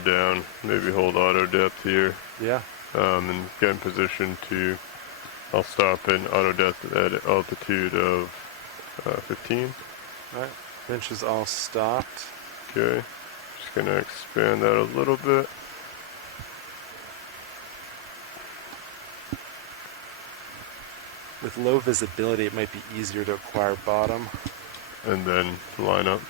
slow down, maybe hold auto depth here. Yeah. And get in position to, I'll stop in auto depth at altitude of 15. All right, winch is all stopped. Okay, just gonna expand that a little bit. With low visibility, it might be easier to acquire bottom. And then line up.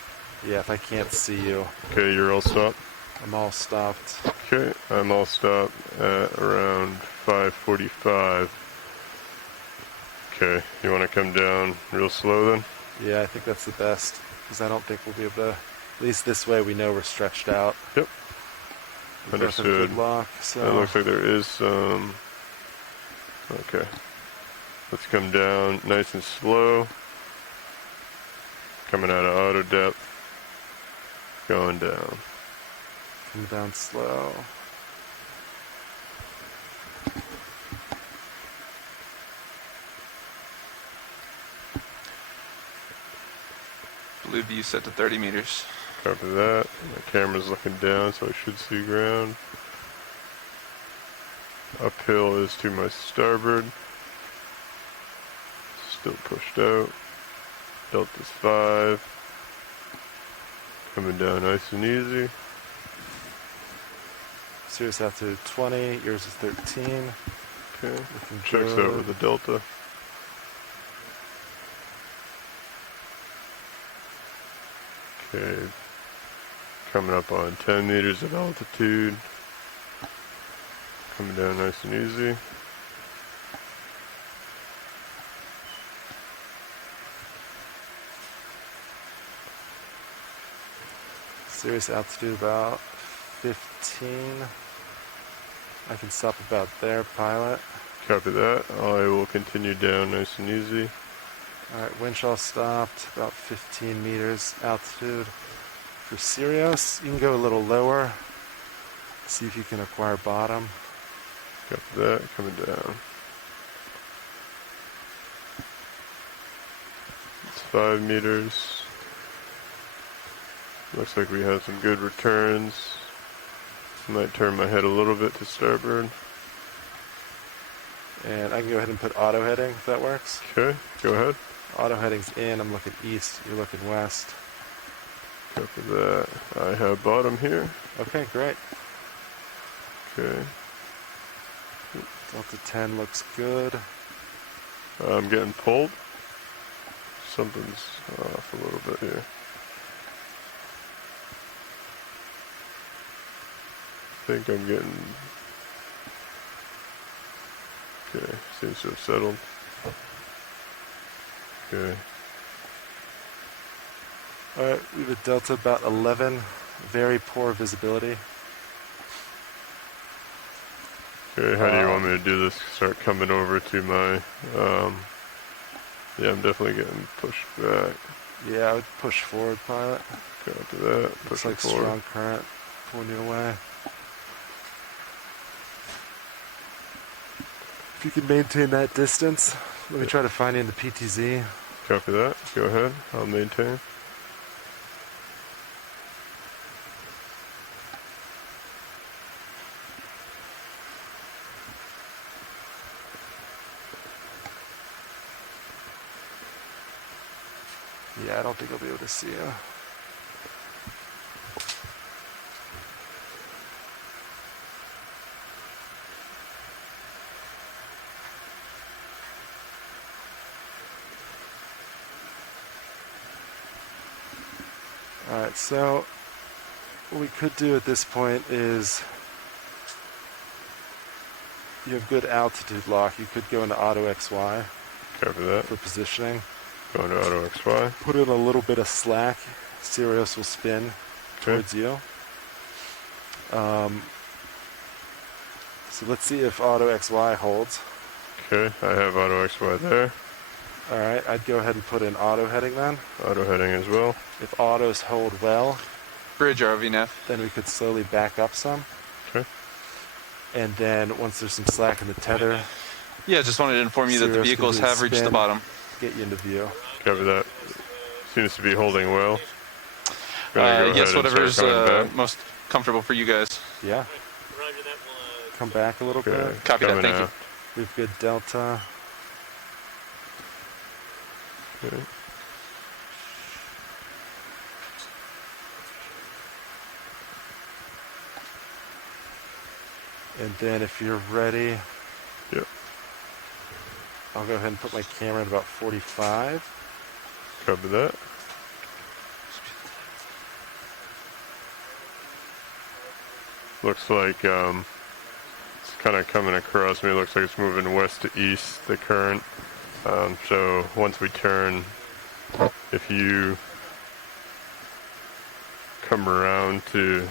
Yeah, if I can't see you. Okay, you're all stopped? I'm all stopped. Okay, I'm all stopped at around 5:45. Okay, you want to come down real slow then? Yeah, I think that's the best, because I don't think we'll be able to, at least this way we know we're stretched out. Yep. We both have good lock, so. It looks like there is some. Okay. Let's come down nice and slow. Coming out of auto depth. Going down. Come down slow. Blue view set to 30 meters. Copy that. My camera's looking down, so I should see ground. Uphill is to my starboard. Still pushed out. Delta's 5. Coming down nice and easy. Cirrus altitude 20, yours is 13. Okay. Checks out with the delta. Okay. Coming up on 10 meters of altitude. Coming down nice and easy. Cirrus altitude about 15. I can stop about there, pilot. Copy that. I will continue down nice and easy. Alright, winch all stopped, about 15 meters altitude. For Sirius, you can go a little lower. See if you can acquire bottom. Copy that, coming down. It's 5 meters. Looks like we have some good returns. Might turn my head a little bit to starboard. And I can go ahead and put auto heading if that works. Okay, go ahead. Auto heading's in, I'm looking east, you're looking west. Copy that. I have bottom here. Okay, great. Okay. Delta 10 looks good. I'm getting pulled. Something's off a little bit here. I think I'm getting. Okay, seems to have settled. Okay. Alright, we have a delta about 11. Very poor visibility. Okay, how do you want me to do this? Start coming over to my, yeah, I'm definitely getting pushed back. Yeah, I would push forward, pilot. Go to that, push Looks like forward. strong current pulling you away. If you can maintain that distance, let me try to find you in the PTZ. Copy that, go ahead, I'll maintain. Yeah, I don't think I'll be able to see you. Alright, so what we could do at this point is you have good altitude lock. You could go into auto XY. Copy that. For positioning. Go into auto XY. Put in a little bit of slack. Sirius will spin towards you. So let's see if auto XY holds. Okay, I have auto XY there. Alright, I'd go ahead and put in auto heading then. Auto heading as well. If autos hold well, Bridge RV nav. then we could slowly back up some. Okay. And then once there's some slack in the tether, Yeah, just wanted to inform you that the Sirius can vehicles do a have reached the spin. bottom. get you into view. Copy that. Seems to be holding well. Gonna go Yes, ahead and start whatever's coming back. most comfortable for you guys. Yeah. Roger that. We'll Come back a little Okay, bit. Copy that. coming Thank you. out. We have good delta. Okay. And then if you're ready, Yep. I'll go ahead and put my camera at about 45. Copy that. Looks like it's kind of coming across me. Looks like it's moving west to east, the current. So once we turn, if you come around to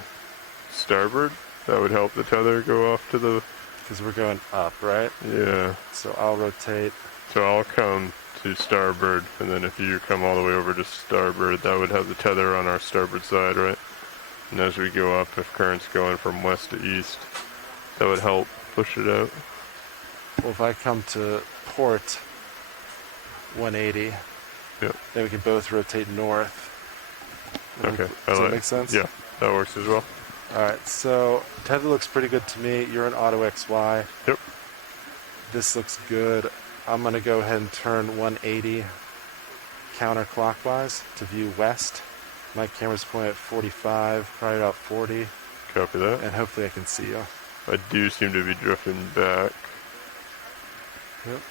starboard, that would help the tether go off to the, Because we're going up, right? yeah. So I'll rotate. So I'll come to starboard, and then if you come all the way over to starboard, that would have the tether on our starboard side, right? And as we go up, if current's going from west to east, that would help push it out. Well, if I come to port 180, Yep. then we can both rotate north. Okay. Does that make sense? Yeah, that works as well. All right, so tether looks pretty good to me. You're in auto XY. Yep. This looks good. I'm gonna go ahead and turn 180 counterclockwise to view west. My camera's pointed at 45, probably about 40, Copy that. and hopefully I can see you. I do seem to be drifting back. Yep.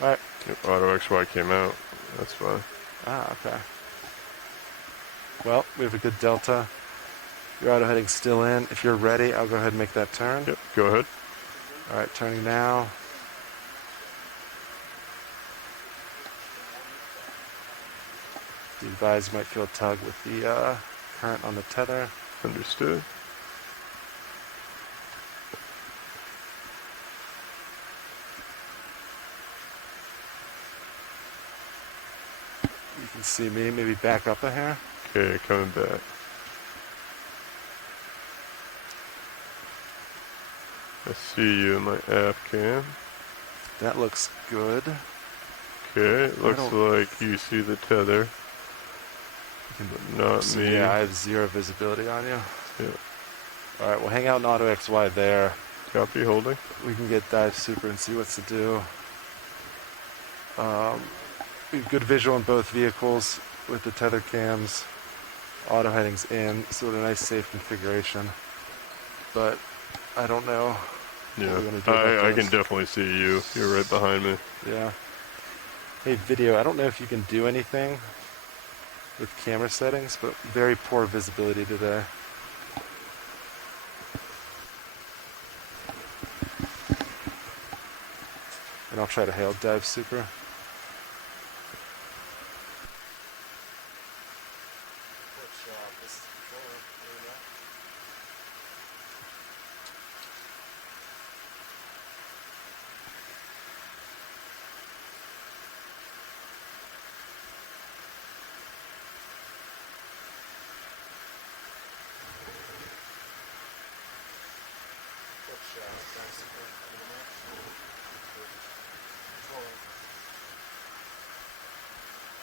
All right. Yep, Auto XY came out. That's fine. Ah, okay. Well, we have a good delta. Your auto heading's still in. If you're ready, I'll go ahead and make that turn. Yep, go ahead. All right, turning now. Be advised you might feel a tug with the current on the tether. Understood. You can see me, maybe back up a hair. Okay, coming back. I see you in my app cam. That looks good. Okay, it looks don't- like you see the tether. But not So, me. yeah, I have zero visibility on you. Yeah. All right, we'll hang out in auto XY there. Copy, holding. We can get dive super and see what's to do. We have good visual in both vehicles with the tether cams. Auto heading's in, so a nice safe configuration. But I don't know. Yeah, we're gonna do about I can this. definitely see you. You're right behind me. Yeah. Hey, video, I don't know if you can do anything with camera settings, but very poor visibility today. And I'll try to hail dive super.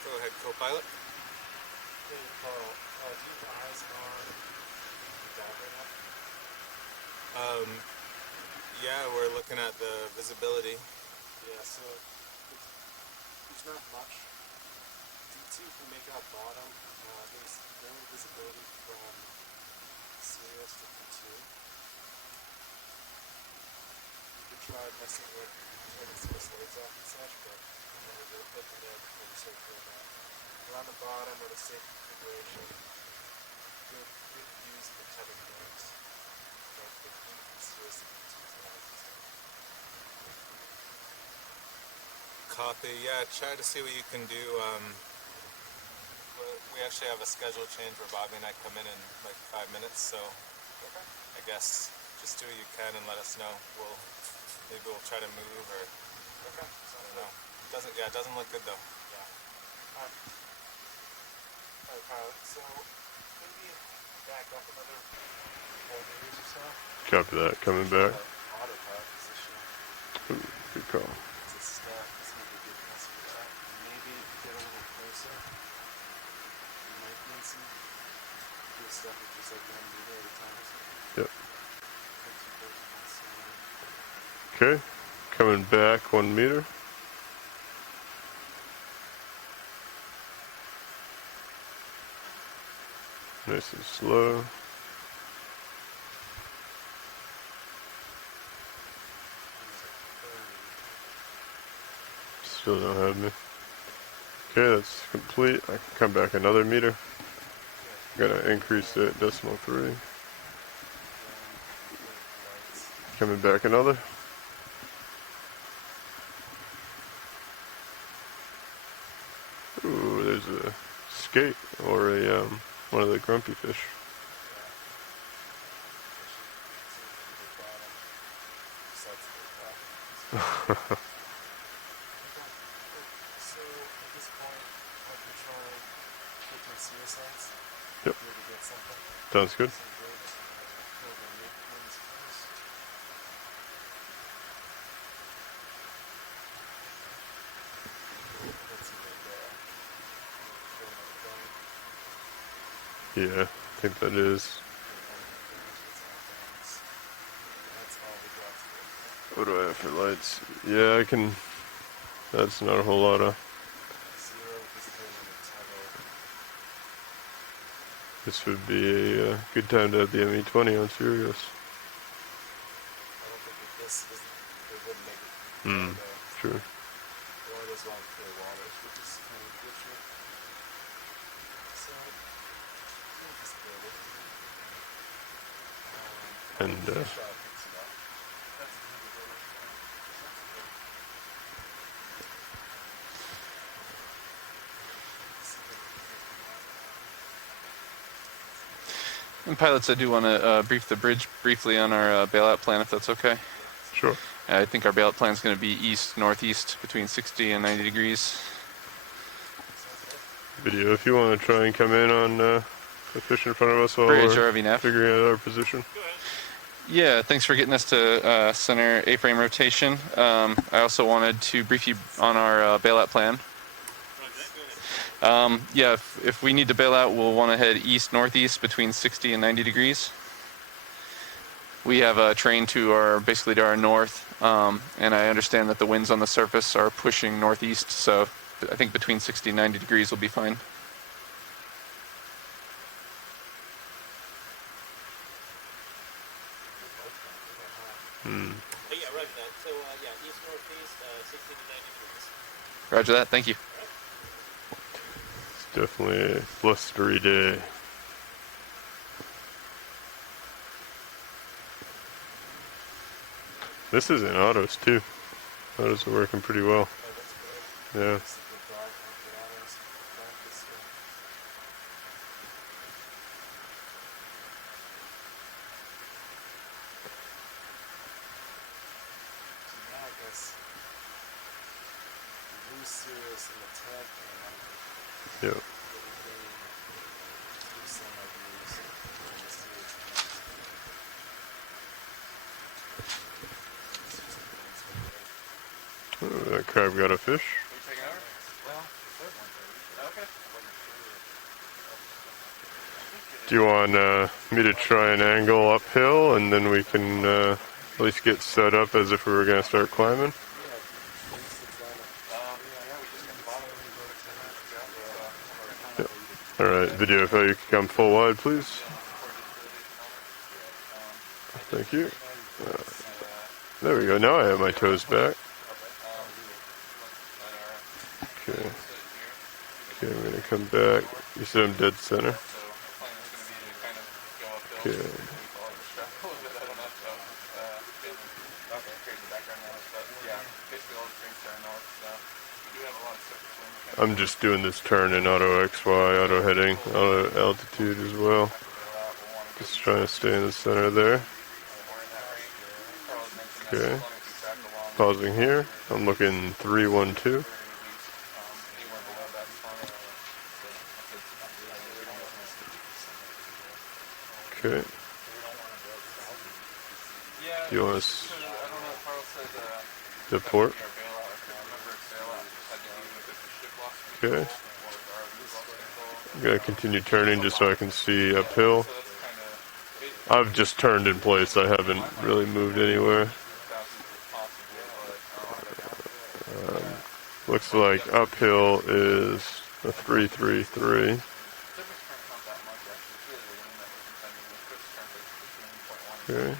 Go ahead, co-pilot. Hey, Carl, do you have eyes on the dive right now? Yeah, we're looking at the visibility. Yeah, so there's not much. D2 can make out bottom. There's no visibility from Sirius to D2. You could try messing with turning some of the slaves off and such, but I'm going to open there before we start doing that. We're on the bottom with a safe configuration. Good views of the tether cams. But the view from Sirius to D2 is not as easy. Copy. Yeah, try to see what you can do. We actually have a schedule change where Bobby and I come in like 5 minutes, so I guess just do what you can and let us know. Maybe we'll try to move or I don't know. It doesn't look good though. Yeah. Alright, pilot. So maybe back up another 4 meters or so. Copy that. Coming back. Autopilot position. Ooh, good call. It's a step. It's not a good mess with that. Maybe get a little closer. You might need some good stuff with just like 1 meter at a time or something. Okay, coming back 1 meter. Nice and slow. Still don't have me. Okay, that's complete. I can come back another meter. Gotta increase it, decimal 3. Coming back another. Ooh, there's a skate or a one of the grumpy fish. So at this point, I'll be trying to get suicides. Yep. Here to get something. Sounds good. Some birds. Kill the midlands first. That's right there. Kill another dog. Yeah, I think that is. That's all we got to do. What do I have for lights? Yeah, I can. That's not a whole lot of. Zero is doing the tether. This would be a good time to have the ME20 on Sirius. I don't think that this is. It wouldn't make it. Hmm, true. One of those long clear waters, which is kind of good shit. So, we'll just build it. And Fish out, it's enough. That's the builder. And pilots, I do want to brief the bridge briefly on our bailout plan, if that's okay. sure. I think our bailout plan is going to be east-northeast between 60 and 90 degrees. Video, if you want to try and come in on the fish in front of us while Bridge, we're RV nav. figuring out our position. Yeah, thanks for getting us to center A-frame rotation. I also wanted to brief you on our bailout plan. Yeah, if we need to bail out, we'll want to head east-northeast between 60 and 90 degrees. We have a train basically to our north, and I understand that the winds on the surface are pushing northeast, so I think between 60 and 90 degrees will be fine. Yeah, roger that. So, yeah, east-northeast, 60 to 90 degrees. Roger that, thank you. It's definitely a blustery day. This is in autos too. Autos are working pretty well. Yeah. It's a good dog, good autos, practice, so. So now I guess we lose Sirius in the tag cam. Yeah. Do some of these. Just see what's Oh, that crab got a fish. Do you want me to try an angle uphill and then we can at least get set up as if we were going to start climbing? Yep. Alright, video, if you could come full wide, please. Thank you. There we go, now I have my toes back. Okay. Okay, I'm going to come back. You said I'm dead center. Okay. I'm just doing this turn in auto XY, auto heading, auto altitude as well. Just trying to stay in the center there. Okay. Pausing here. I'm looking 312. Okay. Do you want us to port? Okay. I'm gonna continue turning just so I can see uphill. I've just turned in place. I haven't really moved anywhere. Looks like uphill is a 333. Okay.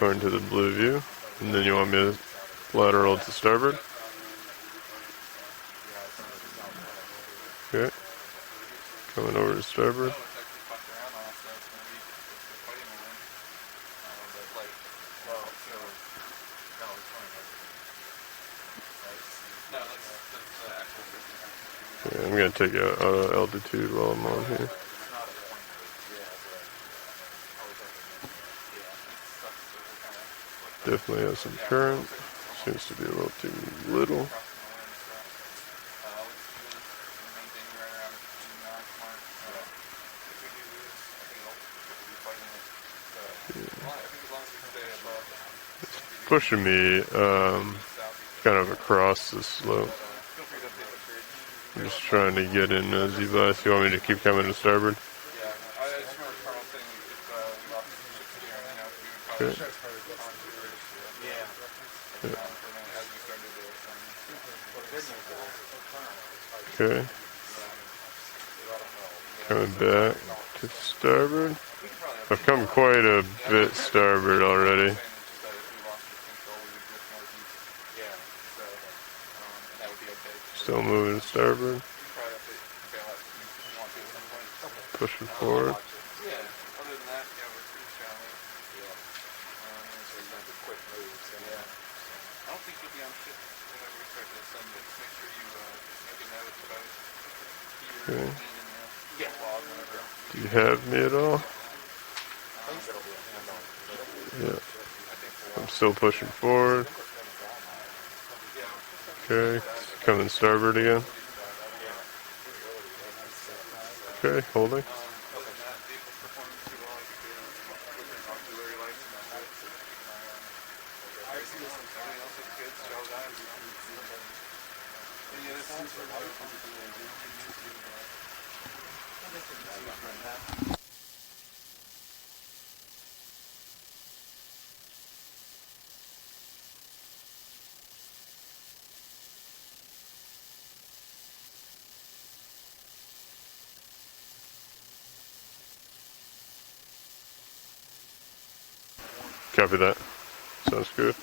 Going to the blue view. And then you want me to lateral to starboard? Okay. Coming over to starboard. Okay, I'm gonna take a altitude while I'm on here. Definitely has some current. Seems to be a little too little. Pushing me kind of across the slope. I'm just trying to get in Z-Vice. You want me to keep coming to starboard? Okay. Yeah. Okay. Coming back to starboard. I've come quite a bit starboard already. Still moving starboard. Pushing forward. Okay. Do you have me at all? Yeah. I'm still pushing forward. Okay. Coming starboard again. Okay, holding. Copy that. Sounds good.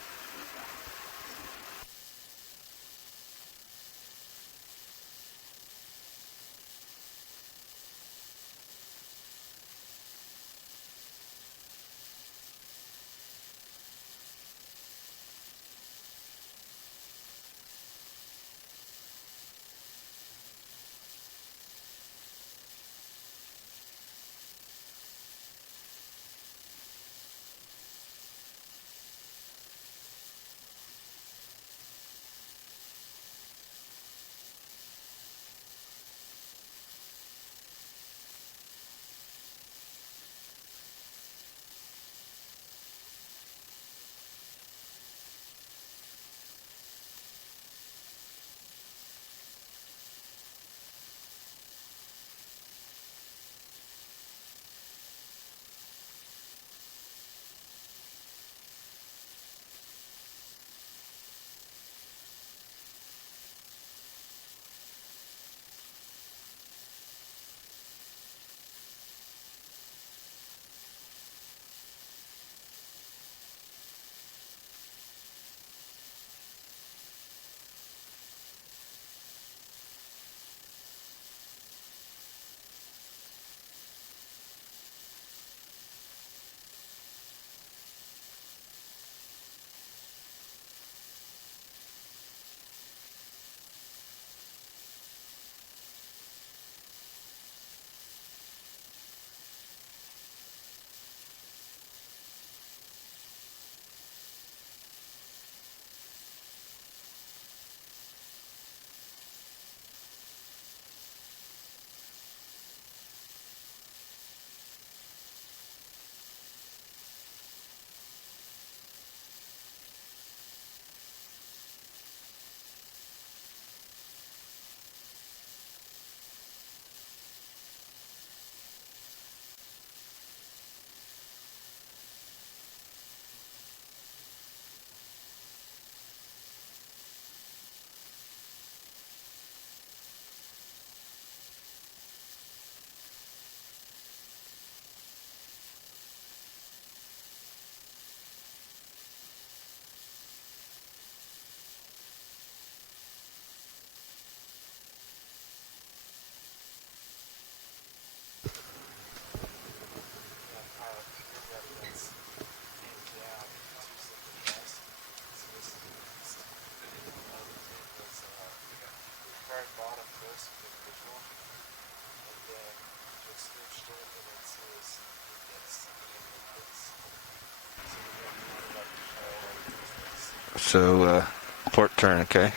So, port turn, okay.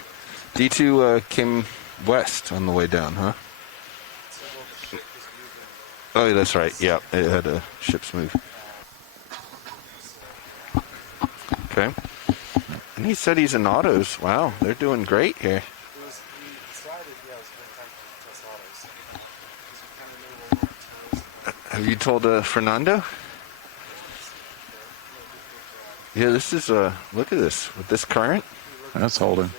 D2 came west on the way down, huh? So well, the ship was moving. Oh, yeah, that's right. Yeah, it had a ship's move. So Okay. And he said he's in autos. Wow, they're doing great here. it was. We decided, yeah, it was a good time to test autos because we kind of knew we were on toes. Have you told Fernando? Yeah, this is, look at this. With this current? That's holding.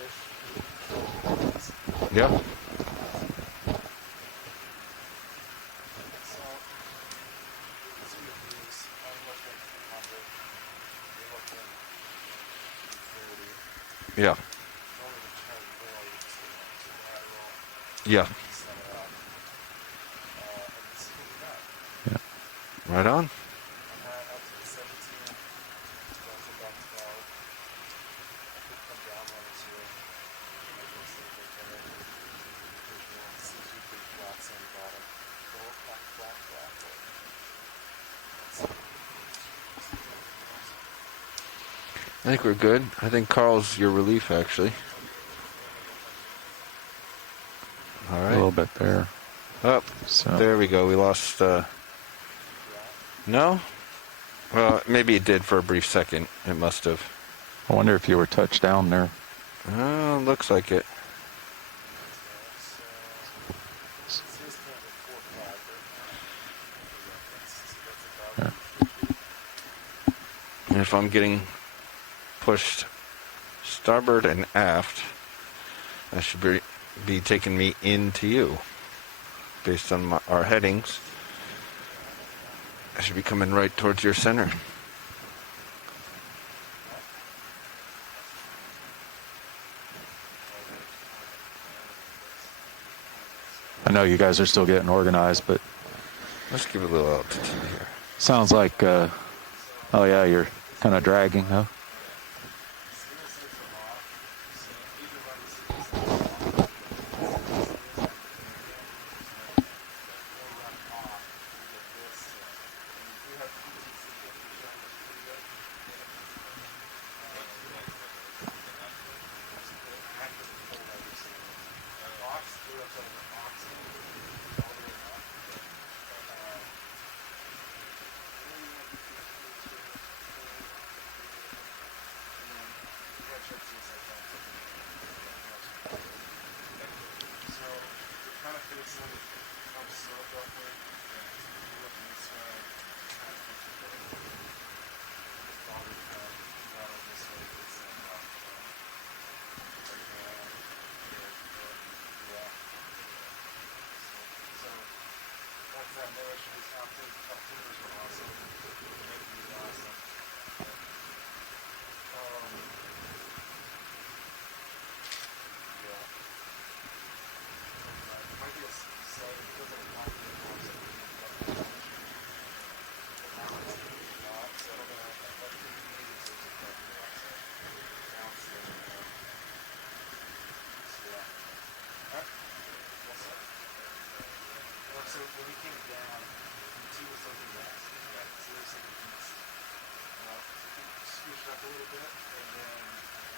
Yep. So it's good news. I'm looking 100. You're looking 30. Yeah. Don't even turn more. You just get lateral. Yeah. Set it up. And this is what we got. Right on. I'm at up to the 17. Going to back to 12. I could come down one or two. I just think they're kind of visual. Seems to be pretty flat, sand bottom. Well, not flat, but I think we're good. I think Carl's your relief, actually. All A right. little bit there. Oh, So there we go. We lost, no? Well, maybe it did for a brief second. It must have. I wonder if you were touched down there. Oh, looks like it. And if I'm getting pushed starboard and aft, that should be taking me into you. Based on our headings, I should be coming right towards your center. I know you guys are still getting organized, but Let's give it a little altitude here. sounds like, oh yeah, you're kind of dragging, huh? So when we came down, T was looking west, right? So there's like east. Scooched up a little bit, and then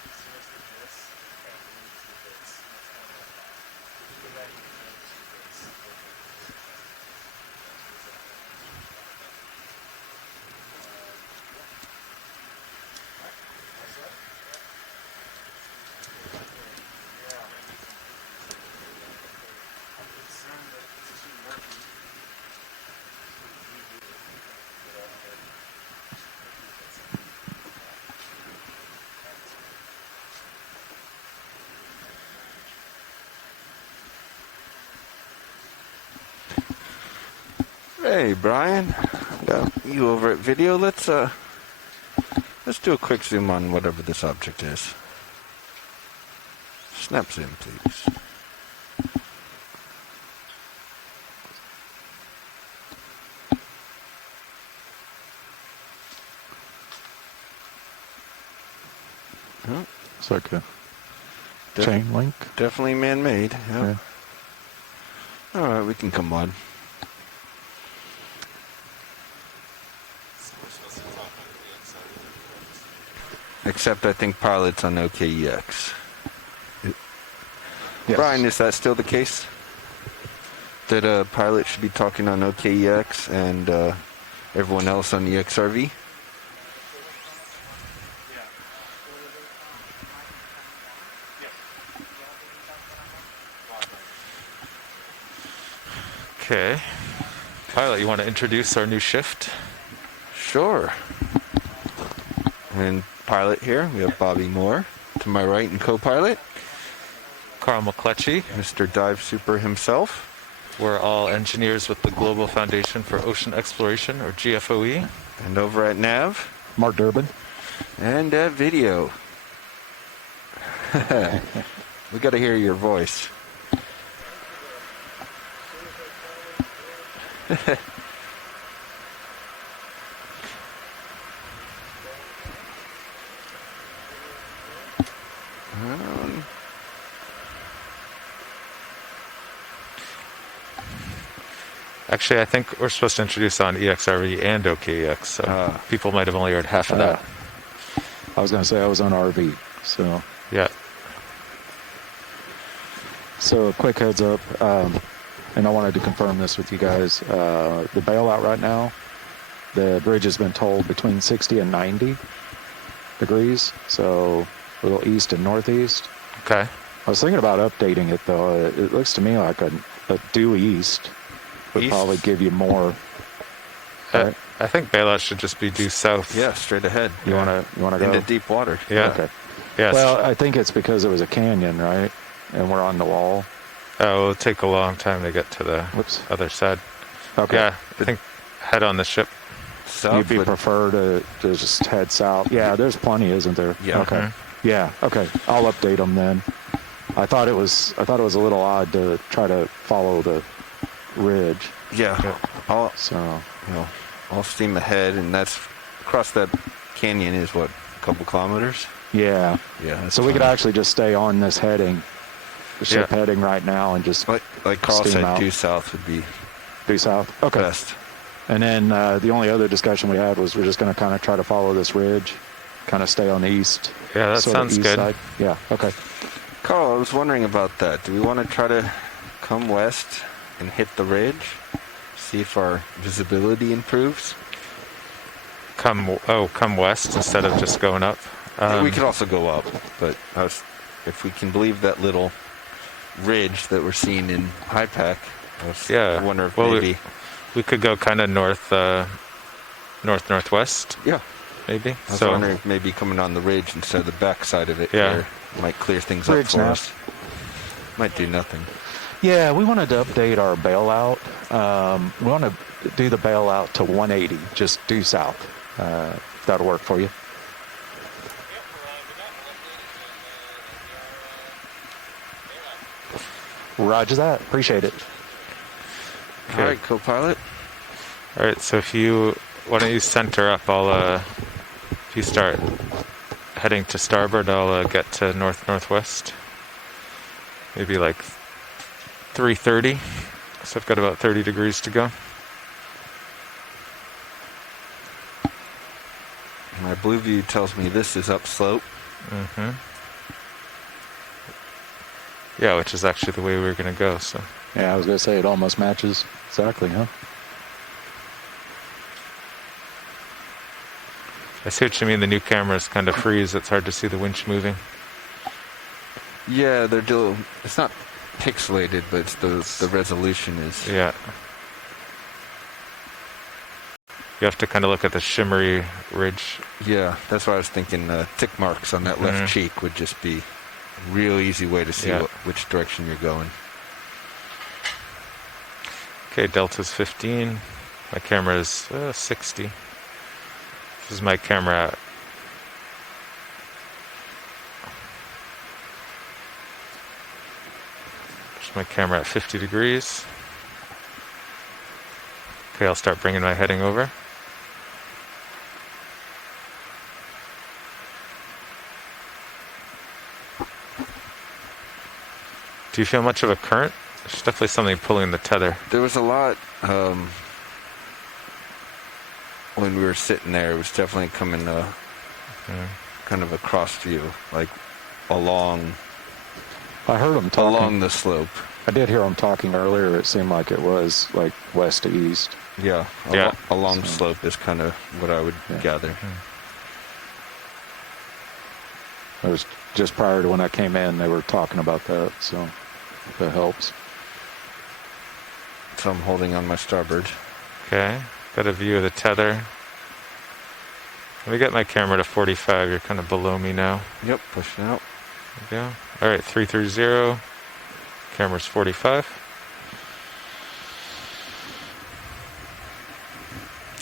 as soon as the this, okay, we need to do this. And that's kind of what I thought. If you go back and try to do this, I'm concerned that it's too murky. Hey, Brian. Got you over at video. Let's do a quick zoom on whatever this object is. Snap zoom, please. Oh, It's like a def- chain link. Definitely man-made. Yep. Yeah. All right, we can come on. except I think pilot's on OKEX. Yes. Brian, is that still the case? That a pilot should be talking on OKEX and everyone else on EXRV? Okay. Pilot, you want to introduce our new shift? Sure. And pilot here, we have Bobby Moore to my right and co-pilot. Carl McCletchy. Mr. Dive Super himself. We're all engineers with the Global Foundation for Ocean Exploration, or GFOE. And over at Nav. Mark Durbin. And at video. We got to hear your voice. Actually, I think we're supposed to introduce on EXRV and OKEX, so people might have only heard half of that. I was going to say I was on RV, so. Yeah. So a quick heads up, and I wanted to confirm this with you guys. The bailout right now, the bridge has been told between 60 and 90 degrees, so a little east and northeast. Okay. I was thinking about updating it, though. It looks to me like a due east would probably give you more. Right? I think bailout should just be due south. Yeah, straight ahead. You wanna go into deep water? Yeah. Okay. Yes. Well, I think it's because it was a canyon, right? And we're on the wall. Oh, it'll take a long time to get to the other side. Okay. Yeah, I think head on the ship. You'd be prefer to just head south. Yeah, there's plenty, isn't there? Yeah. Okay. Mm-hmm. Yeah. Okay. I'll update them then. I thought it was a little odd to try to follow the ridge. Yeah. All steam ahead, and that's across that canyon is what, a couple kilometers? Yeah. Yeah. So we could actually just stay on this heading, the ship heading right now, and just like Carl steam said, out. due south would be due south. Okay. best. And then the only other discussion we had was we're just going to kind of try to follow this ridge, kind of stay on the east. Yeah, that sort of sounds east good. side. Yeah. Okay. Carl, I was wondering about that. Do we want to try to come west and hit the ridge? See if our visibility improves? Come west instead of just going up. We could also go up, but if we can believe that little ridge that we're seeing in High Pack, I wonder if maybe we could go kind of northwest. Yeah, maybe. I was wondering if maybe coming on the ridge instead of the back side of it here might clear things up for us. Might do nothing. Yeah, we wanted to update our bailout. We want to do the bailout to 180, just due south. If that'll work for you. Roger that. Appreciate it. Okay. All right, co-pilot. All right, so why don't you center up? If you start heading to starboard, I'll get to northwest. Maybe like 3:30. So I've got about 30 degrees to go. My blue view tells me this is upslope. Mm-hmm. Yeah, which is actually the way we were going to go. So. Yeah, I was going to say it almost matches exactly, huh? I see what you mean. The new cameras kind of freeze. It's hard to see the winch moving. Yeah, it's not pixelated, but it's the resolution is. Yeah. You have to kind of look at the shimmery ridge. Yeah, that's what I was thinking. Tick marks on that left cheek would just be a real easy way to see which direction you're going. Okay, delta's 15. My camera is 60. This is my camera. There's my camera at 50 degrees. Okay, I'll start bringing my heading over. Do you feel much of a current? There's definitely something pulling the tether. There was a lot when we were sitting there. It was definitely coming kind of a cross view, like along I heard them talking. along the slope. I did hear them talking earlier. It seemed like it was like west to east. Yeah, Yeah. along So- slope is kind of what I would Yeah. gather. It was just prior to when I came in. They were talking about that, so that helps. So I'm holding on my starboard. Okay, got a view of the tether. Let me get my camera to 45. You're kind of below me now. Yep, pushing out. There we go. All right, 330. Camera's 45.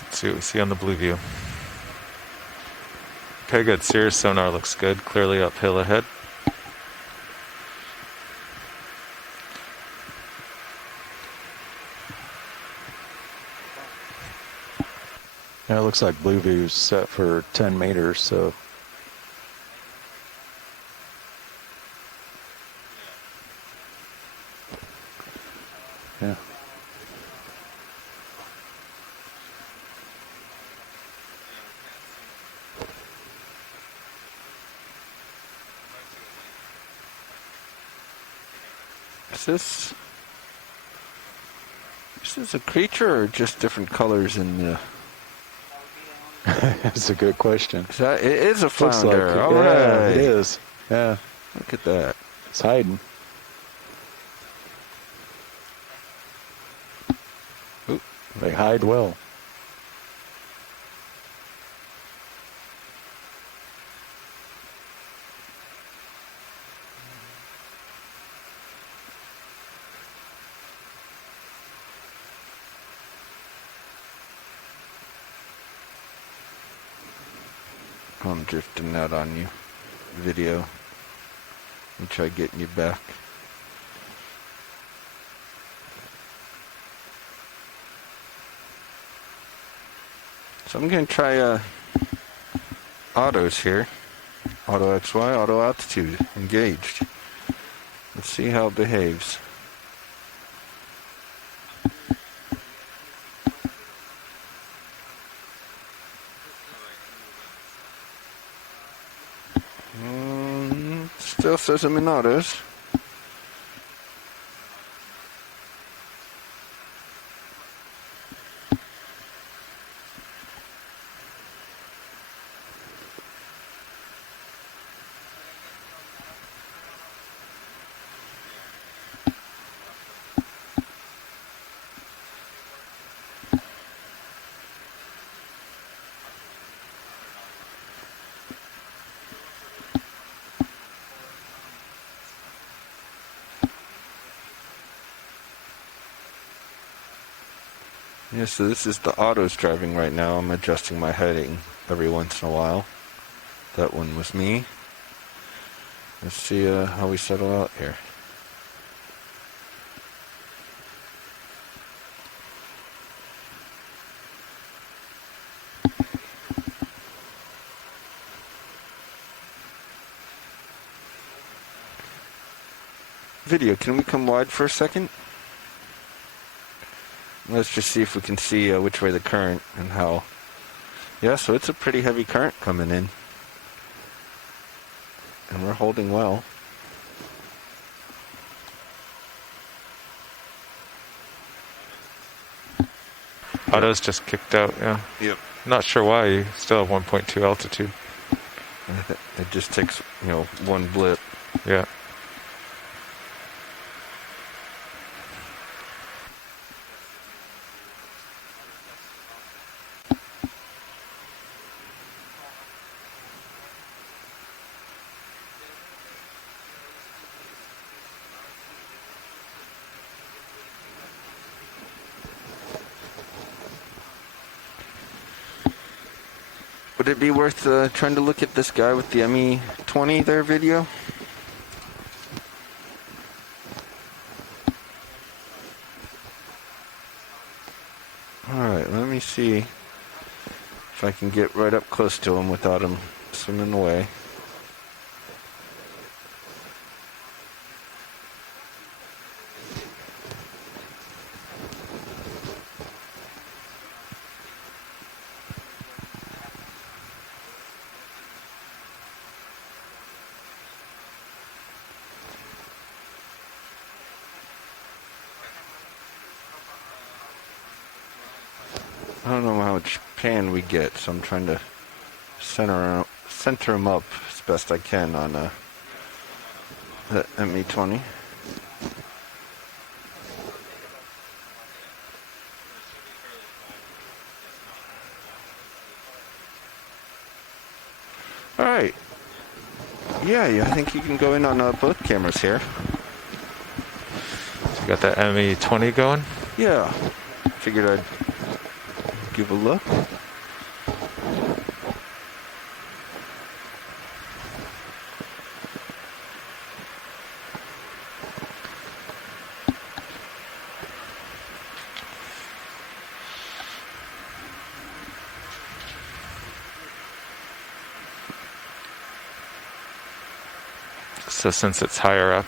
Let's see what we see on the blue view. Okay, good. Cirrus sonar looks good. Clearly uphill ahead. Yeah, it looks like blue view's set for 10 meters, so yeah. Is this a creature or just different colors in the... That's a good question. It is a Looks like flounder. All yeah, right. it is. Yeah, Look at that. it's hiding. Oop. They hide well. I'm drifting out on you. Video. Let me try getting you back. So I'm going to try autos here. Auto XY, auto altitude, engaged. Let's see how it behaves. Still says I'm in autos. Yeah, so this is the autos driving right now. I'm adjusting my heading every once in a while. That one was me. Let's see how we settle out here. Video, can we come wide for a second? Let's just see if we can see which way the current and how. Yeah, so it's a pretty heavy current coming in. And we're holding well. Auto's just kicked out, yeah. Yep. Not sure why. You still have 1.2 altitude. It just takes, one blip. Yeah. Would it be worth trying to look at this guy with the ME20 there, video? Alright, let me see if I can get right up close to him without him swimming away. I don't know how much pan we get, so I'm trying to center them up as best I can on the ME20. All right. Yeah, I think you can go in on both cameras here. You got that ME20 going? Yeah. Figured I'd give a look. So since it's higher up,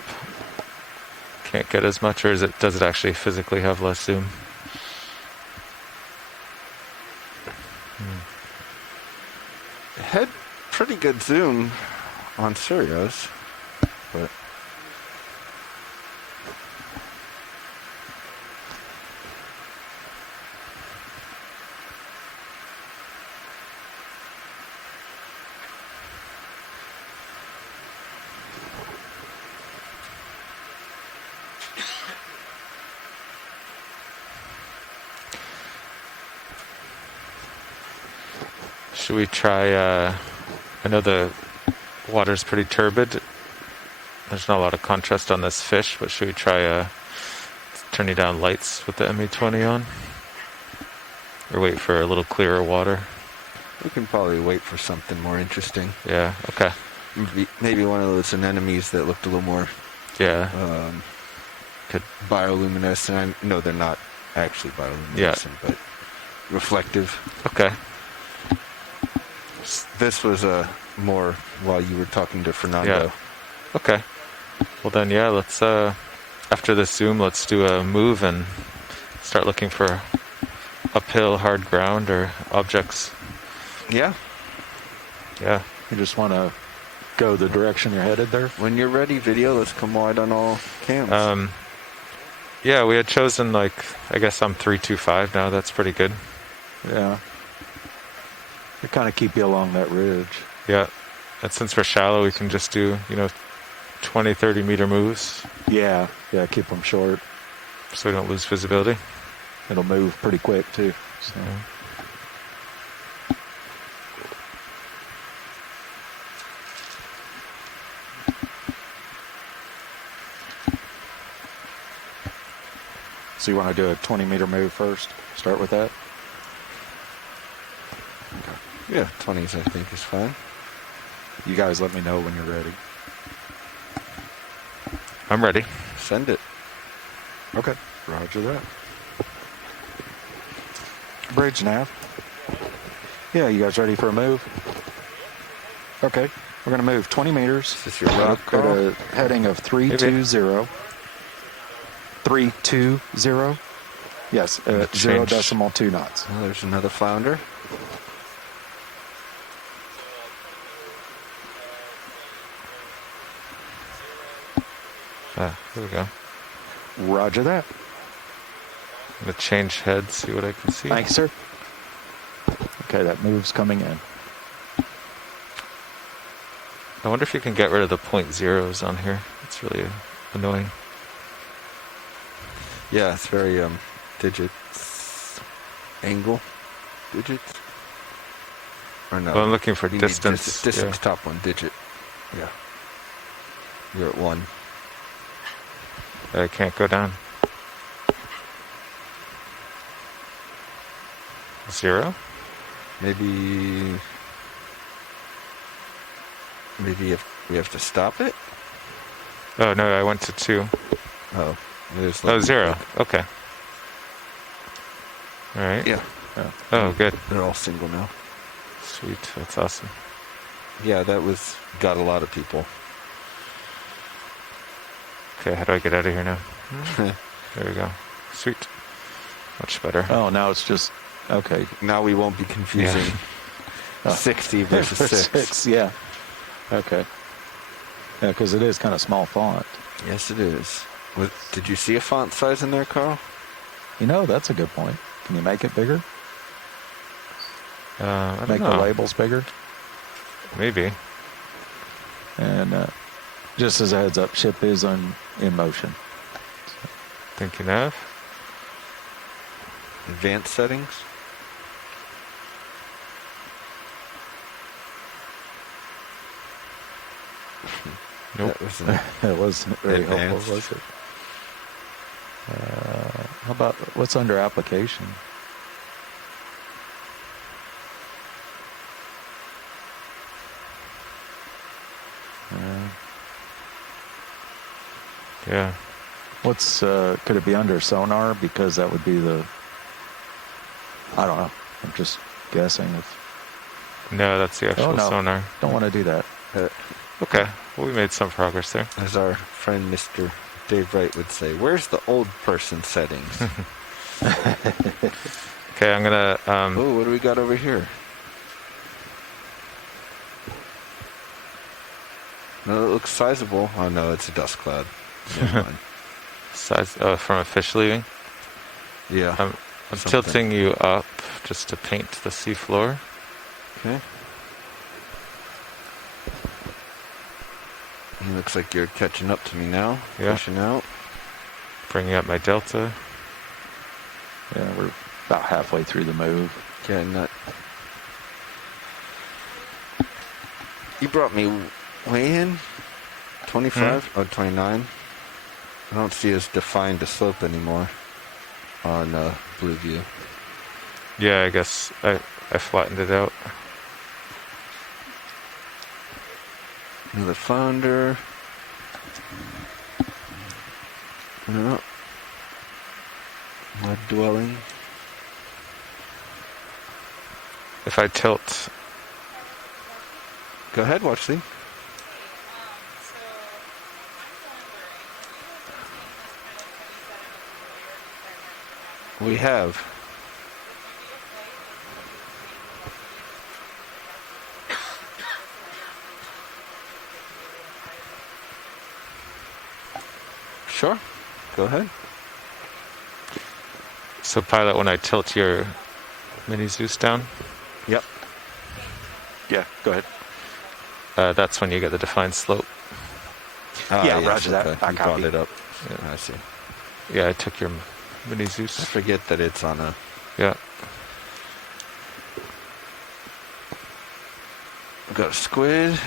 can't get as much, or does it actually physically have less zoom? It had pretty good zoom on Sirius, but Should we try, I know the water's pretty turbid. There's not a lot of contrast on this fish, but should we try turning down lights with the ME20 on? Or wait for a little clearer water? we can probably wait for something more interesting. Yeah, okay. Maybe one of those anemones that looked a little more Yeah. bioluminescent. No, they're not actually bioluminescent, but reflective. Okay. This was more while you were talking to Fernando. Yeah. Okay. Well then, yeah, let's, after this zoom, let's do a move and start looking for uphill, hard ground or objects. Yeah. Yeah. You just want to go the direction you're headed there? When you're ready, video, let's come wide on all cams. Yeah, we had chosen, I guess I'm 325 now. That's pretty good. Yeah. They kind of keep you along that ridge. Yeah. And since we're shallow, we can just do, 20, 30 meter moves Yeah, keep them short. so we don't lose visibility. It'll move pretty quick too. So. Yeah. So you want to do a 20-meter move first? Start with that? Yeah, 20s I think is fine. You guys let me know when you're ready. I'm ready. Send it. Okay. Roger that. Bridge nav. Yeah, you guys ready for a move? Okay. We're going to move 20 meters. Is this your rock At crawl? a heading of 320. 320. Yes, at Change. 0.2 knots. Oh, there's another flounder. Here we go. Roger that. I'm going to change heads, see what I can see. Thanks, sir. Okay, that move's coming in. I wonder if you can get rid of the point zeros on here. It's really annoying. Yeah, it's very digits. Angle. Digits. Or no. Well, I'm looking for you need distance. Distance Yeah. top one digit. Yeah. You're at 1. I can't go down. 0? Maybe if we have to stop it. Oh, no, I went to 2. Oh, there's Oh, 0. Okay. All right. Yeah, Oh, good. they're all single now. Sweet. That's awesome. Yeah, got a lot of people. Okay, how do I get out of here now? There we go. Sweet. Much better. Oh, now it's just, okay. Now we won't be confusing 60 versus 6. Yeah. Okay. Yeah, because it is kind of small font. Yes, it is. Did you see a font size in there, Carl? You know, that's a good point. Can you make it bigger? I don't Make the know. labels bigger. Maybe. And just as a heads up, ship is in motion. Thinking of. Advanced settings. Nope. That was an It wasn't very Advanced. helpful, was it? How about what's under application? Yeah. What's could it be under sonar? Because that would be the. I don't know. I'm just guessing. If No, that's the actual no. sonar. don't want to do that. Okay. Well, we made some progress there. As our friend Mr. Dave Wright would say, where's the old person settings? Okay, I'm gonna. Oh, what do we got over here? No, it looks sizable. Oh no, it's a dust cloud. Never mind. Size from a fish leaving. Yeah. I'm Something. tilting you up just to paint the seafloor. Okay. It looks like you're catching up to me now. Yeah. Pushing out. Bringing up my delta. Yeah, we're about halfway through the move. Getting that. You brought me way in? 25? Oh, 29. I don't see as defined a slope anymore on Blue View. Yeah, I guess I flattened it out. Another flounder. No. Mud dwelling. If I tilt, Go ahead, watch the. We have. Sure. Go ahead. so pilot, when I tilt your mini Zeus down, Yep. Yeah, go ahead. that's when you get the defined slope. Yeah, roger that. I You brought copy. it up. Yeah, I see. Yeah, I took your mini I Zeus. forget that it's on a. Yeah. We got a squid.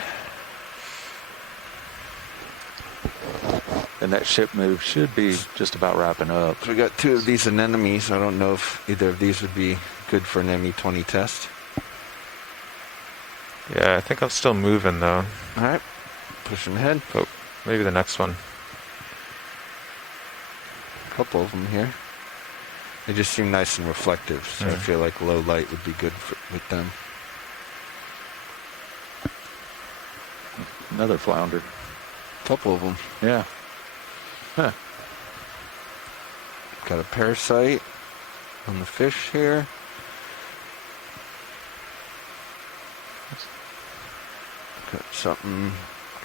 And that ship move should be just about wrapping up. So we got two of these anemones. I don't know if either of these would be good for an ME20 test. Yeah, I think I'm still moving though. All right. Pushing ahead. Oh, maybe the next one. A couple of them here. They just seem nice and reflective, so I feel like low light would be good with them. Another flounder. Couple of them. Yeah. Huh. Got a parasite on the fish here. Got something.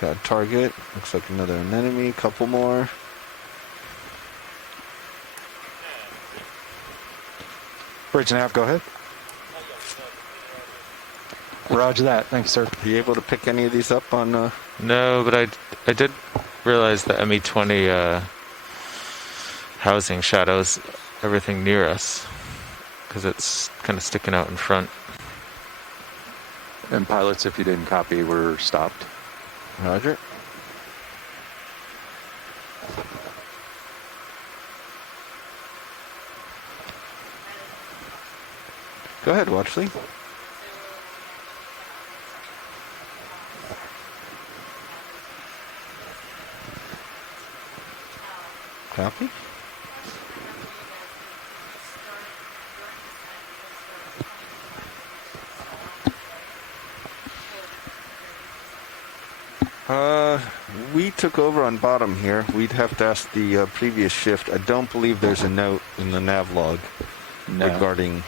Got a target. Looks like another anemone. Couple more. Bridge nav, go ahead. Roger that. Thanks, sir. Are you able to pick any of these up on? No, but I did realize that ME20 housing shadows everything near us because it's kind of sticking out in front. And pilots, if you didn't copy, we're stopped. Roger. Go ahead, Watchley. Copy. We took over on bottom here. We'd have to ask the previous shift. I don't believe there's a note in the nav log regarding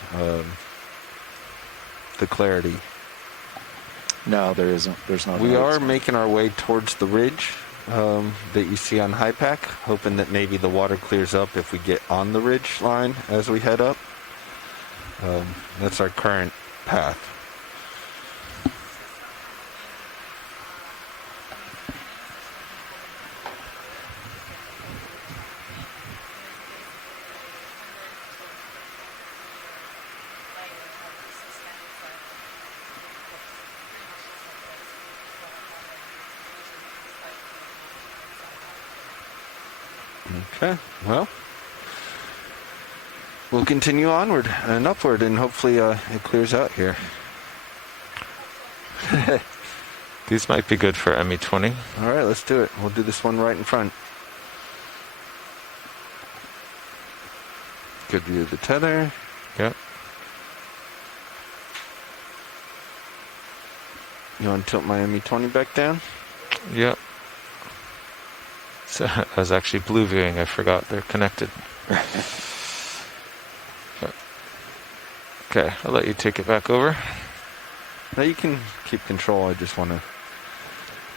the clarity. No, there isn't. There's no. We notes. are making our way towards the ridge that you see on High Pack, hoping that maybe the water clears up if we get on the ridge line as we head up. That's our current path. Okay, well, we'll continue onward and upward, and hopefully it clears out here. These might be good for ME20. All right, let's do it. We'll do this one right in front. Good view of the tether. Yep. You want to tilt my ME20 back down? Yep. So I was actually blue viewing. I forgot they're connected. Okay, I'll let you take it back over. Now you can keep control. I just want to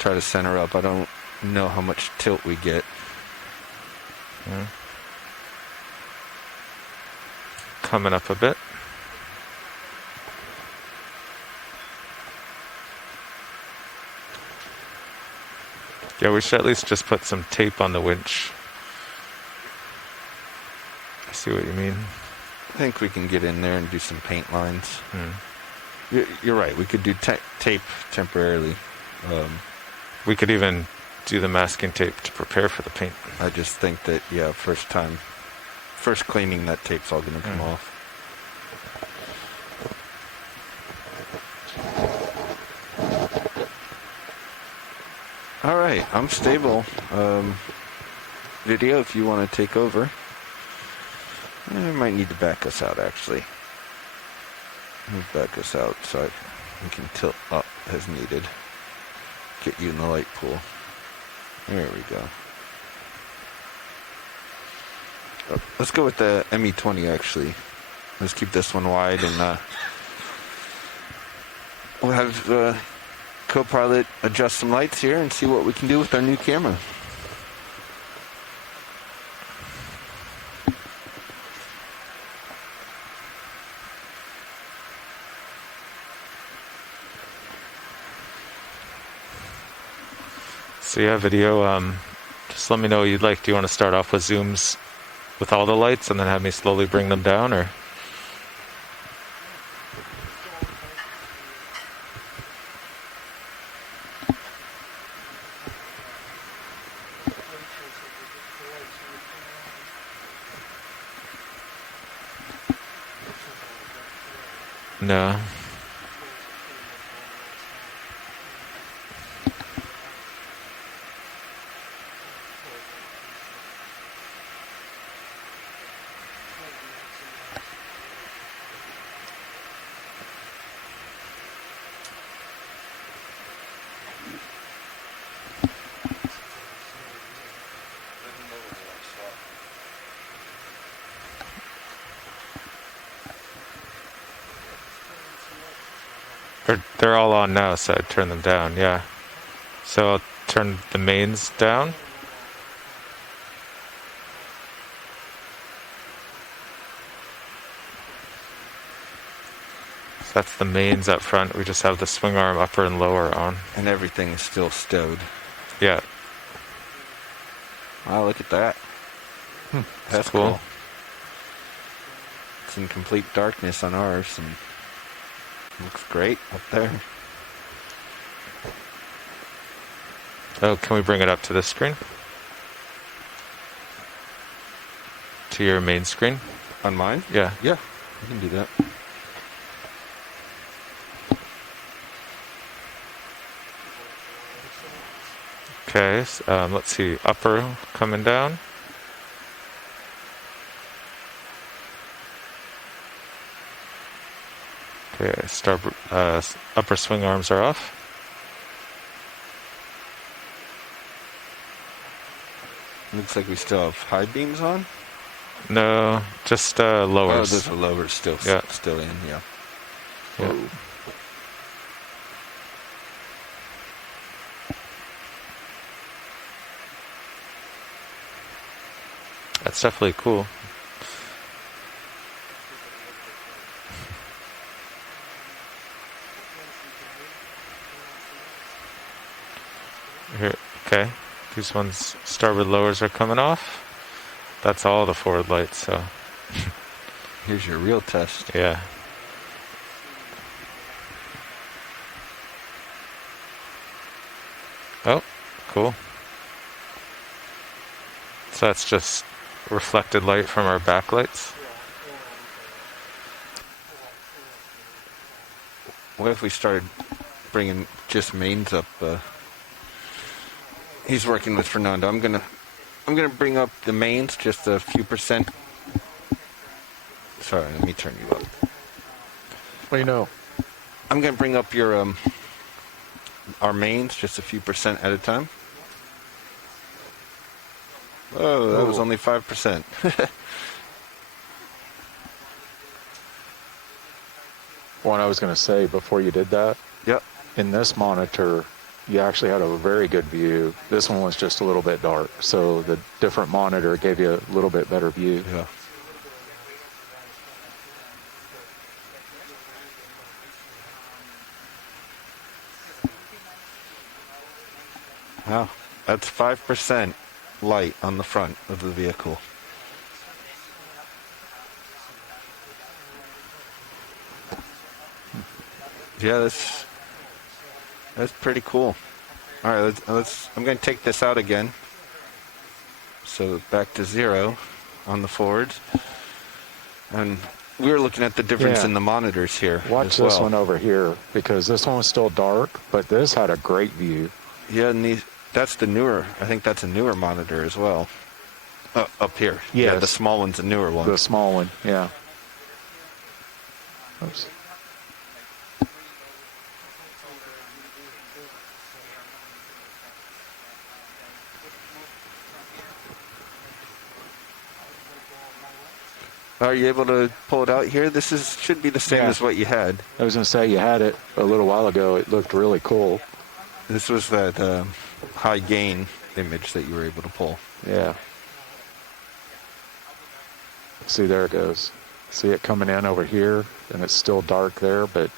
try to center up. I don't know how much tilt we get. Yeah. Coming up a bit. Yeah, we should at least just put some tape on the winch. I see what you mean. I think we can get in there and do some paint lines. Hmm. You're right. We could do tape temporarily. We could even do the masking tape to prepare for the paint. I just think that, yeah, first cleaning, that tape's all going to come off. All right, I'm stable. Video, if you want to take over. I might need to back us out, actually. Back us out so we can tilt up as needed. Get you in the light pool. There we go. Oh, let's go with the ME20, actually. Let's keep this one wide, and we'll have co-pilot adjust some lights here and see what we can do with our new camera. So yeah, video, just let me know what you'd like. Do you want to start off with zooms with all the lights and then have me slowly bring them down, or? No. They're all on now, so I turn them down, yeah. So I'll turn the mains down. So that's the mains up front. We just have the swing arm upper and lower on. And everything is still stowed. Yeah. Wow, look at that. That's cool. It's in complete darkness on ours, and looks great up there. Oh, can we bring it up to this screen? To your main screen? On mine? Yeah. Yeah, we can do that. Okay, so, let's see. Upper coming down. Okay, upper swing arms are off. Looks like we still have high beams on. No, just lowers. Oh, those are lowers still in, yeah. Yeah. Whoa. That's definitely cool. Here, okay. These ones, starboard lowers are coming off. That's all the forward lights, so Here's your real test. yeah. Oh, cool. So that's just reflected light from our backlights. What if we started bringing just mains up? He's working with Fernando. I'm gonna bring up the mains just a few percent. Sorry, let me turn you up. What do you know? I'm gonna bring up your our mains just a few percent at a time. Oh, that was only 5%. What I was going to say before you did that, Yep. in this monitor, you actually had a very good view. This one was just a little bit dark, so the different monitor gave you a little bit better view. Yeah. Wow, that's 5% light on the front of the vehicle. Yeah, that's pretty cool. All right, let's. I'm going to take this out again. So back to 0 on the forwards, and we were looking at the difference Yeah. in the monitors here. Watch as this well. one over here, because this one was still dark, but this had a great view. Yeah, and that's the newer. I think that's a newer monitor as well. Up here. Yes. Yeah, the small one's a newer one. The small one, yeah. Oops. Are you able to pull it out here? This should be the same Yeah. as what you had. I was going to say, you had it a little while ago. It looked really cool. This was that high gain image that you were able to pull. Yeah. See, there it goes. See it coming in over here, and it's still dark there, but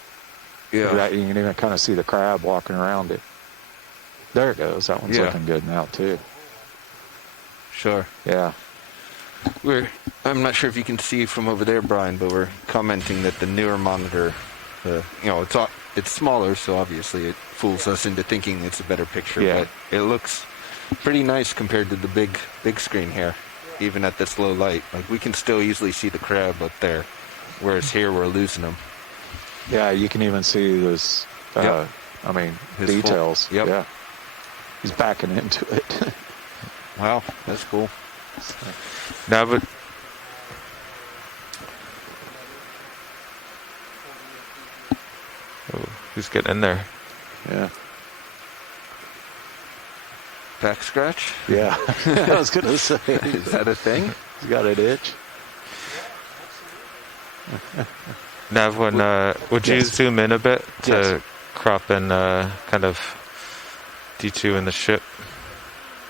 that, you can even kind of see the crab walking around it. There it goes. That one's Yeah. looking good now, too. Sure. Yeah. I'm not sure if you can see from over there, Brian, but we're commenting that the newer monitor, it's smaller, so obviously it fools us into thinking it's a better picture. Yeah. But it looks pretty nice compared to the big screen here, even at this low light. Like, we can still easily see the crab up there, whereas here we're losing them. Yeah, you can even see this, Yep. His details. full- yep. Yeah. He's backing into it. Wow, that's cool. Now, but oh, who's getting in there? Yeah. Back scratch? Yeah. I was going to say. Is that a thing? He's got an itch. Nav, would you Yes. zoom in a bit to Yes. crop in kind of D2 in the ship?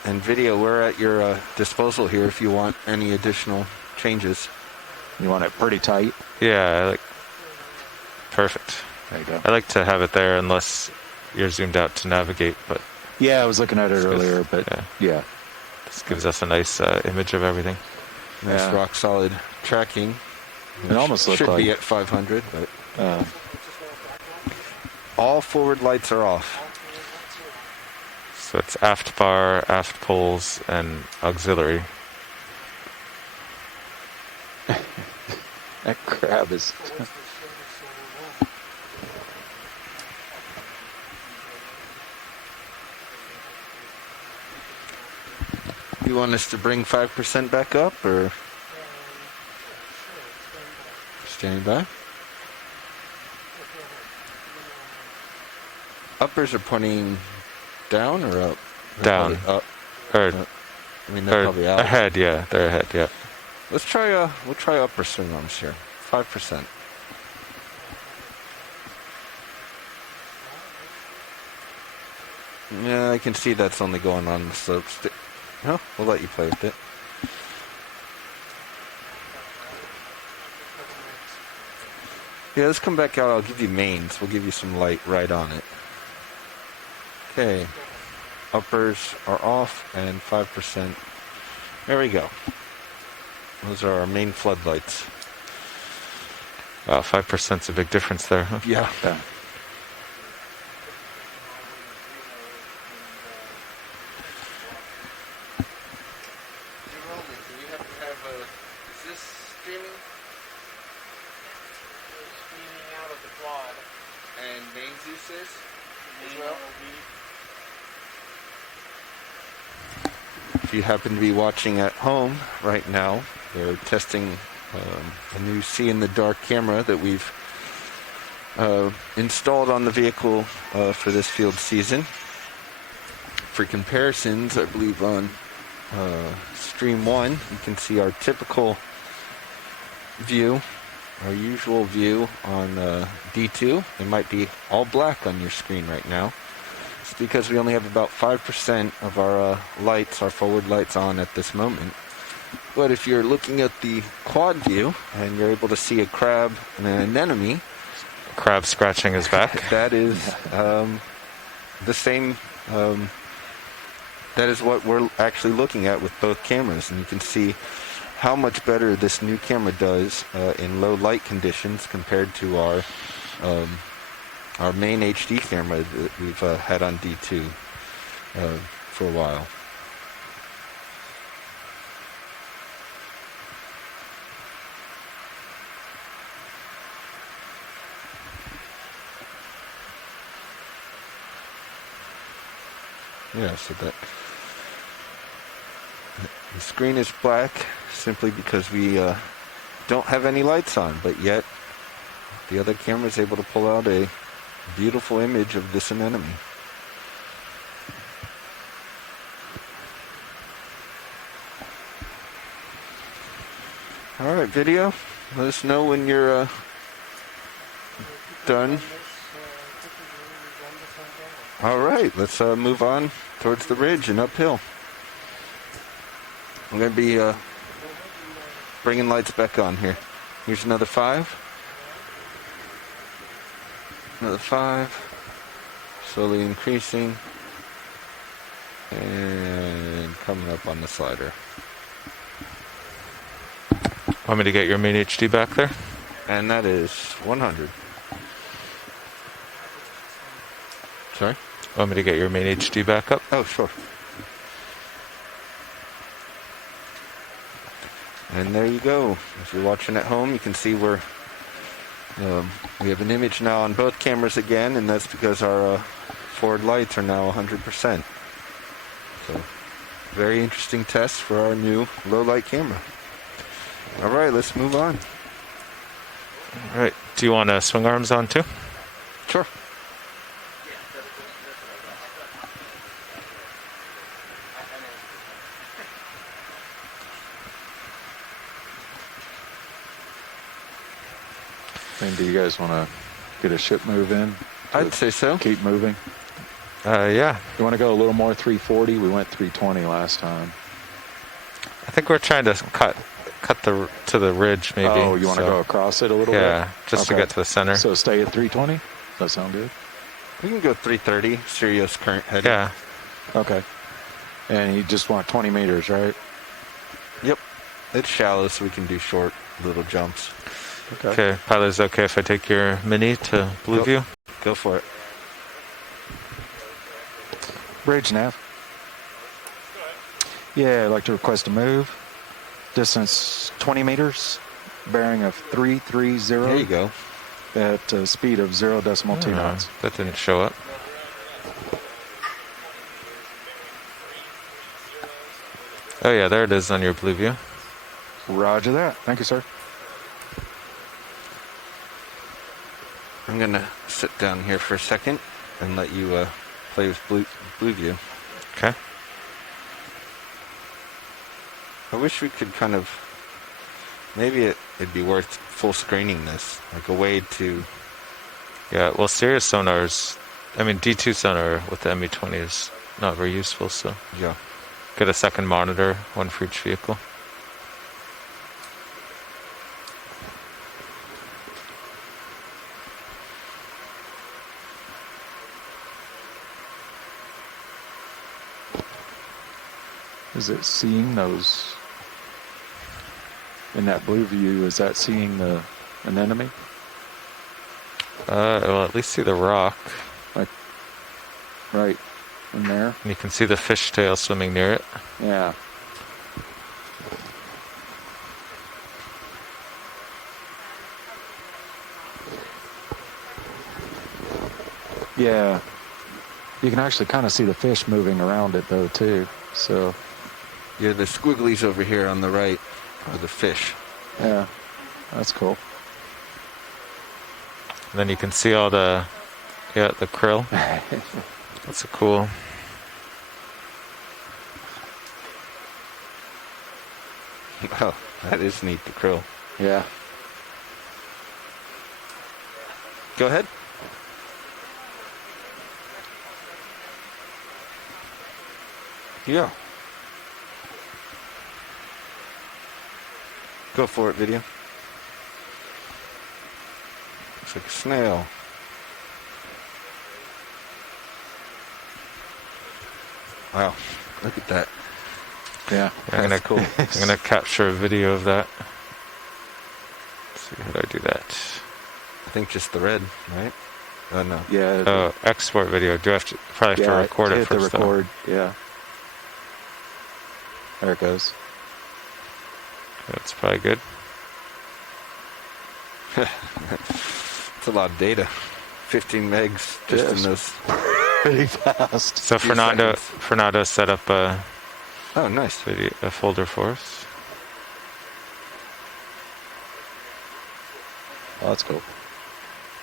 And video, we're at your disposal here if you want any additional changes. You want it pretty tight? Yeah, perfect. There you go. I like to have it there unless you're zoomed out to navigate, but Yeah, I was looking at it It's good. earlier, but yeah. this gives us a nice image of everything. Nice Yeah. rock solid tracking. It almost looked should like be at 500, but uh, all forward lights are off. So it's aft bar, aft poles, and auxiliary. that crab is. You want us to bring 5% back up, or standing by? Uppers are pointing down or up? They're Down. probably up. Or, They're probably out. ahead, yeah. They're ahead, yeah. Let's try. We'll try upper swing arms here. 5%. Yeah, I can see that's only going on the slopes. No, we'll let you play with it. Yeah, let's come back out. I'll give you mains. We'll give you some light right on it. Okay. uppers are off, and 5%. There we go. Those are our main floodlights. Wow, 5%'s a big difference there, huh? Yeah. Is this streaming? Streaming out of the quad. And main Zeus is? Main will be. If you happen to be watching at home right now, we're testing a new see-in-the-dark camera that we've installed on the vehicle for this field season. For comparisons, I believe on Stream 1, you can see our typical view, our usual view on D2. It might be all black on your screen right now. It's because we only have about 5% of our lights, our forward lights on at this moment. But if you're looking at the quad view and you're able to see a crab and an anemone, Crab scratching his back. that is the same. That is what we're actually looking at with both cameras, and you can see how much better this new camera does in low light conditions compared to our main HD camera that we've had on D2 for a while. Yeah, so that the screen is black simply because we don't have any lights on, but yet the other camera is able to pull out a beautiful image of this anemone. All right, video. Let us know when you're done. All right, let's move on towards the ridge and uphill. I'm going to be bringing lights back on here. Here's another 5. Another 5. Slowly increasing. And coming up on the slider. Want me to get your main HD back there? And that is 100. Sorry? Want me to get your main HD back up? Oh, sure. And there you go. If you're watching at home, you can see we have an image now on both cameras again, and that's because our forward lights are now 100%. So, very interesting test for our new low light camera. All right, let's move on. All right. Do you want swing arms on too? Sure. And do you guys want to get a ship move in? I'd say so. Keep moving. Yeah. You want to go a little more 340? We went 320 last time. I think we're trying to cut to the ridge maybe. Oh, you want to go across it a little bit? Yeah, just to get to the center. So stay at 320? Does that sound good? We can go 330, serious current heading. Yeah. Okay. And you just want 20 meters, right? Yep. It's shallow, so we can do short little jumps. Okay. Pilot, is it okay if I take your Mini to Blue View? Go for it. Bridge nav. Yeah, I'd like to request a move. Distance 20 meters. Bearing of 330. There you go. At a speed of 0.2 knots. That didn't show up. Oh yeah, there it is on your Blue View. Roger that. Thank you, sir. I'm going to sit down here for a second and let you play with Blue View. Okay. I wish we could kind of, maybe it'd be worth full screening this, like a way to... Yeah, well, Sirius sonars, I mean, D2 sonar with the ME20 is not very useful, so... Yeah. Get a second monitor, one for each vehicle. Is it seeing those in that blue view? Is that seeing an enemy? Well, at least see the rock. Like right in there? And you can see the fishtail swimming near it. Yeah. Yeah. You can actually kind of see the fish moving around it though too. So Yeah, the squigglies over here on the right are the fish. yeah, that's cool. And then you can see all the krill. That's a cool. Wow, that is neat, the krill. Yeah. Go ahead. Yeah. Go for it, video. Looks like a snail. Wow, look at that. Yeah. That's cool. I'm gonna capture a video of that. Let's see, how do I do that? I think just the red, right? Oh, no. Yeah. Oh, export video. Do I have to probably have to record it hit first? the record. Yeah. There it goes. That's probably good. It's a lot of data. 15 megs just Yes. in those. Pretty fast. So Few Fernando set up a Oh, nice. folder for us. Oh, that's cool.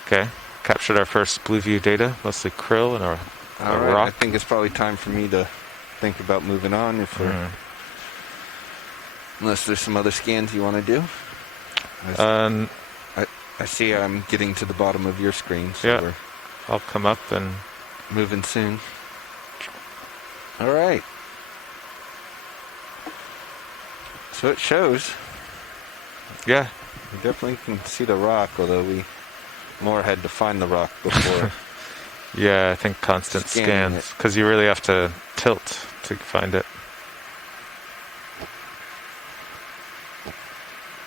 Okay, captured our first blue view data, mostly krill and a All right, I rock. think it's probably time for me to think about moving on if we're... Unless there's some other scans you want to do. I see I'm getting to the bottom of your screen, so Yeah. we're I'll come up and moving soon. All right. So it shows. yeah. We definitely can see the rock, although we more had to find the rock before. Yeah, I think constant Scanning scans, because you really have to tilt to find it.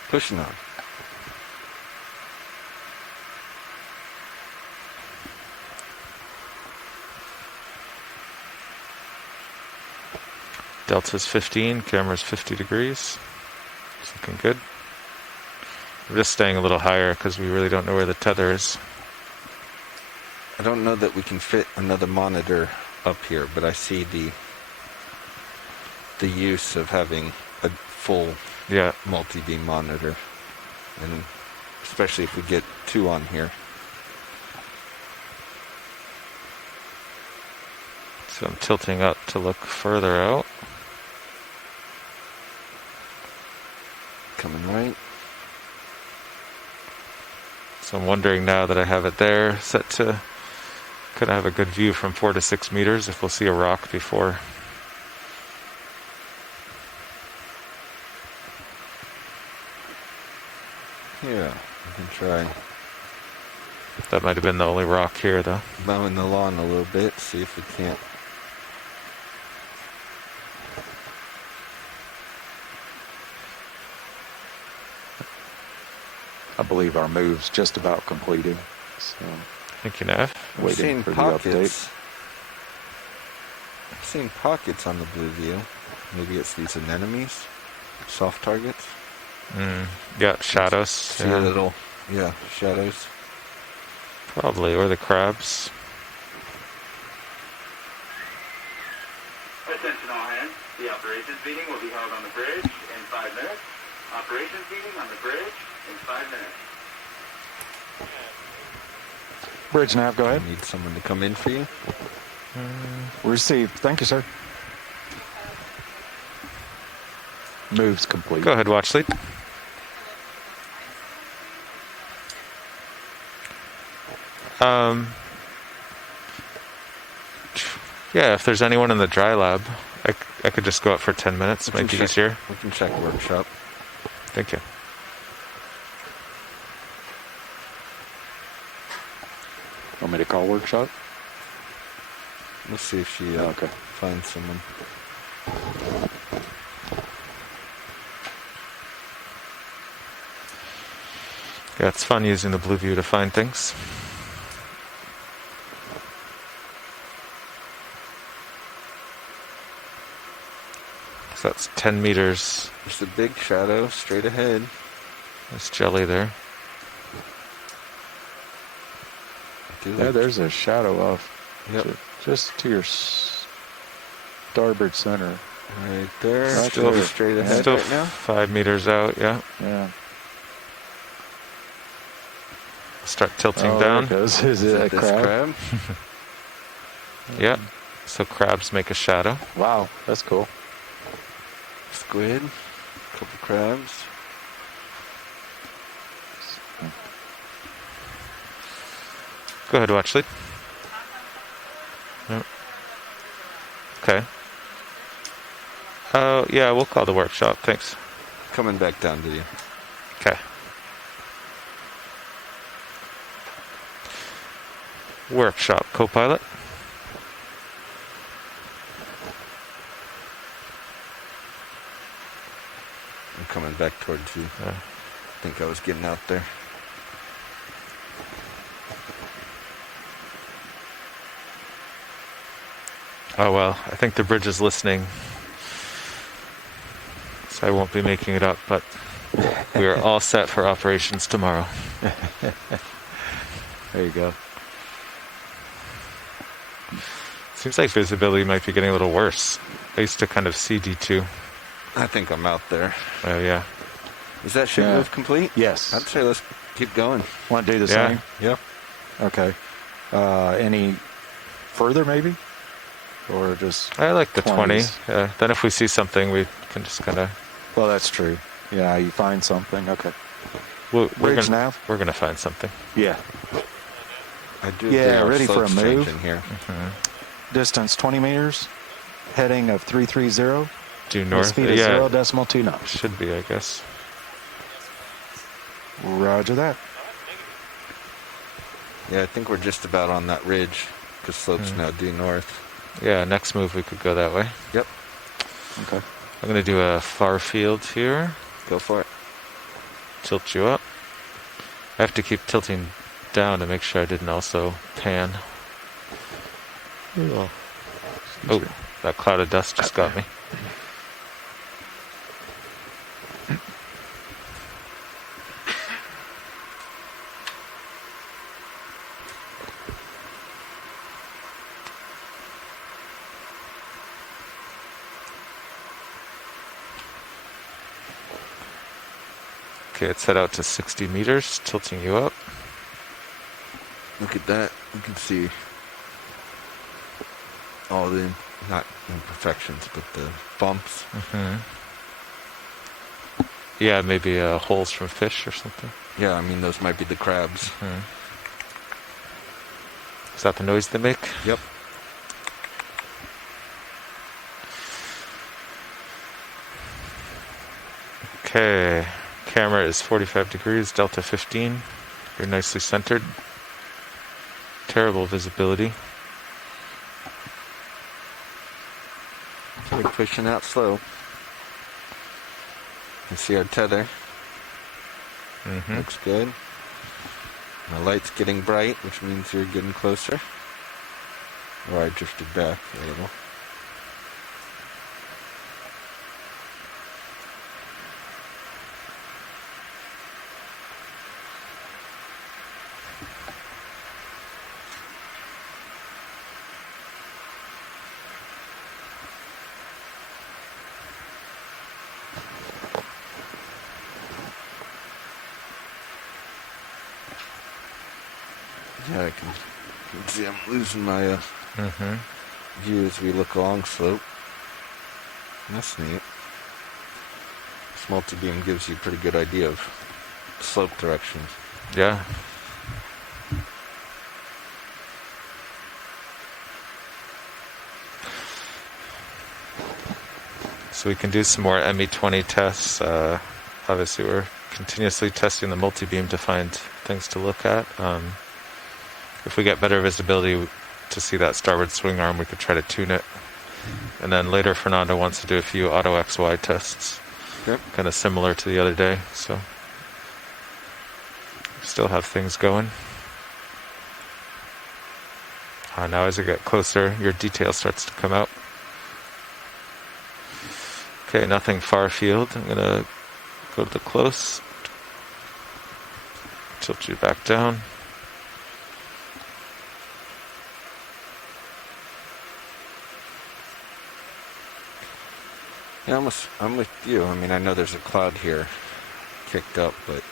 Pushing on. Delta's 15, camera's 50 degrees. It's looking good. We're just staying a little higher because we really don't know where the tether is. I don't know that we can fit another monitor up here, but I see the use of having a full Yeah, multi-beam monitor, and especially if we get two on here. so I'm tilting up to look further out. Coming right. So I'm wondering now that I have it there set to, could I have a good view from 4 to 6 meters if we'll see a rock before. Yeah, we can try That might have been the only rock here though. mowing the lawn a little bit, see if we can't. I believe our move's just about completed. So Thank you, Nav. I've waiting seen for the pockets. update. I've seen pockets on the blue view. Maybe it's these anemones, soft targets. Yeah, shadows. See a Yeah, little, yeah, shadows. probably, or the crabs. Attention all hands. The operations meeting will be held on the bridge in 5 minutes. Operations meeting on the bridge in 5 minutes. Bridge nav, go ahead. Need someone to come in for you. Received. Thank you, sir. Move's complete. Go ahead, watch lead. Yeah, if there's anyone in the dry lab, I could just go up for 10 minutes. Might be easier. We can check workshop. Thank you. Want me to call workshop? Let's see if she Okay. finds someone. Yeah, it's fun using the blue view to find things. So that's 10 meters. There's a big shadow straight ahead. There's jelly there. Yeah, there's a shadow off. Yep. Just to your starboard center. Right there. Right Still there. straight ahead Still right now. 5 meters out, yeah. Yeah. Start tilting Oh, down. there it goes. Is it a This crab? Yeah. So crabs make a shadow. Wow, that's cool. Squid. Couple crabs. Go ahead, watch lead. Yep. Okay. Oh, yeah, we'll call the workshop. Thanks. Coming back down to you. Okay. Workshop, co-pilot. I'm coming back towards you. I think I was getting out there. Oh, well, I think the bridge is listening. So I won't be making it up, but we are all set for operations tomorrow. There you go. Seems like visibility might be getting a little worse. I used to kind of see D2. I think I'm out there. Oh, yeah. Is that ship Yeah. move complete? Yes. I'd say let's keep going. Want to do the Yeah. same? Yep. Okay. Any further, maybe? Or just... I like the 20. 20s. Then if we see something, we can just kind of... Well, that's true. Yeah, you find something. Okay. We're Bridge gonna, nav? We're going to find something. Yeah. I do Yeah, think our ready for a slope's move? changing here. Distance 20 meters. Heading of 330. Due north. Speed is Yeah, 0.2 knots. should be, I guess. Roger that. Yeah, I think we're just about on that ridge because slope's now due north. Yeah, next move we could go that way. Yep. Okay. I'm going to do a far field here. Go for it. Tilt you up. I have to keep tilting down to make sure I didn't also pan. Oh, that cloud of dust just got me. Okay, it's set out to 60 meters, tilting you up. Look at that. You can see all the, not imperfections, but the bumps. Yeah, maybe holes from fish or something. Yeah, I mean, those might be the crabs. Is that the noise they make? Yep. Okay, camera is 45 degrees, delta 15. You're nicely centered. Terrible visibility. We're pushing out slow. You see our tether. Looks good. My light's getting bright, which means you're getting closer. Or I drifted back a little. Yeah, I can see I'm losing my view as we look along slope. That's neat. This multi-beam gives you a pretty good idea of slope directions. Yeah. So we can do some more ME20 tests. Obviously, we're continuously testing the multi-beam to find things to look at. If we get better visibility to see that starboard swing arm, we could try to tune it. And then later, Fernando wants to do a few auto XY tests, Yep. kind of similar to the other day. So still have things going. Now as I get closer, your detail starts to come out. Okay, nothing far field. I'm gonna go to the close. Tilt you back down. Yeah, I'm with you. I mean, I know there's a cloud here kicked up, but it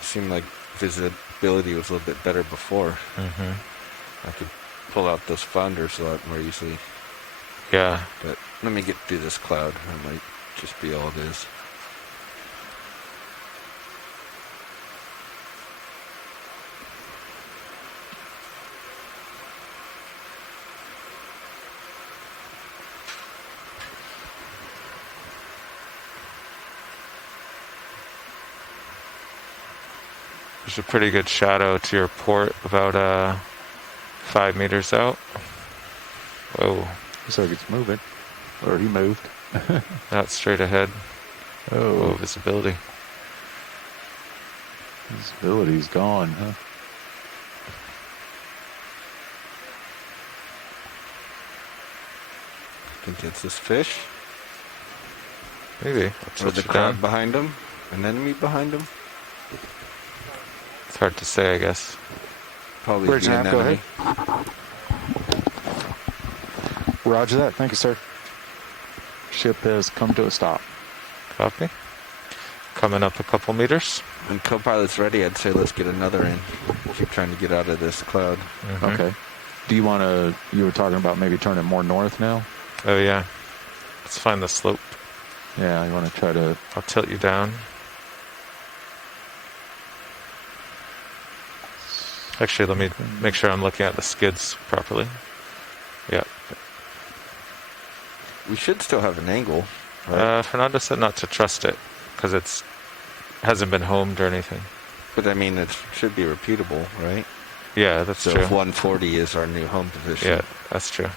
seemed like visibility was a little bit better before. I could pull out those founders a lot more easily. Yeah. But let me get through this cloud. It might just be all it is. There's a pretty good shadow to your port, about 5 meters out. Whoa. Looks like it's moving. Or he moved. Not straight ahead. Oh. Whoa, visibility. Visibility's gone, huh? Think it's this fish? Maybe. I'll Or tilt the you crowd down. behind him? An enemy behind him? It's hard to say, I guess. Probably Bridge be an nav, go enemy. ahead. Roger that. Thank you, sir. Ship has come to a stop. Copy. Coming up a couple meters. When co-pilot's ready, I'd say let's get another in. Keep trying to get out of this cloud. Okay. Do you want to, you were talking about maybe turning more north now? Oh yeah. Let's find the slope. Yeah, you want to try to... I'll tilt you down. Actually, let me make sure I'm looking at the skids properly. Yeah. We should still have an angle. Right? Fernando said not to trust it because it's hasn't been homed or anything. But I mean, it should be repeatable, right? Yeah, that's So true. if 140 is our new home position. Yeah, that's true.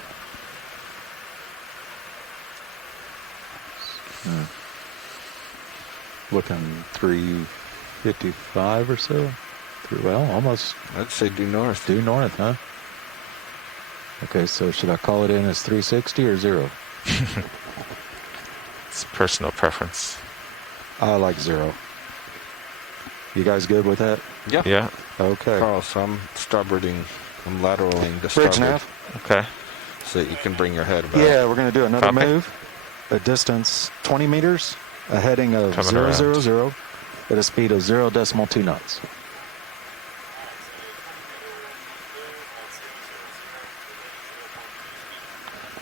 Looking 355 or so? Well, almost I'd say due north. due north, huh? Okay, so should I call it in as 360 or 0? It's personal preference. I like 0. You guys good with that? Yeah. Okay. Carl, so I'm starboarding. I'm lateraling to Bridge starboard nav? Okay. so that you can bring your head about. Yeah, we're going to do another Copy. move. A distance 20 meters, a heading of Coming 000 around. at a speed of 0.2 knots.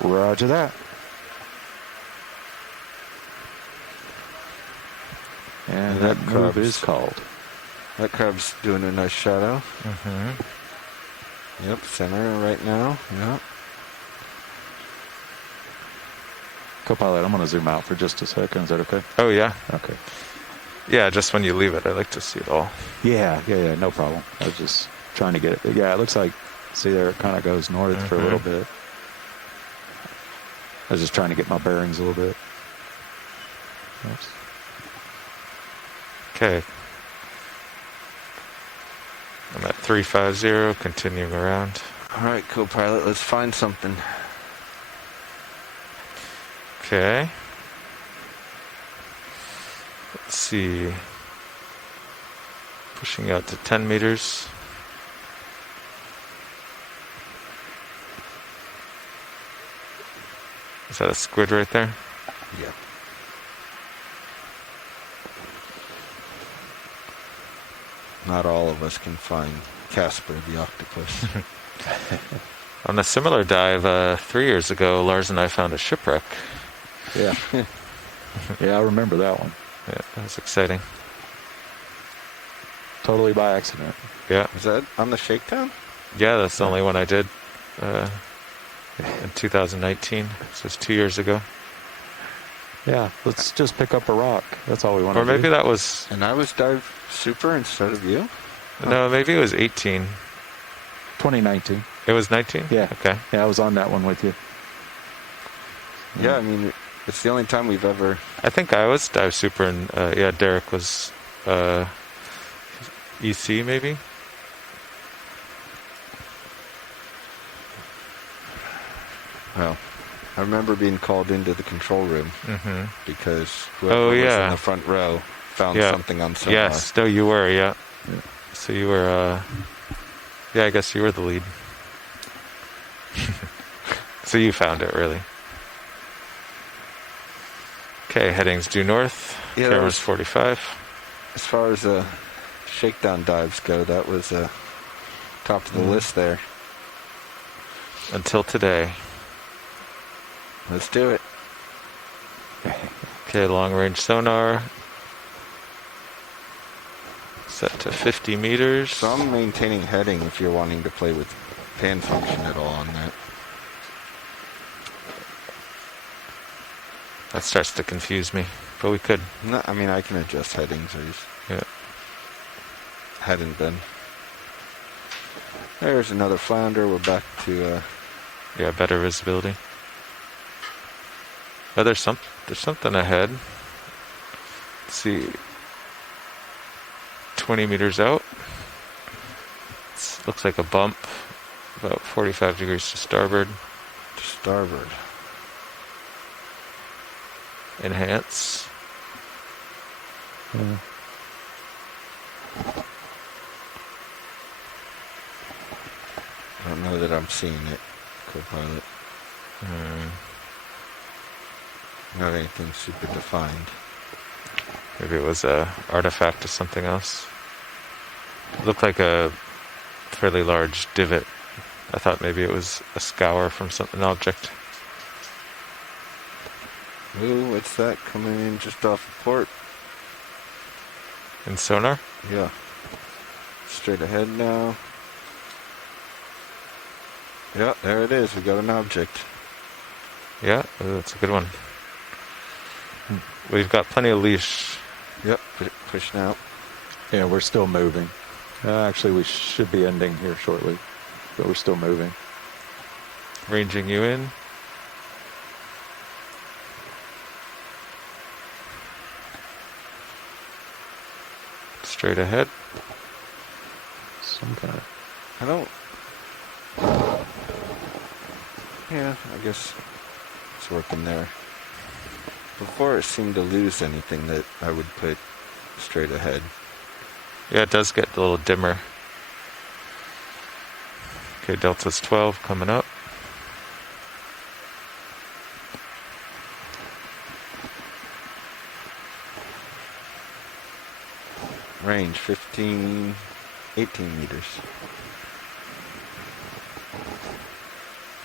Roger that. And that that move crab's- is called. That crab's doing a nice shadow. Mm-hmm. Yep, center right now. Yeah. Co-pilot, I'm going to zoom out for just a second. Is that okay? Oh yeah. Okay. Yeah, just when you leave it, I like to see it all. Yeah, no problem. I was just trying to get it. Yeah, it looks like, see there, it kind of goes north for a little bit. I was just trying to get my bearings a little bit. Oops. Okay. I'm at 350, continuing around. All right, co-pilot, let's find something. Okay. Let's see. Pushing out to 10 meters. Is that a squid right there? Yep. Not all of us can find Casper the octopus. On a similar dive 3 years ago, Lars and I found a shipwreck. Yeah. Yeah, I remember that one. Yeah, that was exciting. Totally by accident. Yeah. Is that on the shakedown? Yeah, that's the only one I did in 2019. This was 2 years ago. Yeah, let's just pick up a rock. That's all we want Or to do. maybe that was... And I was dive super instead of you? No, maybe it was 18. 2019. It was 19? Yeah. Okay. Yeah, I was on that one with you. Yeah, I mean, it's the only time we've ever... I think I was dive super and yeah, Derek was EC maybe? Well, I remember being called into the control room Mm-hmm. because whoever was yeah. in the front row found Yeah. something on sonar. Yes, no, you were, yeah. So you were, yeah, I guess you were the lead. So you found it, really. Okay, headings due north. Yeah, that Cameras was- 45. As far as shakedown dives go, that was top of the list there. Until today. Let's do it. Okay, long range sonar. Set to 50 meters. So I'm maintaining heading if you're wanting to play with pan function at all on that. That starts to confuse me, but we could. No, I mean, I can adjust headings. I just Yeah. hadn't been. There's another flounder. We're back to... Yeah, better visibility. Oh, there's something ahead. Let's see. 20 meters out. Looks like a bump. About 45 degrees to starboard. starboard. Enhance. I don't know that I'm seeing it, Copilot. Not anything super defined. Maybe it was a artifact of something else. It looked like a fairly large divot. I thought maybe it was a scour from an object. Ooh, what's that coming in just off the port? In sonar? Yeah. Straight ahead now. Yeah, there it is. We got an object. Yeah, that's a good one. We've got plenty of leash. Yep, pushing out. Yeah, we're still moving. Actually, we should be ending here shortly, but we're still moving. Ranging you in. Straight ahead. Some kind of... I don't... Yeah, I guess it's working there. Before it seemed to lose anything that I would put straight ahead. Yeah, it does get a little dimmer. Okay, Delta's 12 coming up. Range 15, 18 meters.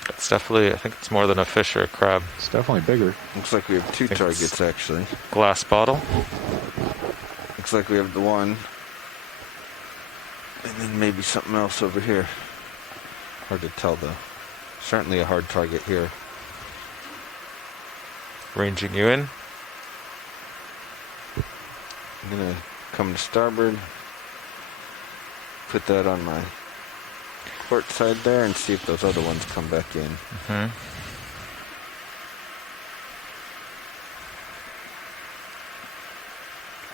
It's definitely, I think it's more than a fish or a crab. It's definitely bigger. Looks like we have two Think it's- targets actually. Glass bottle. Looks like we have the one. And then maybe something else over here. Hard to tell though. Certainly a hard target here. Ranging you in. I'm gonna come to starboard. Put that on my port side there and see if those other ones come back in. Hmm.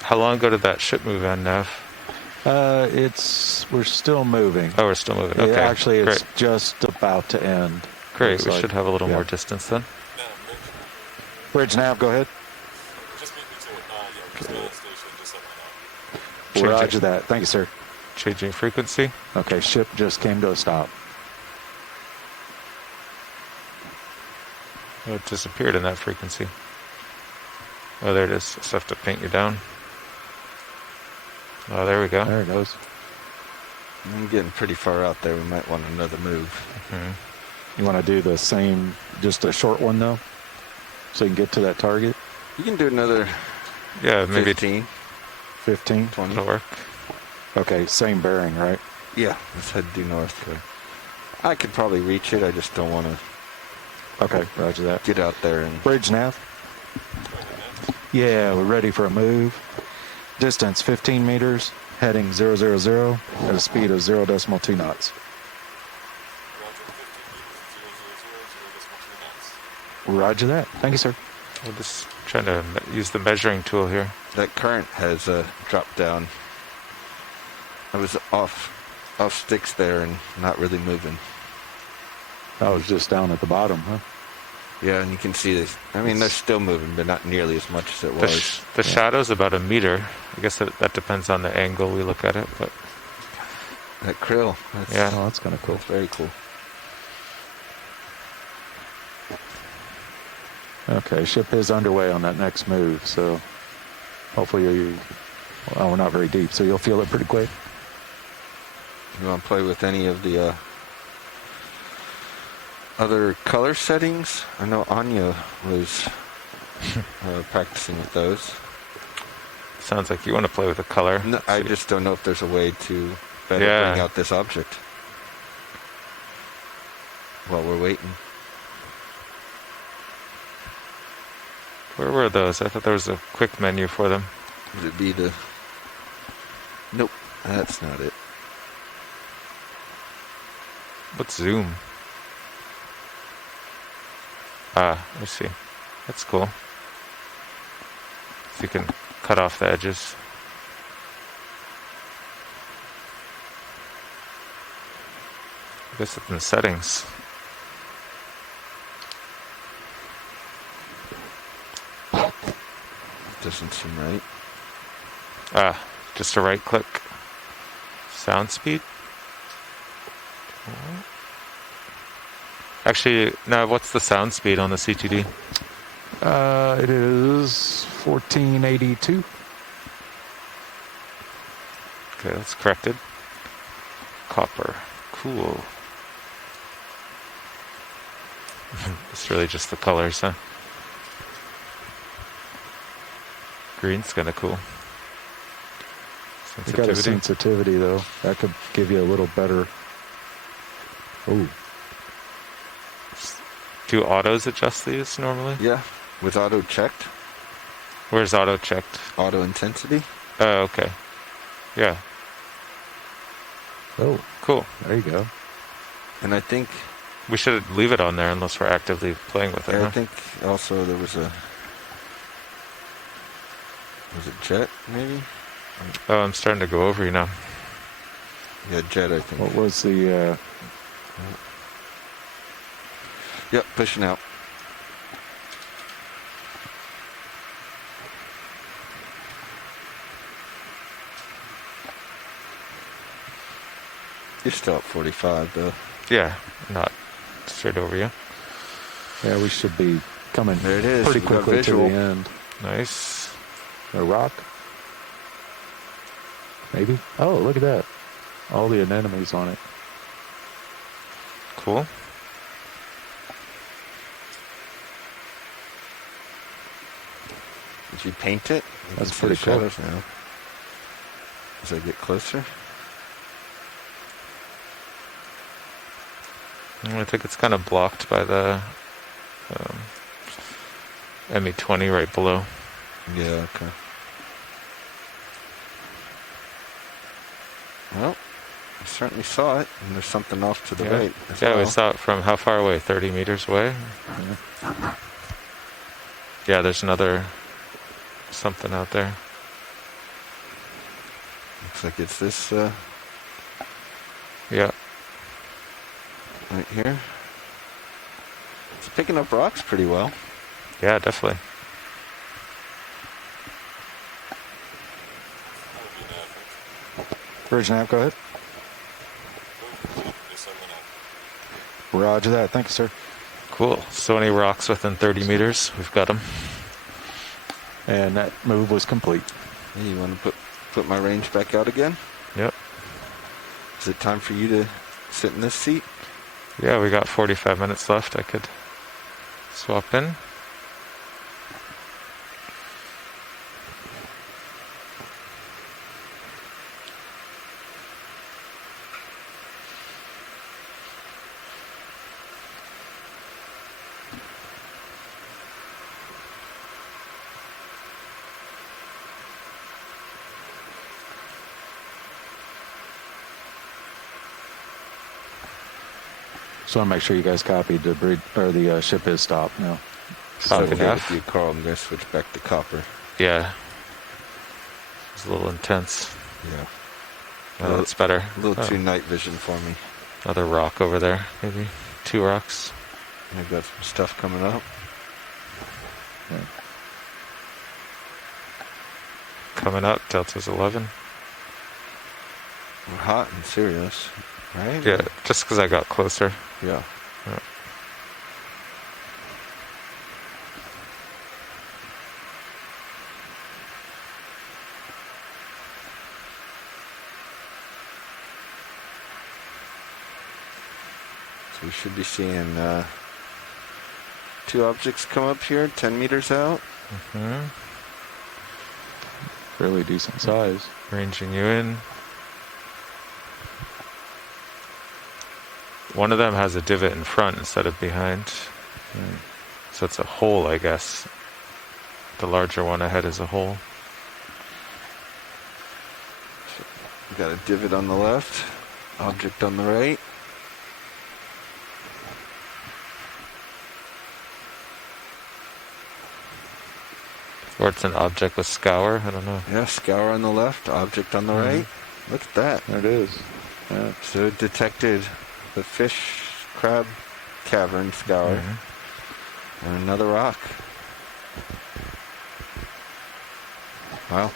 How long ago did that ship move in, Nav? We're still moving. Oh, we're still moving. Okay. Actually, it's great. just about to end. Great. Looks We like. should have a little Yeah. more distance then. Bridge nav, go ahead. Just meet me to just the station, just let me know. Roger that. Thank you, sir. Changing frequency. Okay, ship just came to a stop. Oh, it disappeared in that frequency. Oh, there it is. Just have to paint you down. Oh, there we go. There it goes. I'm getting pretty far out there. We might want another move. You want to do the same, just a short one though, so you can get to that target. You can do another Yeah, maybe 15, 15. 20. it'll work. Okay, same bearing, right? Yeah, let's head due north here. I could probably reach it. I just don't want to Okay, roger that. get out there and... Bridge nav. Yeah, we're ready for a move. Distance 15 meters, heading 000 at a speed of 0.2 knots. Roger that. Thank you, sir. We're just trying to use the measuring tool here. That current has dropped down I was off sticks there and not really moving. I was just down at the bottom, huh? Yeah, and you can see this. I mean, they're still moving, but not nearly as much as it was. The shadow's about a meter. I guess that depends on the angle we look at it, but That krill. That's, yeah. Oh, that's kind of cool. That's very cool. Okay, ship is underway on that next move, so hopefully we're not very deep, so you'll feel it pretty quick. You want to play with any of the other color settings? I know Anya was practicing with those. Sounds like you want to play with the color. No, I just don't know if there's a way to better bring out this object while we're waiting. Where were those? I thought there was a quick menu for them. Would it be the... Nope, that's not it. What's zoom? Ah, I see. That's cool. So you can cut off the edges. I guess it's in settings. Doesn't seem right. Ah, just a right click. Sound speed? Actually, no, what's the sound speed on the CTD? It is 1482. Okay, that's corrected. Copper. Cool. It's really just the colors, huh? Green's kind of cool. You got a sensitivity though. That could give you a little better. Oh. Do autos adjust these normally? Yeah, with auto checked. Where's auto checked? Auto intensity. Oh, okay. Yeah. Oh, cool. There you go. And I think we should leave it on there unless we're actively playing with it. I huh? think also there was a... Was it jet, maybe? Oh, I'm starting to go over you now. Yeah, jet, I think. What was the... Yep, pushing out. You're still at 45, though. Yeah, not straight over you. Yeah, we should be coming There it is. pretty We got quickly to the visual. end. Nice. A rock? Maybe? Oh, look at that. All the anemones on it. Cool. Did you paint it? You That's can see the pretty cool. shadows now. As I get closer. I think it's kind of blocked by the ME20 right below. Yeah, okay. Well, I certainly saw it, and there's something off to the right as Yeah, well. we saw it from how far away? 30 meters away? Yeah, there's another something out there. Looks like it's this Yeah. right here. It's picking up rocks pretty well. Yeah, definitely. Bridge nav, go ahead. Roger that. Thank you, sir. Cool. So any rocks within 30 meters, we've got them. And that move was complete. Hey, you want to put my range back out again? Yep. Is it time for you to sit in this seat? Yeah, we got 45 minutes left. I could swap in. Just want to make sure you guys copied the bridge or the ship is stopped now. Copy okay that. with you, Carl. I'm going to switch back to copper. Yeah. It's a little intense. Yeah. Oh, that's better. A little Oh, too night vision for me. another rock over there, maybe. 2 rocks. I got some stuff coming up. Coming up, Delta's 11. We're hot and serious, right? Yeah, just because I got closer. Yeah. Yeah. So we should be seeing 2 objects come up here, 10 meters out. Hmm. Fairly decent size. Ranging you in. One of them has a divot in front instead of behind. So it's a hole, I guess. The larger one ahead is a hole. We got a divot on the left, object on the right. Or it's an object with scour, I don't know. Yeah, scour on the left, object on the right. Look at that. There it is. Yeah. So it detected the fish crab cavern scour and another rock. Wow.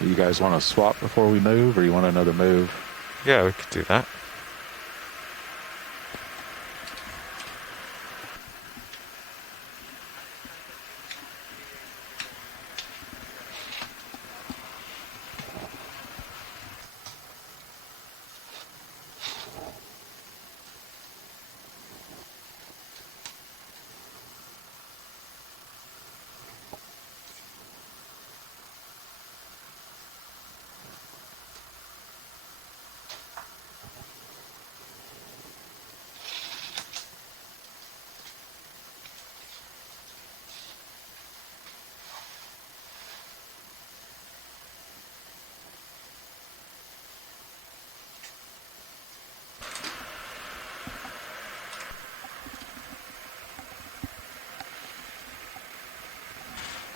You guys want to swap before we move, or you want another move? Yeah, we could do that.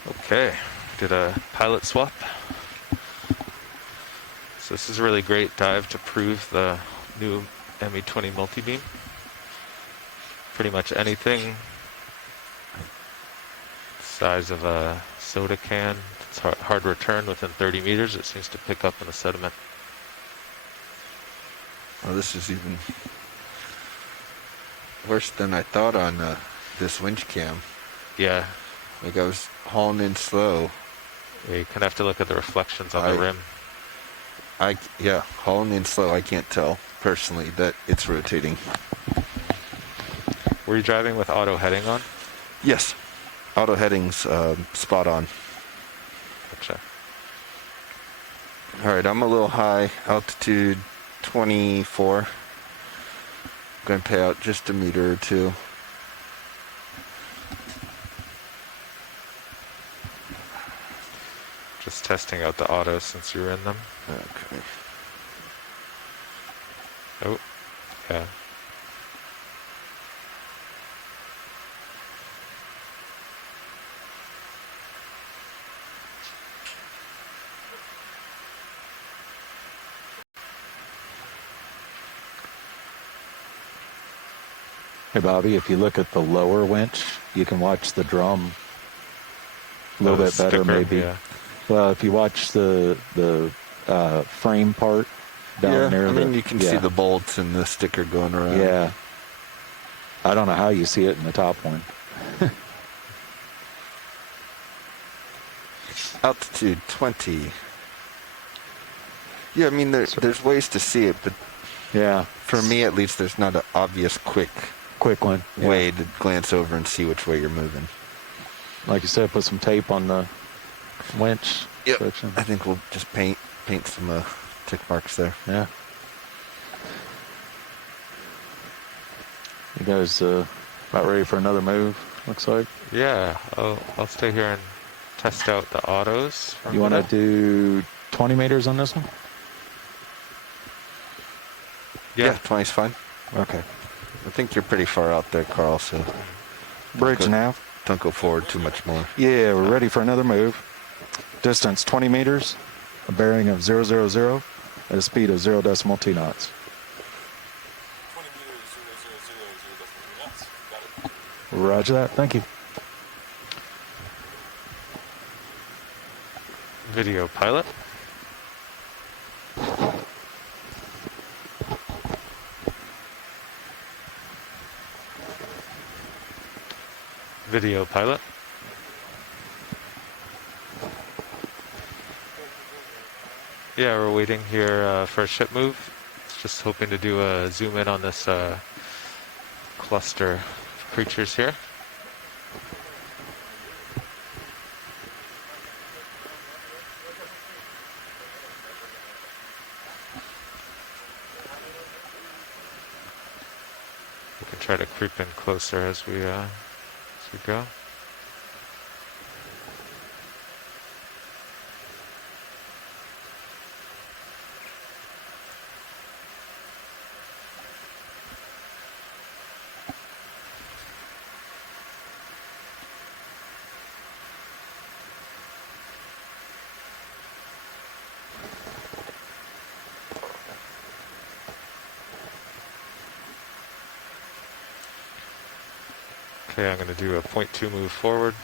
Okay, did a pilot swap. So this is a really great dive to prove the new ME20 multi-beam. Pretty much anything size of a soda can, it's hard return within 30 meters, it seems to pick up in the sediment. Oh, this is even worse than I thought on this winch cam. Yeah, Like I was hauling in slow. you kind of have to look at the reflections on the rim. Yeah, hauling in slow, I can't tell personally that it's rotating. Were you driving with auto heading on? Yes, auto heading's spot on. Gotcha. All right, I'm a little high, altitude 24. Going to pay out just a meter or two. Just testing out the autos since you were in them. Okay. Oh, yeah. Hey, Bobby, if you look at the lower winch, you can watch the drum a little bit better, sticker, maybe. Yeah. Well, if you watch the frame part down near I mean, you can see the bolts and the sticker going around. Yeah. I don't know how you see it in the top one. Altitude 20. Yeah, I mean, there's ways to see it, but Yeah. for me at least, there's not an obvious quick One. Yeah. way to glance over and see which way you're moving. Like you said, put some tape on the winch section. I think we'll just paint some tick marks there. Yeah. You guys about ready for another move, looks like? Yeah, I'll stay here and test out the autos. You want to do 20 meters on this one? Yeah, 20's fine. Okay. I think you're pretty far out there, Carl, so Bridge Good. now. don't go forward too much more. Yeah, we're ready for another move. Distance 20 meters, a bearing of 000 at a speed of 0 decimal T knots. 20 meters, 0, 0, 0, 0 knots. Got it. Roger that. Thank you. Video pilot. Video pilot. Yeah, we're waiting here for a ship move. Just hoping to do a zoom in on this cluster of creatures here. We can try to creep in closer as we go. Okay, I'm going to do a 0.2 move forward.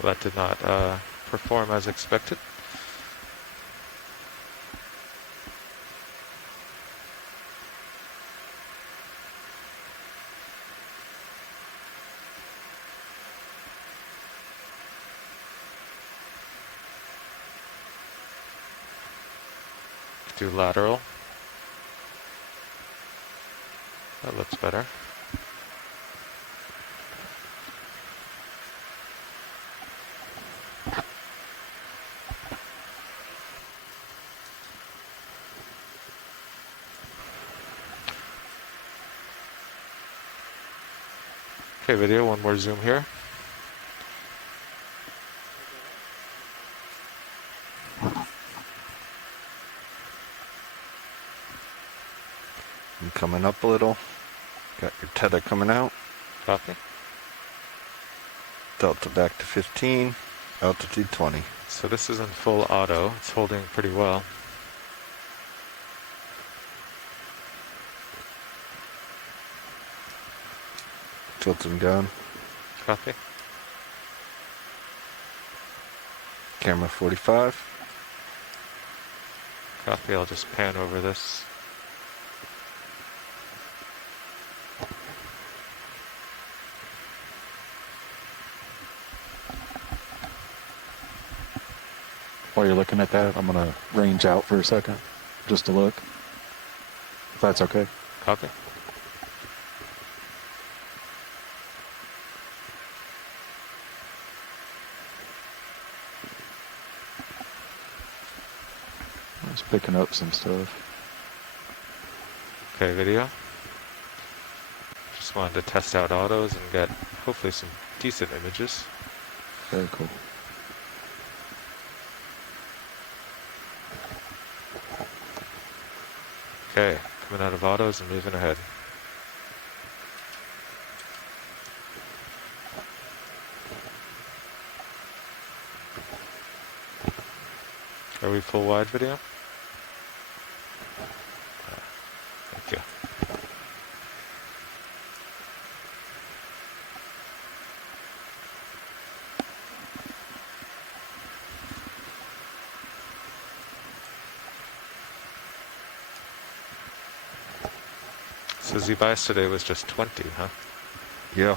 Well, that did not perform as expected. Do lateral. That looks better. Okay, video, one more zoom here. I'm coming up a little. Got your tether coming out. Copy. Delta back to 15. Altitude 20. So this is in full auto. It's holding pretty well. Tilting down. Copy. Camera 45. Copy. I'll just pan over this. While you're looking at that, I'm going to range out for a second, just to look, if that's okay. Copy. Just picking up some stuff. Okay, video. Just wanted to test out autos and get hopefully some decent images. Very cool. Okay, coming out of autos and moving ahead. Are we full wide video? Thank you. So Z-bias today was just 20, huh? Yeah.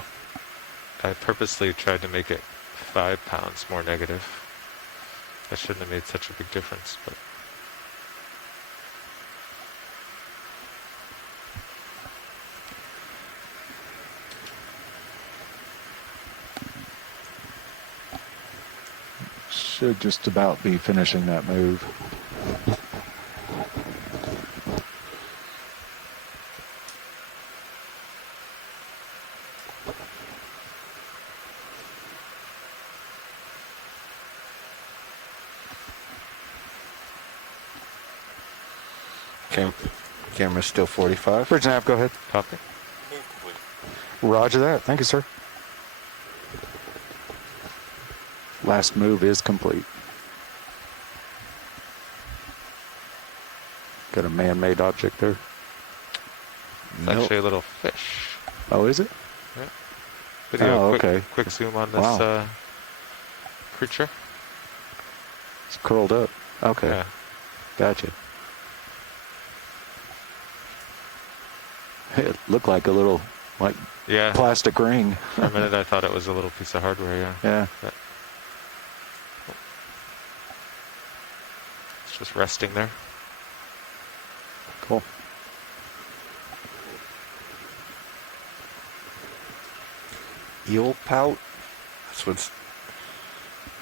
I purposely tried to make it 5 pounds more negative. That shouldn't have made such a big difference, but... Should just about be finishing that move. Camera's still 45. Bridge nav, go ahead. Copy. Move complete. Roger that. Thank you, sir. Last move is complete. Got a man-made object there. It's Nope. actually a little fish. Oh, is it? Video, Oh, quick, okay. quick zoom on this Wow. creature. It's curled up. Okay. Yeah. Gotcha. It looked like a little, like, Yeah. plastic ring. For a minute I thought it was a little piece of hardware, yeah. Yeah. But it's just resting there. Cool. Eel pout? That's what's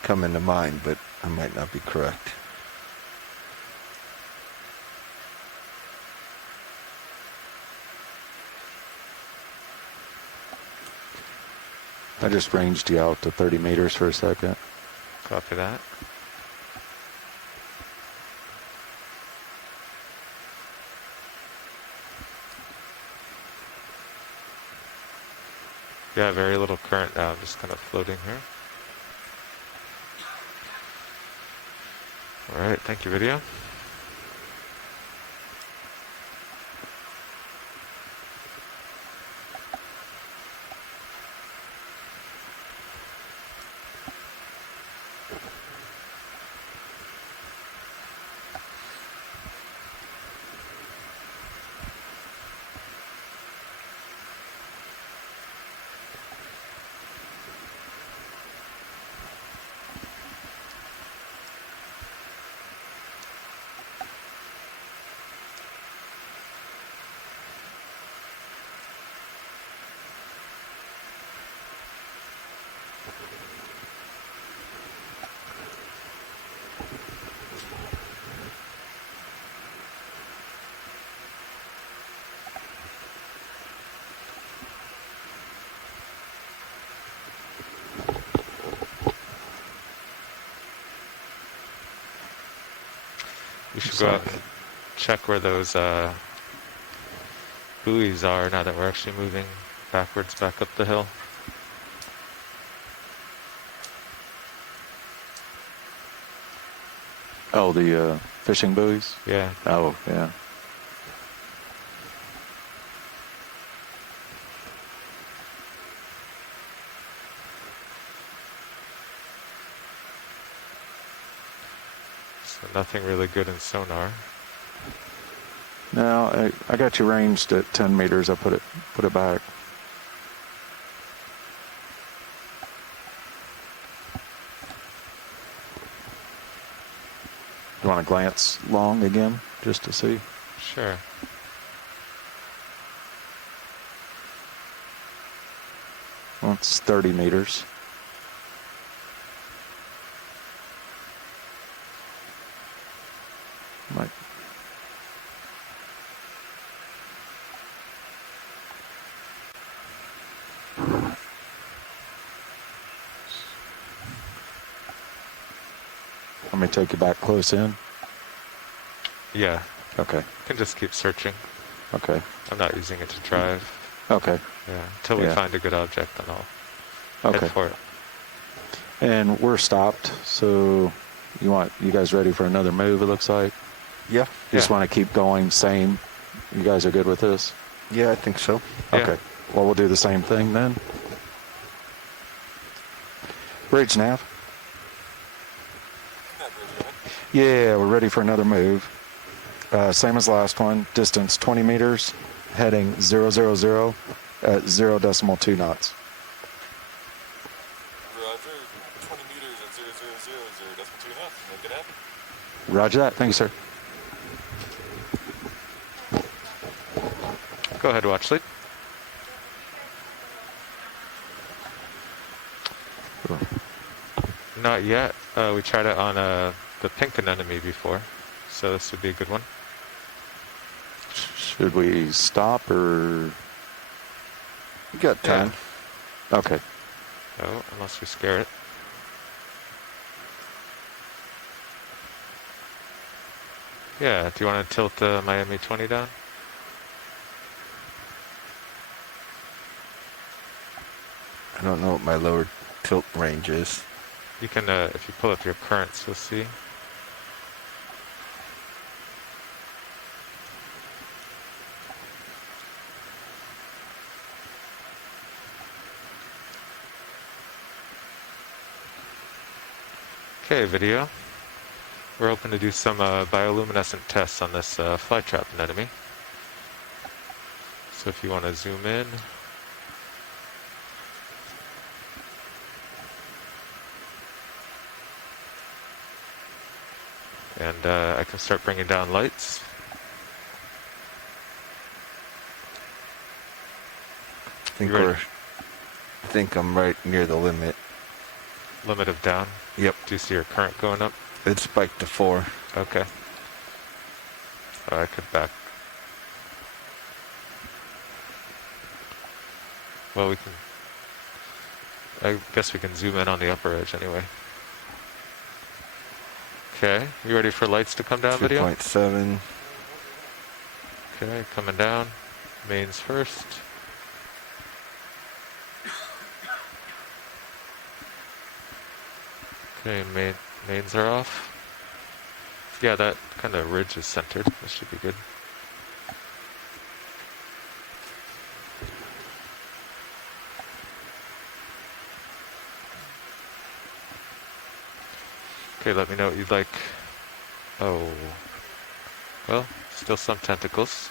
coming to mind, but I might not be correct. I just ranged you out to 30 meters for a second. Copy that. Yeah, very little current now. I'm just kind of floating here. All right, thank you, video. We should go out and check where those buoys are now that we're actually moving backwards back up the hill. Oh, the fishing buoys? Yeah. Oh, yeah. So nothing really good in sonar. No, I got you ranged at 10 meters. I put it back. You want to glance long again, just to see? Sure. Well, it's 30 meters. Might. Let me take you back close in. Yeah. Okay. Can just keep searching. Okay. I'm not using it to drive. Okay. Yeah. Until we Yeah. find a good object, then I'll Okay. head for it. And we're stopped, so you guys ready for another move, it looks like? Yeah. You just Yeah. want to keep going, same. You guys are good with this? Yeah, I think so. Yeah. Okay. Well, we'll do the same thing then. Bridge nav. That bridge, right? Yeah, we're ready for another move. Same as last one. Distance 20 meters, heading 000 at 0.2 knots. Roger. 20 meters at 0.000.2 knots. Make it happen. Roger that. Thank you, sir. Go ahead, watch lead. Not yet. We tried it on the pink anemone before, so this would be a good one. Should we stop or? We got time. Okay. Oh, unless we scare it. Yeah, do you want to tilt the Miami 20 down? I don't know what my lower tilt range is. You can, if you pull up your currents, you'll see. Okay, video. We're hoping to do some bioluminescent tests on this flytrap anemone. So if you want to zoom in. And I can start bringing down lights. I think I'm right near the limit. Limit of down? Yep. Do you see your current going up? It spiked to 4. Okay. I could back. Well, we can... I guess we can zoom in on the upper edge anyway. Okay, you ready for lights to come down, video? 2.7. Okay, coming down. Mains first. Okay, mains are off. Yeah, that kind of ridge is centered. This should be good. Okay, let me know what you'd like. Oh. Well, still some tentacles.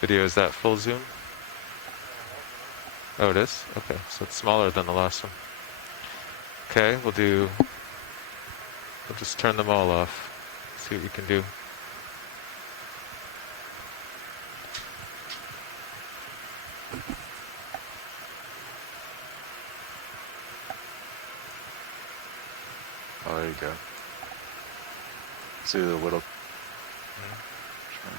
Video, is that full zoom? Oh, it is? Okay, so it's smaller than the last one. Okay, we'll just turn them all off. See what you can do. Oh, there you go. See the little... Sure.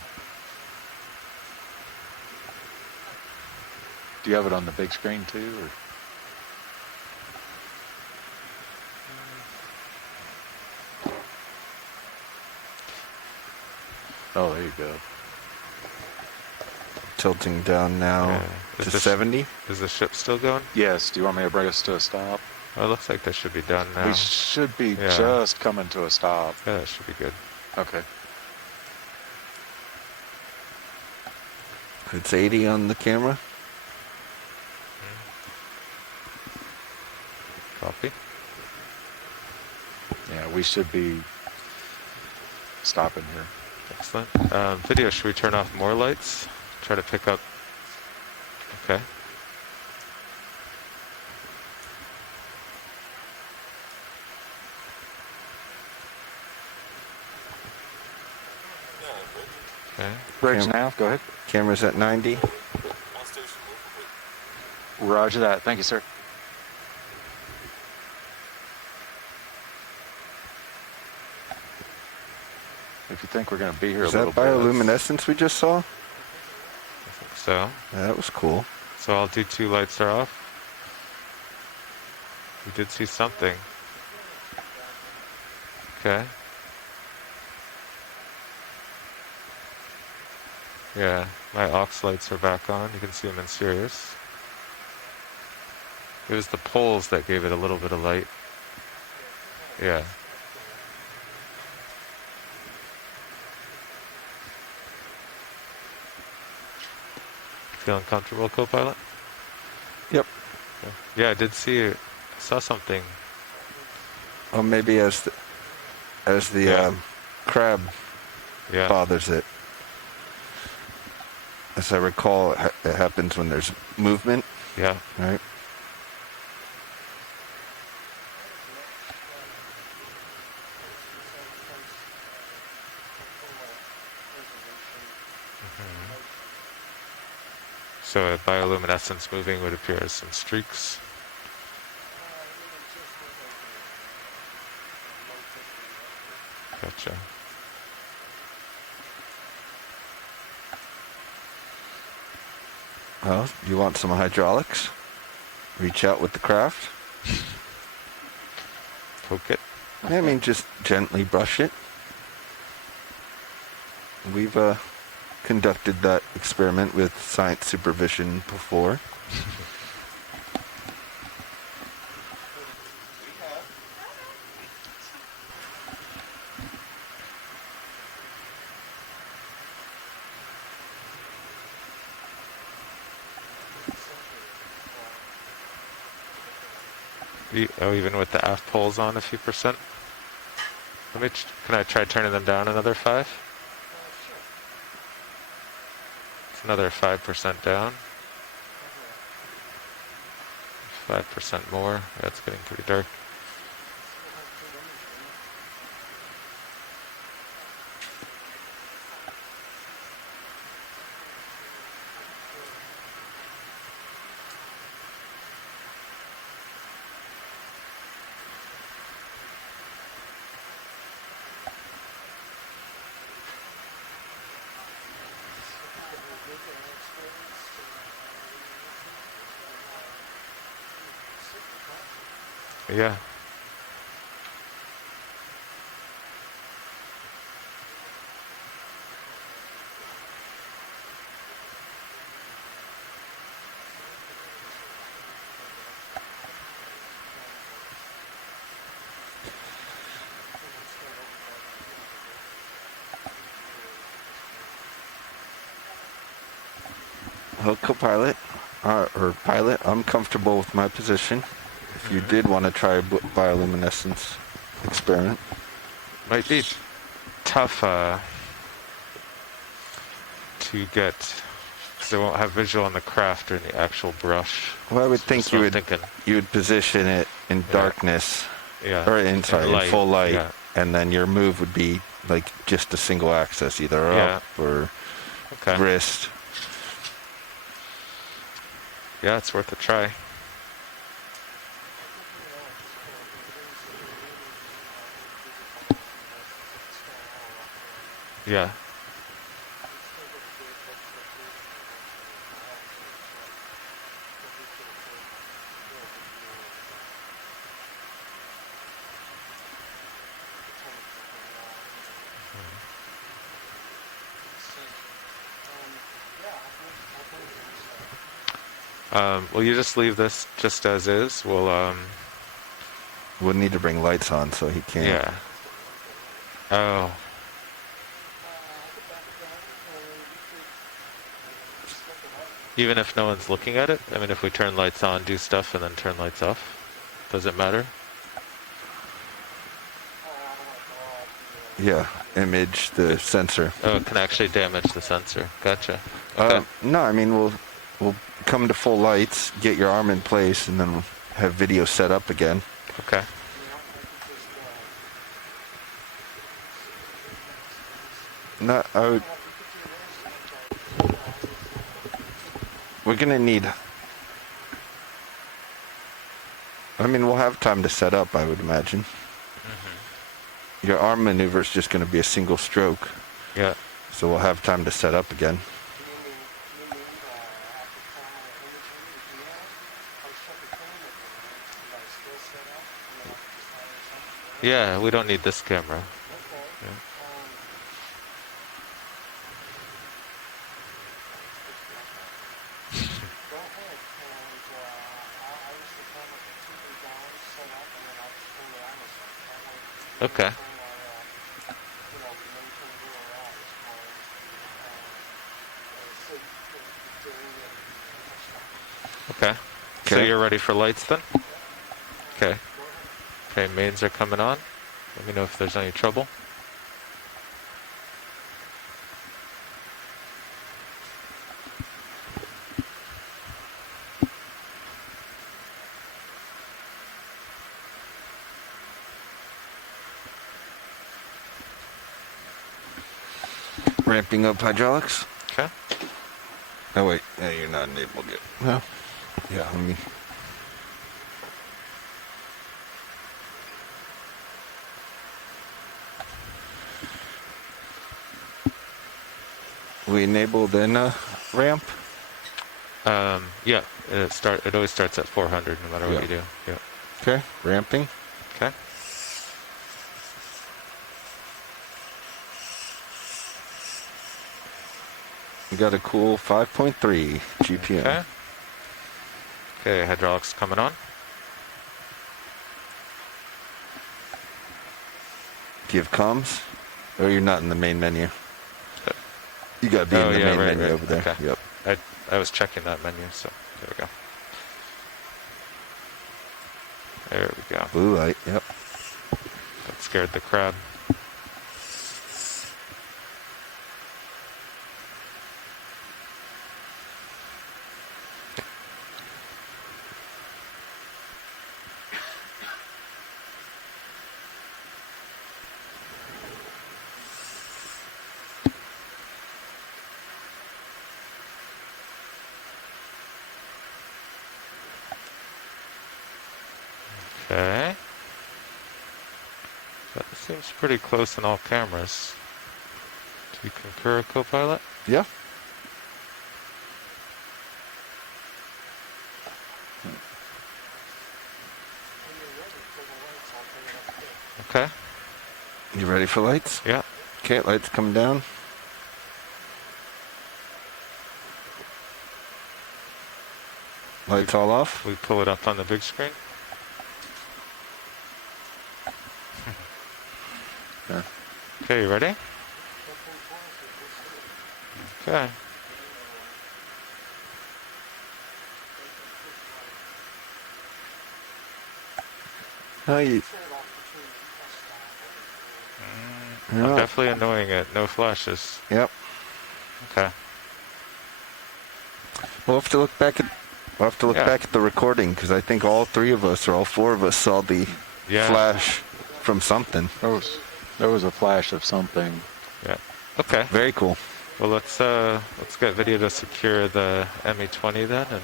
Do you have it on the big screen too, or? Oh, there you go. Tilting down now to 70. Is the ship still going? Yes. Do you want me to bring us to a stop? Well, it looks like that should be done now. We should be just coming to a stop. Yeah, that should be good. Okay. It's 80 on the camera. Copy. Yeah, we should be stopping here. Excellent. Video, should we turn off more lights? Try to pick up. Okay. Okay. Bridge now, go ahead. Camera's at 90. Roger that. Thank you, sir. If you think we're going to be here Is a that little bit. bioluminescence we just saw? I think so. Yeah, that was cool. So I'll do 2 lights are off. We did see something. Okay. Yeah, my aux lights are back on. You can see them in Sirius. It was the poles that gave it a little bit of light. Yeah. Feeling comfortable, co-pilot? Yep. Okay. Yeah, I did see it. I saw something. Well, maybe as the crab bothers it. As I recall, it happens when there's movement. Yeah. Right. So a bioluminescence moving would appear as some streaks. Gotcha. Well, you want some hydraulics? Reach out with the craft. Poke it. I mean, just gently brush it. We've conducted that experiment with science supervision before. Oh, even with the aft poles on a few percent? Can I try turning them down another 5? It's another 5% down. 5% more. That's getting pretty dark. Yeah. Well, co-pilot, or pilot, I'm comfortable with my position. If you did want to try a bioluminescence experiment. Might be tough to get, because they won't have visual on the craft or in the actual brush. Well, I would That's think what you I'm would thinking. you would position it in darkness, Yeah. or in full light, Yeah. and then your move would be like just a single axis, either up or Okay. wrist. Yeah, it's worth a try. Yeah. Will you just leave this just as is? We'll need to bring lights on so he can't. Yeah. Oh. Even if no one's looking at it? I mean, if we turn lights on, do stuff, and then turn lights off, does it matter? Yeah, image the sensor. Oh, it can actually damage the sensor. Gotcha. Okay. No, I mean we'll come to full lights, get your arm in place, and then we'll have video set up again. Okay. No, we're gonna need. I mean, we'll have time to set up, I would imagine. Your arm maneuver is just going to be a single stroke. Yeah. So we'll have time to set up again. Yeah, we don't need this camera. Yeah. Okay. Okay. So you're ready for lights then? Okay. Okay, mains are coming on. Let me know if there's any trouble. Ramping up hydraulics. Okay. Oh wait, yeah, you're not enabled yet. No. Yeah, let me. We enable then ramp. Yeah, it always starts at 400 no matter what you do. Yeah. Okay, ramping. Okay. We got a cool 5.3 GPM. Okay. Okay, hydraulics coming on. Give comms. Oh, you're not in the main menu. You gotta be in the main menu over there. Okay. Yep. I was checking that menu, so there we go. There we go. Blue light. Yep. That scared the crab. Okay. That seems pretty close in all cameras. Do you concur, co-pilot? Yeah. Okay. You ready for lights? Yeah. Okay, lights coming down. Lights all off. We pull it up on the big screen. Okay, you ready? Okay. How you? I'm definitely annoying it. No flashes. Yep. Okay. We'll have to look back at. We'll have to look back at the recording because I think all three of us or all four of us saw the flash from something. There was a flash of something. Yeah. Okay. Very cool. Well, let's get video to secure the ME20 then, and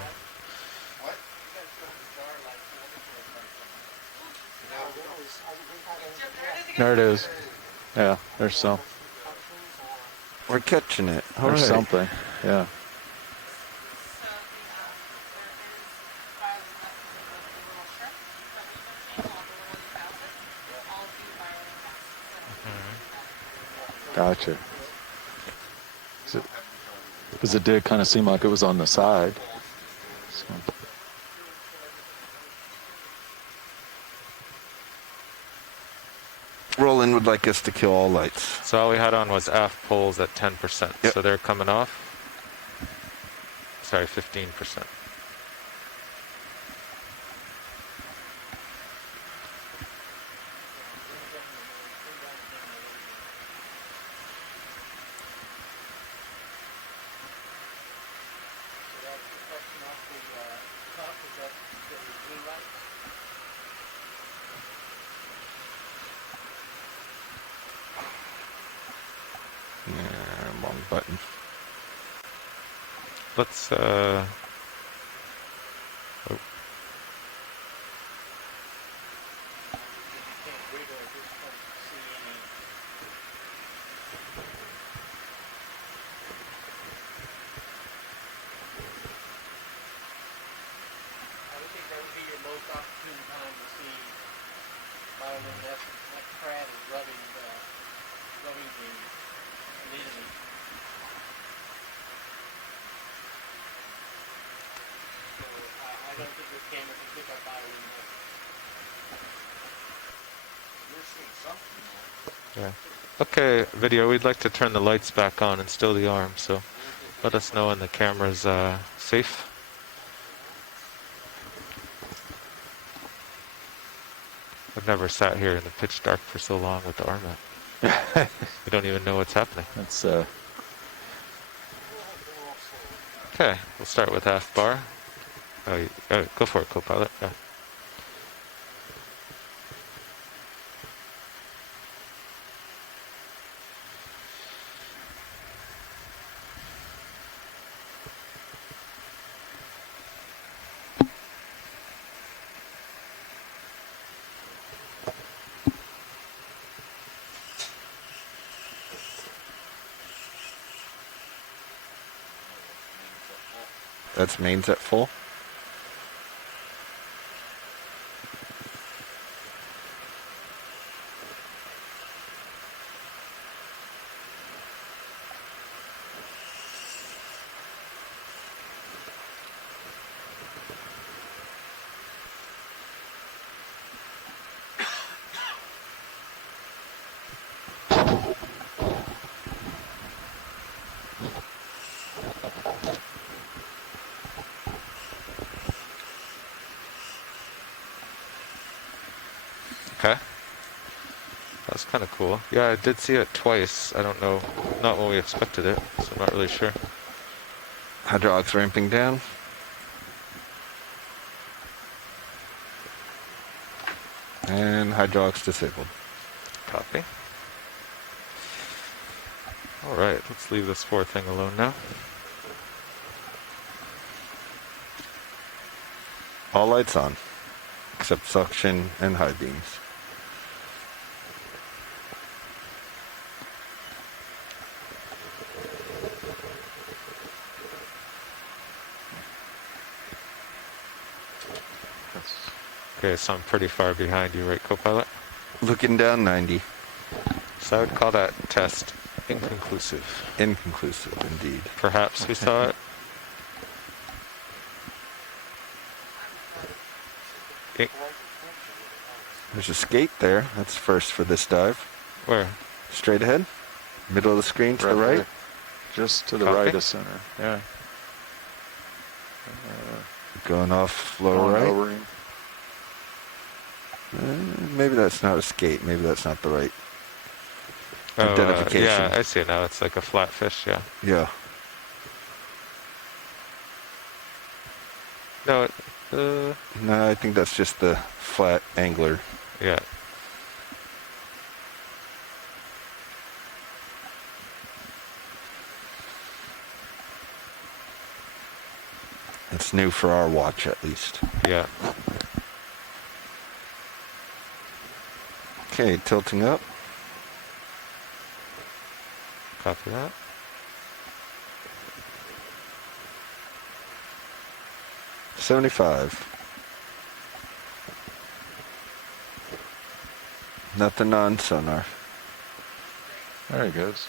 There it is. Yeah, there's some. We're catching it. All There's right. something. Yeah. Gotcha. Because it did kind of seem like it was on the side. So. Roland would like us to kill all lights. so all we had on was aft poles at 10%. Yep. So they're coming off. Sorry, 15%. Yeah, wrong button. Let's Yeah. Okay, video, we'd like to turn the lights back on and still the arm, so let us know when the camera's safe. I've never sat here in the pitch dark for so long with the arm out. We don't even know what's happening. That's Okay, we'll start with half bar. Go for it, co-pilot. Yeah. That's mains at full. Okay. That's kind of cool. Yeah, I did see it twice. I don't know, not when we expected it, so I'm not really sure. Hydraulics ramping down. And hydraulics disabled. Copy. Alright, let's leave this 4 thing alone now. All lights on, except suction and high beams. Okay, so I'm pretty far behind you, right, Copilot? Looking down 90. So I would call that test inconclusive. Inconclusive, indeed. Perhaps we saw it. There's a skate there. That's first for this dive. Where? Straight ahead. Middle of the screen to the right. there. Just to the Copy. right of center. Yeah. Going off lower right. Lowering. Maybe that's not a skate. Maybe that's not the right Oh, identification. yeah, I see it now. It's like a flat fish, yeah. Yeah. No, No, I think that's just the flat angler. yeah. It's new for our watch, at least. Yeah. Okay, tilting up. Copy that. $75. Nothing on sonar. There he goes.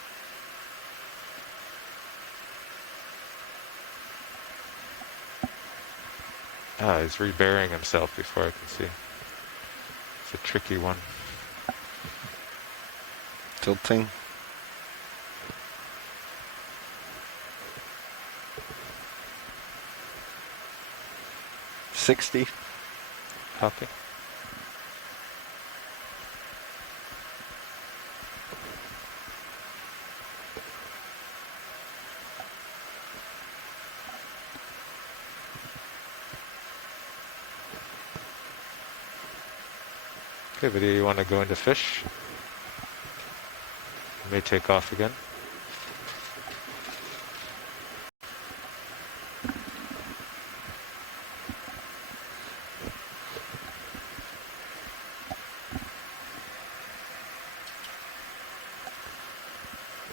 Ah, he's rebearing himself before I can see. It's a tricky one. Tilting. $60. Copy. Okay, but do you want to go into fish? You may take off again.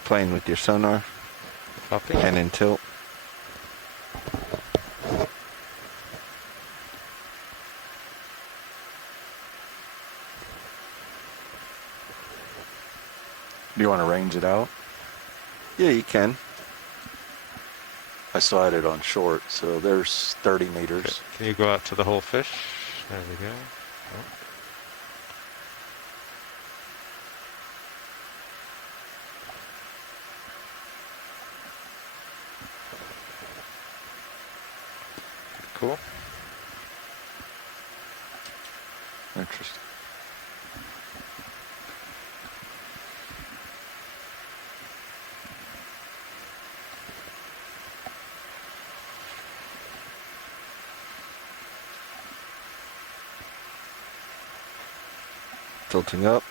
Playing with your sonar. Copy. And in tilt. Do you want to range it out? Yeah, you can. I still had it on short, so there's 30 meters. Okay. Can you go out to the whole fish? There we go. Oh. Cool. Interesting. Tilting up.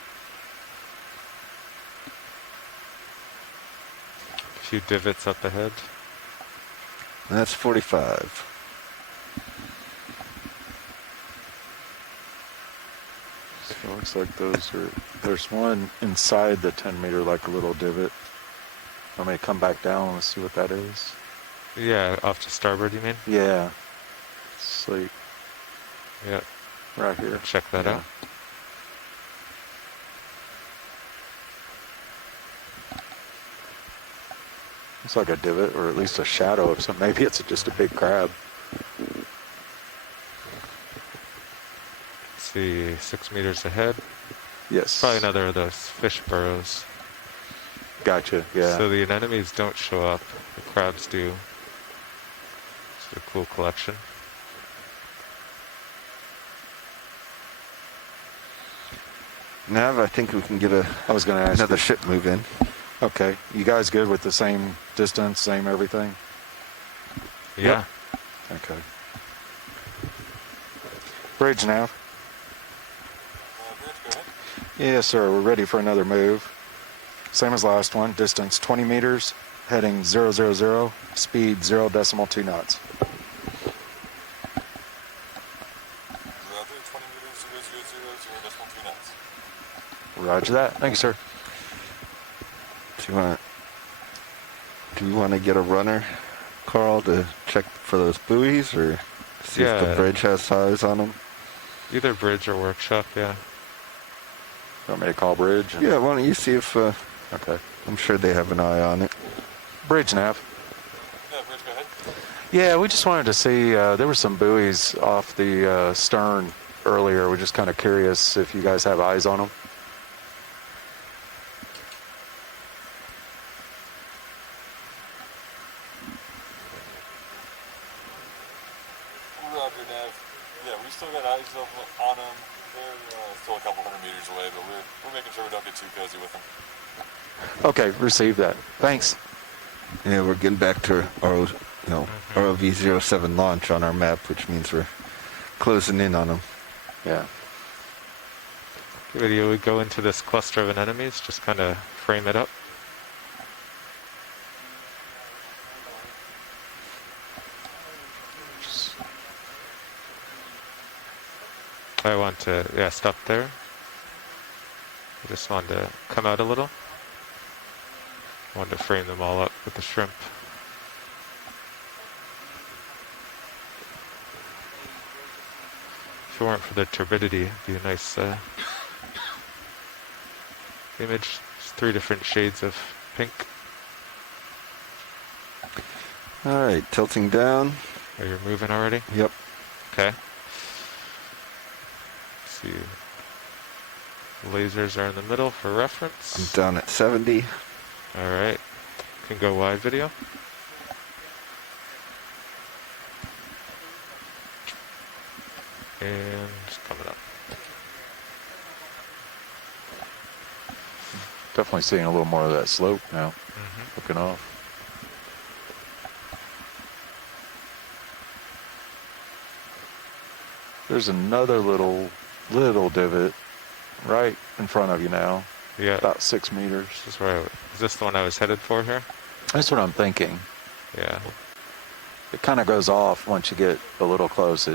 A few divots up ahead. That's 45. So it looks like those are, there's one inside the 10 meter, like a little divot. I'm going to come back down and see what that is. Yeah, off to starboard, you mean? Yeah. Sleep Yeah, right here. check that Yeah. out. It's like a divot, or at least a shadow of some. Maybe it's just a big crab. Let's see, 6 meters ahead. Yes. Probably another of those fish burrows. Gotcha. Yeah. So the anemones don't show up, the crabs do. It's a cool collection. Nav, I think we can get I was going to ask another you. ship move in. Okay. You guys good with the same distance, same everything? Yeah. Okay. Bridge nav. Bridge, go ahead. Yes, sir. We're ready for another move. Same as last one. Distance 20 meters, heading 000, speed 0.2 knots. Roger, 20 meters, 0.2 knots. Roger that. Thank you, sir. Do you want to get a runner, Carl, to check for those buoys, or see if the Yeah. bridge has size on them? Either bridge or workshop, yeah. Want me to call bridge? Yeah, why don't you see if... Okay. I'm sure they have an eye on it. Bridge nav. Yeah, Bridge, go ahead. Yeah, we just wanted to see, there were some buoys off the stern earlier. We're just kind of curious if you guys have eyes on them. Roger, Nav. Yeah, we still got eyes on them. They're still a couple hundred meters away, but we're making sure we don't get too cozy with them. Okay, received that. Thanks. Yeah, we're getting back to ROV-07 launch on our map, which means we're closing in on them. Yeah. Video would go into this cluster of anemones, just kind of frame it up. I want to, yeah, stop there. I just wanted to come out a little. I wanted to frame them all up with the shrimp. If it weren't for the turbidity, it'd be a nice image. It's 3 different shades of pink. All right, tilting down. Oh, you're moving already? Yep. Okay. Let's see. Lasers are in the middle for reference. I'm down at 70. All right. Can go wide video. And it's coming up. Definitely seeing a little more of that slope now. Looking off. There's another little divot right in front of you now. Yeah. About 6 meters. This is where is this the one I was headed for here? That's what I'm thinking. Yeah. It kind of goes off once you get a little close.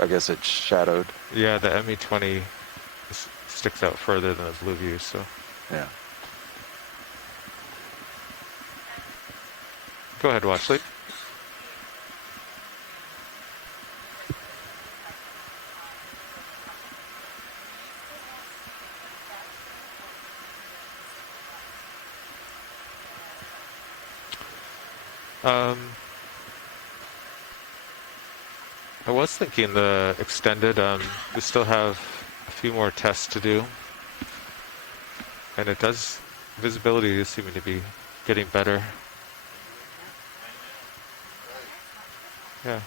I guess it's shadowed. Yeah, the ME20 sticks out further than the blue view, so. Yeah. Go ahead, watch sleep. I was thinking the extended, we still have a few more tests to do. And it does, visibility is seeming to be getting better. Yeah.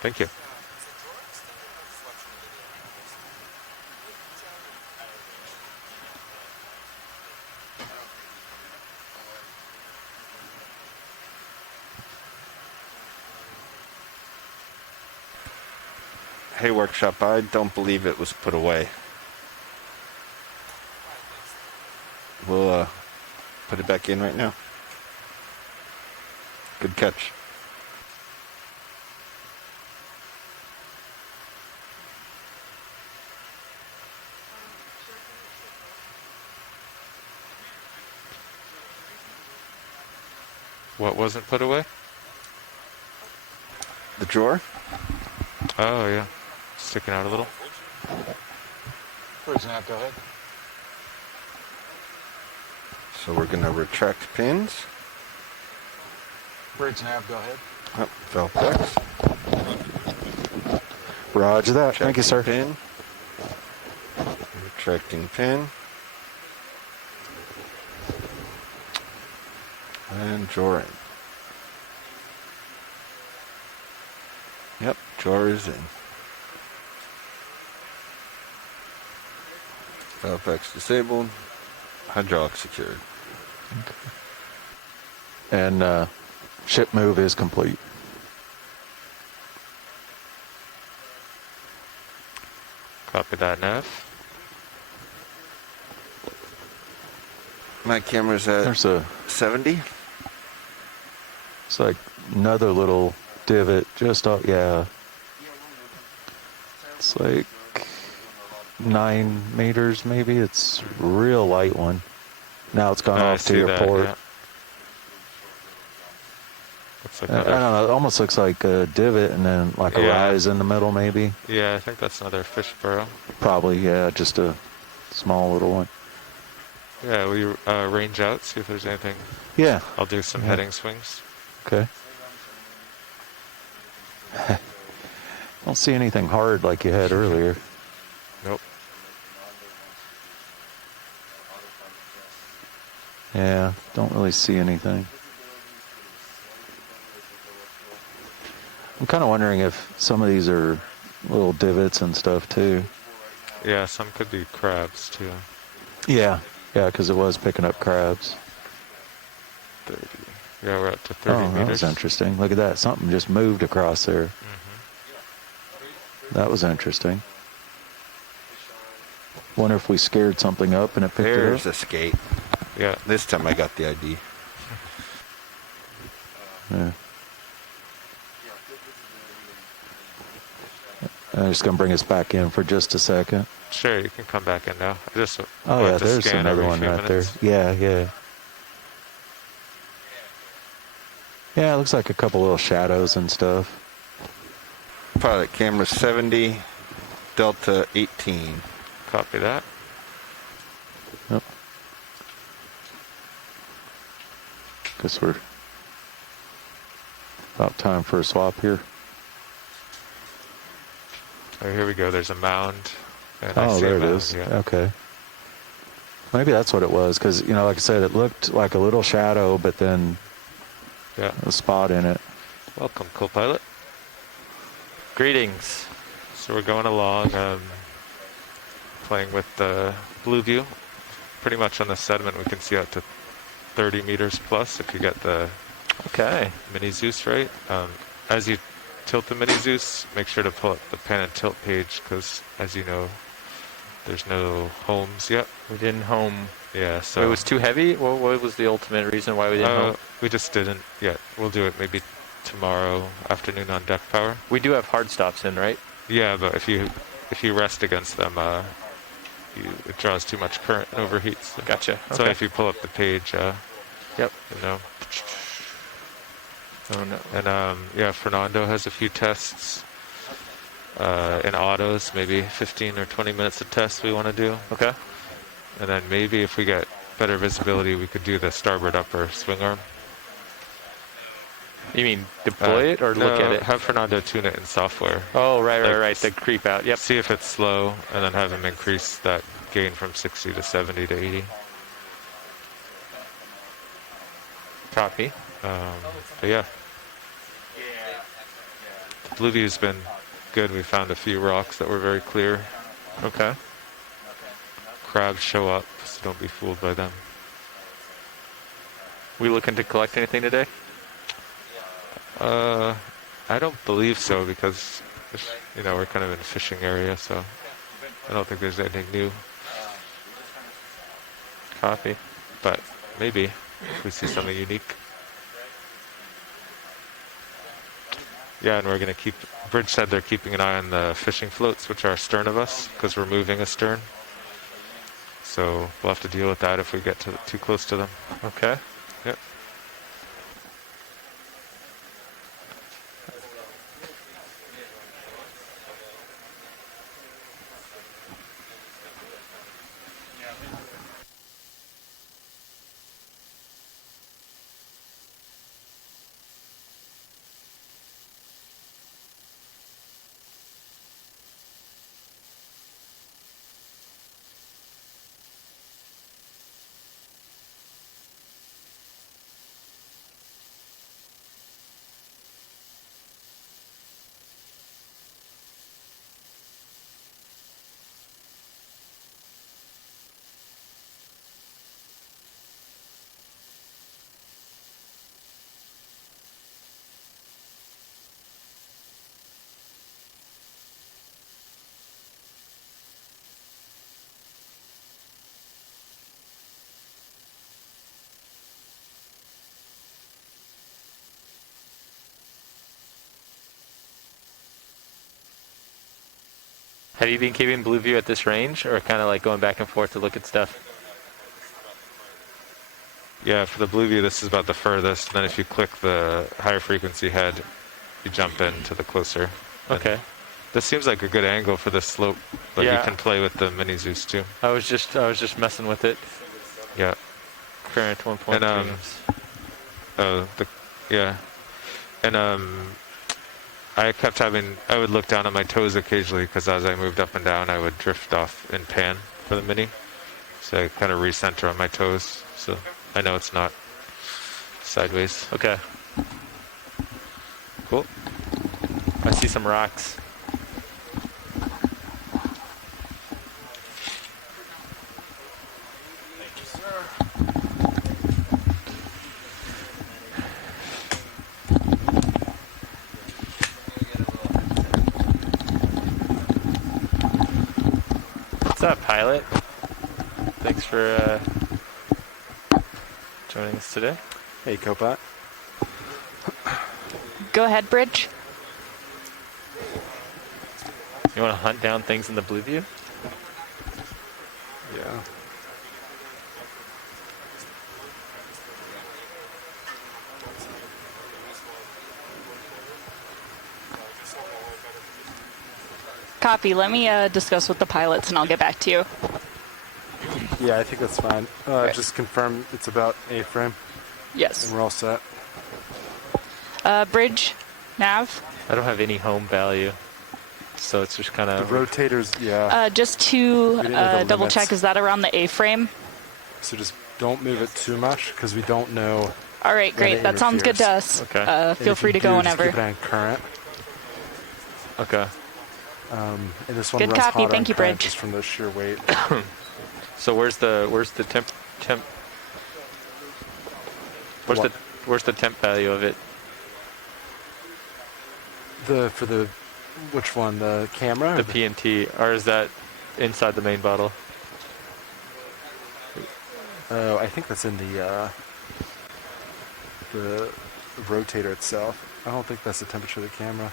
Thank you. Hey, workshop, I don't believe it was put away. We'll put it back in right now. Good catch. What wasn't put away? The drawer? Oh, yeah. Sticking out a little. Bridge nav, go ahead. So we're going to retract pins. Bridge nav, go ahead. Up, Velpex. Roger that. Thank you, sir. Pin. Retracting pin. And drawer in. Yep, drawer is in. Velpex disabled. Hydraulic secured. And ship move is complete. Copy that, Nav. My camera's at There's a 70. It's like another little divot just off, yeah. It's like 9 meters maybe. It's a real light one. Now it's gone I off to see your that, port. yeah. Looks like I don't know. It almost looks like a divot and then like a Yeah. rise in the middle maybe. Yeah, I think that's another fish burrow. Probably, yeah. Just a small little one. Yeah, will you range out, see if there's anything? Yeah. I'll do some Yeah. heading swings. Okay. Don't see anything hard like you had earlier. Nope. Yeah, don't really see anything. I'm kind of wondering if some of these are little divots and stuff too. Yeah, some could be crabs too. Yeah, yeah, because it was picking up crabs. 30. Yeah, we're up to 30 Oh, that meters. was interesting. Look at that. Something just moved across there. That was interesting. Wonder if we scared something up and it picked There's it up. a skate. Yeah. This time I got the ID. Yeah. I'm just going to bring us back in for just a second. Sure, you can come back in now. I just Oh, want yeah, to there's scan another every one few right minutes. there. Yeah, yeah. Yeah, it looks like a couple little shadows and stuff. Pilot camera 70, Delta 18. Copy that. Yep. Guess we're about time for a swap here. Oh, here we go. There's a mound. And I Oh, see a there it mound, is. Yeah. Okay. Maybe that's what it was, because, you know, like I said, it looked like a little shadow, but then Yeah. a spot in it. Welcome, co-pilot. Greetings. So we're going along, playing with the blue view. Pretty much on the sediment, we can see out to 30 meters plus if you get the Okay. mini Zeus right. As you tilt the mini Zeus, make sure to pull up the pan and tilt page because, as you know, there's no homes yet. We didn't home. Yeah, so It was too heavy? What was the ultimate reason why we didn't home? we just didn't yet. We'll do it maybe tomorrow afternoon on deck power. We do have hard stops in, right? Yeah, but if you rest against them, it draws too much current and overheats. Gotcha. So Okay. if you pull up the page, Yep. you know. Oh, no. And yeah, Fernando has a few tests in autos, maybe 15 or 20 minutes of tests we want to do. Okay. And then maybe if we get better visibility, we could do the starboard upper swing arm. You mean deploy it or look No, at it? Have Fernando tune it in software. Oh, right. like, The creep out. Yep. See if it's slow, and then have him increase that gain from 60 to 70 to 80. Copy. But yeah, the blue view's been good. We found a few rocks that were very clear. Okay. Crabs show up, so don't be fooled by them. We looking to collect anything today? I don't believe so because, you know, we're kind of in a fishing area, so I don't think there's anything new. Copy. But maybe if we see something unique. Yeah, and we're going to keep, Bridge said they're keeping an eye on the fishing floats, which are astern of us, because we're moving astern. So we'll have to deal with that if we get too close to them. Okay. Yep. Have you been keeping blue view at this range, or kind of like going back and forth to look at stuff? Yeah, for the blue view, this is about the furthest. And then if you click the higher frequency head, you jump into the closer. Okay. This seems like a good angle for the slope, but Yeah. you can play with the mini Zeus too. I was just messing with it. Yeah. Current 1.3 And amps. yeah. And I kept I would look down at my toes occasionally because as I moved up and down, I would drift off in pan for the mini. So I kind of recenter on my toes. So I know it's not sideways. Okay. Cool. I see some rocks. What's up, pilot? Thanks for joining us today. Hey, Copilot. Go ahead, Bridge. You want to hunt down things in the blue view? Yeah. Copy. Let me discuss with the pilots and I'll get back to you. Yeah, I think that's fine. Just confirm it's about A-frame Yes. and we're all set. Bridge, Nav. I don't have any home value, so it's just kind The of. rotators, yeah. Just to didn't know the double limits. check, is that around the A-frame? So just don't move it too much because we don't know. All right, when great. it That sounds good to us. Okay. And Feel if free you to go do, just whenever. Keep it on current. Okay. And this one Good runs copy. hotter Thank on you, current Bridge. just from the sheer weight. So where's the temp? What? Where's the temp value of it? Which one? The camera? or The PNT, or is that inside the main bottle? Oh, I think that's in the rotator itself. I don't think that's the temperature of the camera.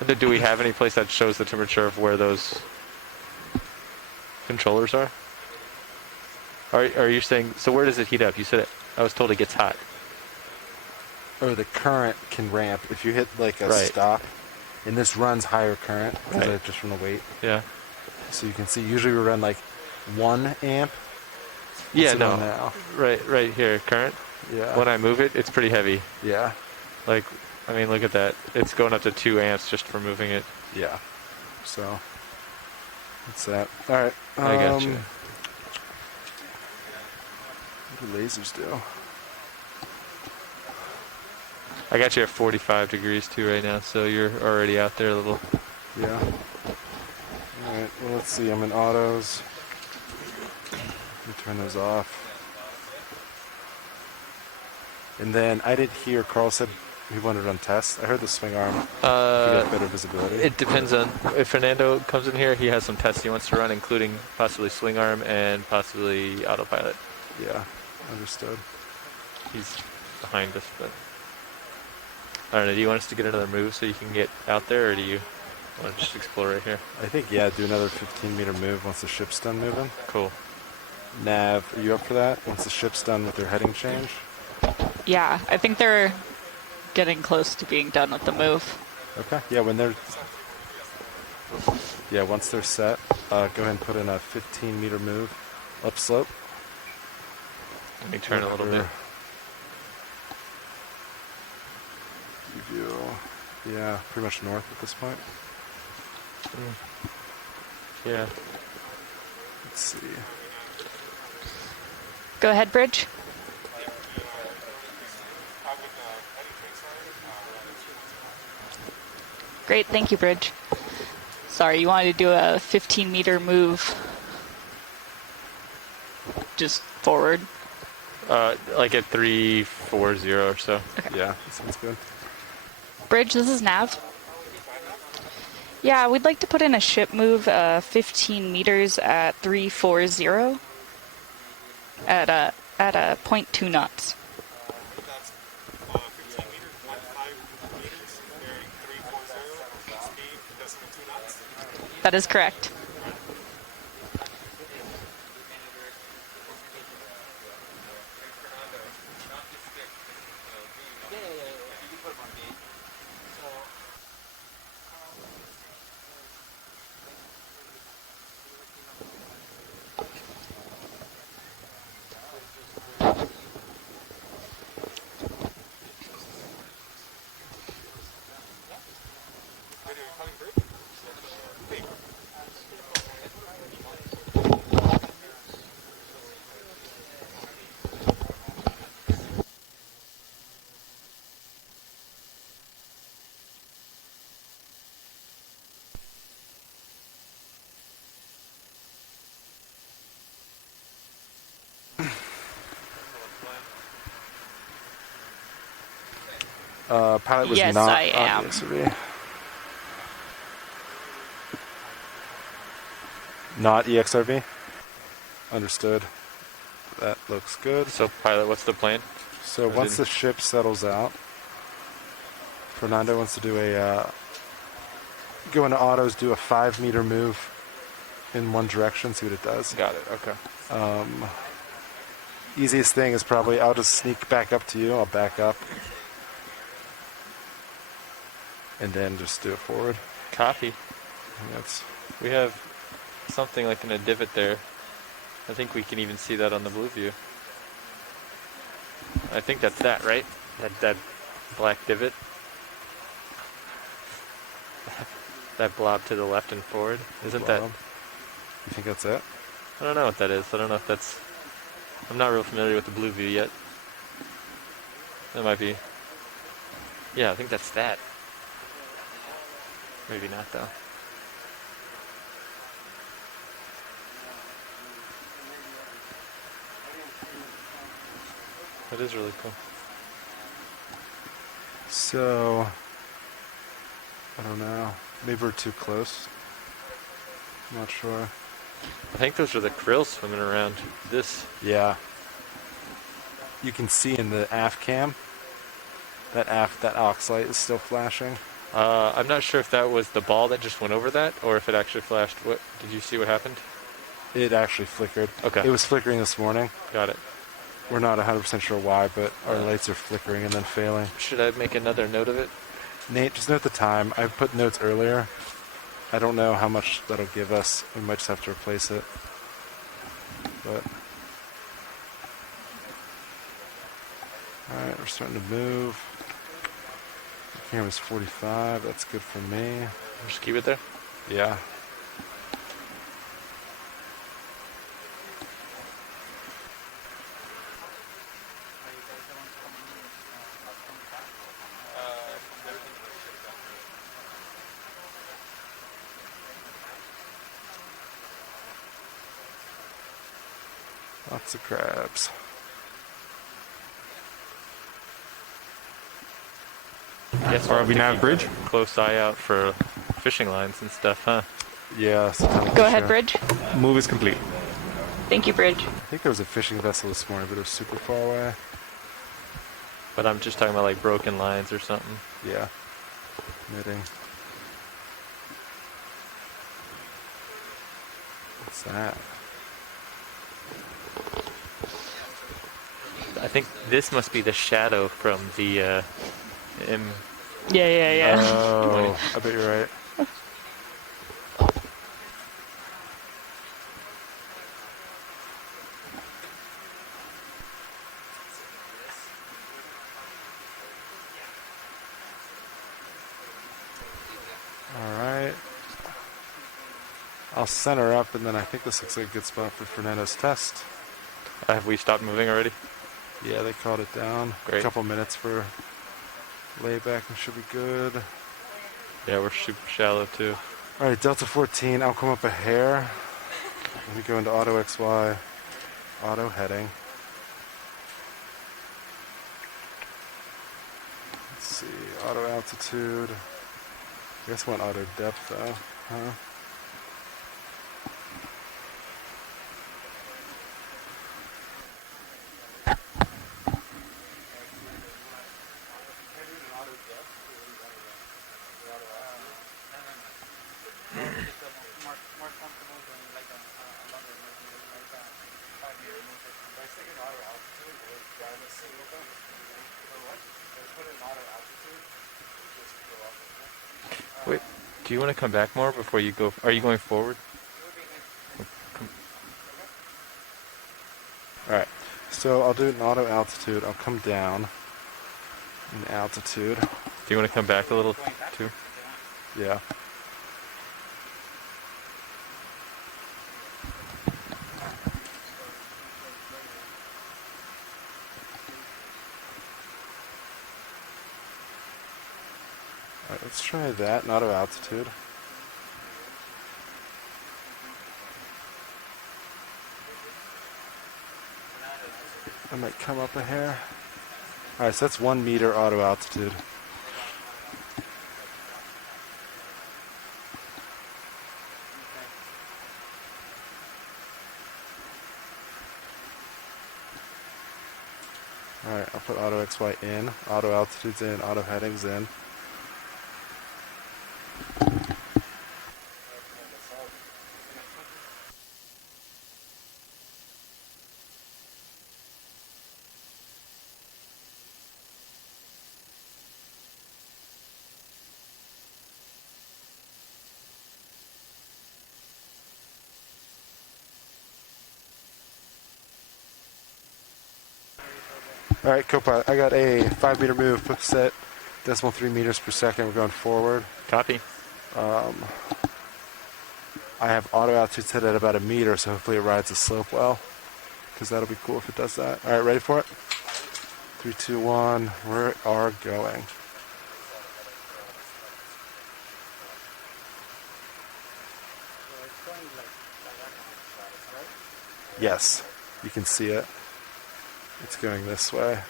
And then do we have any place that shows the temperature of where those controllers are? Are you saying, so where does it heat up? You said I was told it gets hot. Oh, the current can ramp if you hit like a Right. stop, and this runs higher current because Right. just from the weight. Yeah. So you can see usually we run like 1 amp. Yeah, What's it no. on now? Right here, current. Yeah. When I move it, it's pretty heavy. Yeah. Like, I mean, look at that. It's going up to 2 amps just for moving it. Yeah. So that's that. All right. I got you. What do lasers do? I got you at 45 degrees too right now, so you're already out there a little. Yeah. All right. Well, let's see. I'm in autos. Let me turn those off. And then I did hear Carl said he wanted to run tests. I heard the swing arm. To get better visibility. It depends on if Fernando comes in here. He has some tests he wants to run, including possibly swing arm and possibly autopilot. Yeah. Understood. He's behind us, but I don't know. Do you want us to get another move so you can get out there, or do you want to just explore right here? I think, yeah, do another 15-meter move once the ship's done moving. Cool. Nav, are you up for that? Once the ship's done with their heading change? Yeah, I think they're getting close to being done with the move. Okay. Yeah, when they're... Yeah, once they're set, go ahead and put in a 15-meter move upslope. Let me turn a little bit. View. Yeah, pretty much north at this point. Yeah. Let's see. Go ahead, Bridge. Great, thank you, Bridge. Sorry, you wanted to do a 15-meter move just forward. Like at 340 or so. Okay. Yeah, that sounds good. Bridge, this is Nav. Yeah, we'd like to put in a ship move 15 meters at 340 at a 0.2 knots. That's 15 meters, 1.5 meters, bearing 340, speed, decimal 2 knots. That is correct. Pilot was Yes, not I on am. the XRV. Not EXRV. Understood. That looks good. So, pilot, what's the plan? So once the ship settles out, Fernando wants to do a go into autos, do a 5-meter move in one direction, see what it does. Got it. Okay. Easiest thing is probably I'll just sneak back up to you. I'll back up, and then just do it forward. Copy. That's We have something like in a divot there. I think we can even see that on the blue view. I think that's that, right? That black divot. That blob to the left and forward. Isn't that? You think that's it? I don't know what that is. I don't know if that's... I'm not real familiar with the blue view yet. That might be... Yeah, I think that's that. Maybe not, though. That is really cool. So, I don't know. Maybe we're too close. I'm not sure. I think those are the krill swimming around. This. Yeah. You can see in the aft cam that aux light is still flashing. I'm not sure if that was the ball that just went over that, or if it actually flashed. What did you see? What happened? It actually flickered. Okay. It was flickering this morning. Got it. We're not 100% sure why, but our lights are flickering and then failing. Should I make another note of it? Nate, just note the time. I put notes earlier. I don't know how much that'll give us. We might just have to replace it. But alright, we're starting to move. The camera's 45. That's good for me. Just keep it there? Yeah. Lots of crabs. Yes, Are we now at bridge? Close eye out for fishing lines and stuff, huh? Yeah. Go ahead, Bridge. Move is complete. Thank you, Bridge. I think there was a fishing vessel this morning, but it was super far away. But I'm just talking about like broken lines or something. Yeah. Knitting. What's that? I think this must be the shadow from the Yeah. Oh, I bet you're right. Alright. I'll center up, and then I think this looks like a good spot for Fernando's test. Have we stopped moving already? Yeah, they called it down. Great. A couple minutes for layback and should be good. Yeah, we're super shallow too. Alright, Delta 14, I'll come up a hair. Let me go into auto XY. Auto heading. Let's see, auto altitude. I guess I want auto depth though, huh? Do you want to come back more before you go? Are you going forward? Alright, so I'll do an auto altitude. I'll come down in altitude. Do you want to come back a little too? Yeah. Alright, let's try that in auto altitude. I might come up a hair. Alright, so that's 1 meter auto altitude. Alright, I'll put auto XY in, auto altitudes in, auto headings in. Alright, Copilot, I got a 5 meter move, put set, 0.3 meters per second, we're going forward. Copy. I have auto altitude set at about 1 meter, so hopefully it rides the slope well, because that'll be cool if it does that. Alright, ready for it? 3, 2, 1, we are going. Yes, you can see it. It's going this way.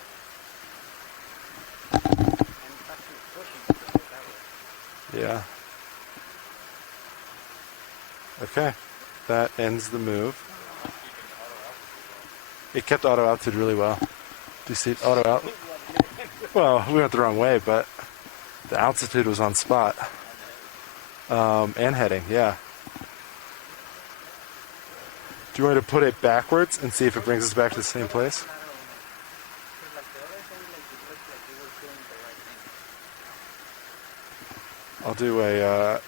Yeah. Okay, that ends the move. It kept auto altitude really well. Do you see auto out? Well, we went the wrong way, but the altitude was on spot. And heading, yeah. Do you want me to put it backwards and see if it brings us back to the same place? I'll do a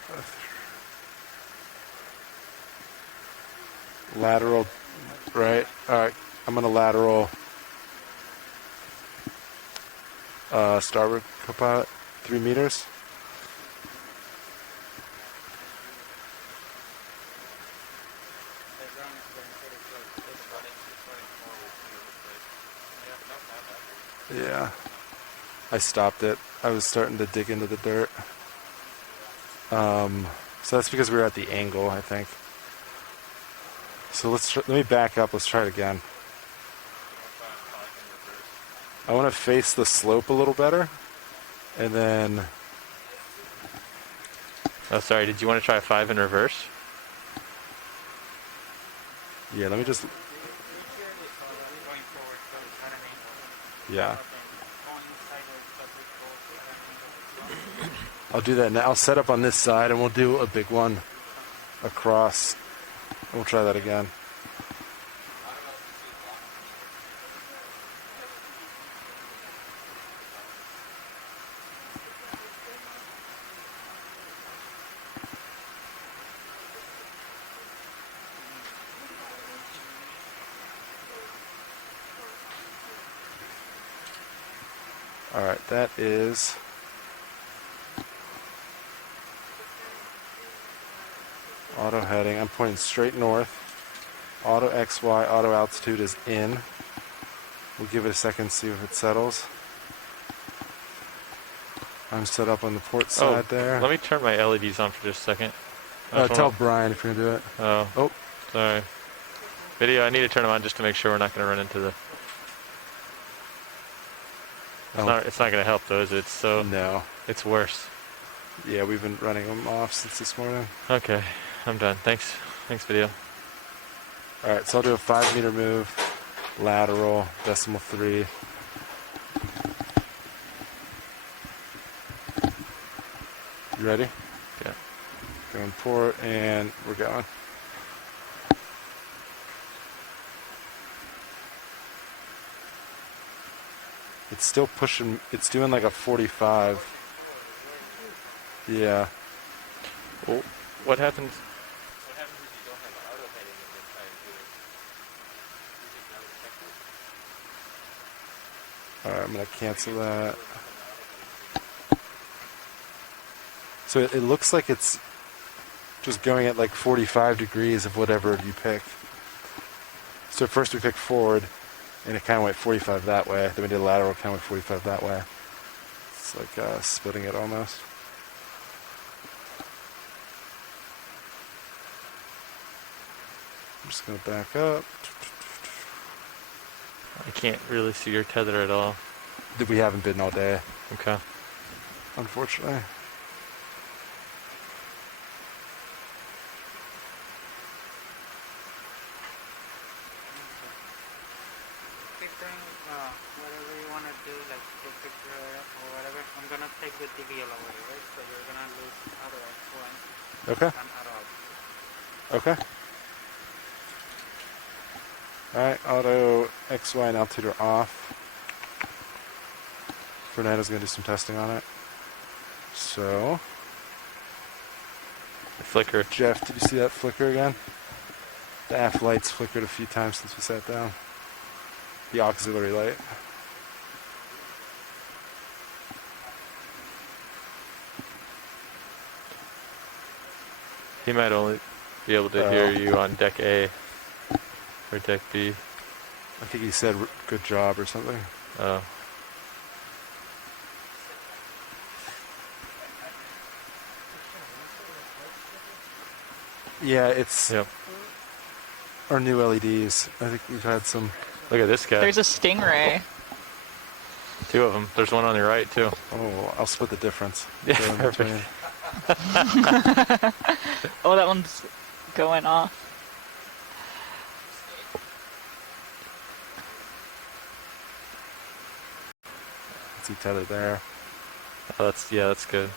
lateral, right? Alright, I'm going to lateral starboard Copilot, 3 meters. Yeah, I stopped it. I was starting to dig into the dirt. So that's because we were at the angle, I think. So let me back up. Let's try it again. I want to face the slope a little better, and then. Oh, sorry. Did you want to try a 5 in reverse? Yeah, let me just. Yeah. I'll do that now. I'll set up on this side and we'll do a big one across. We'll try that again. All right, that is auto heading. I'm pointing straight north. Auto XY, auto altitude is in. We'll give it a second, see if it settles. I'm set up on the port side there. Let me turn my LEDs on for just a second. Tell Brian if you're going to do it. Oh, sorry. Video, I need to turn them on just to make sure we're not going to run into the... It's not going to help though, is it? So no. It's worse. Yeah, we've been running them off since this morning. Okay, I'm done. Thanks. Thanks, video. All right, so I'll do a 5 meter move, lateral, 0.3. You ready? Yeah. Going port, and we're going. It's still pushing. It's doing like a 45. Yeah. Well, what happens? What happens if you don't have auto heading and then try and do it? You just not check it? Alright, I'm going to cancel that. So it looks like it's just going at like 45 degrees of whatever you pick. So first we picked forward, and it kind of went 45 that way. Then we did lateral, kind of went 45 that way. It's like splitting it almost. I'm just going to back up. I can't really see your tether at all. We haven't been all day, Okay. unfortunately. Whatever you want to do, like take picture or whatever, I'm going to take the DVL away, right? So you're going to lose auto X1 Okay. and auto. Okay. Alright, auto XY and altitude are off. Fernando's going to do some testing on it. So, The flicker. Jeff, did you see that flicker again? The aft lights flickered a few times since we sat down. The auxiliary light. He might only be able to hear you on deck A or deck B. I think he said good job or something. Oh. Yeah, it's Yep. our new LEDs. I think we've had some. Look at this guy. There's a stingray. Two of them. There's one on your right too. Oh, I'll split the difference. Yeah, Throw in perfect. between. Oh, that one's going off. See tether there. Oh, that's good.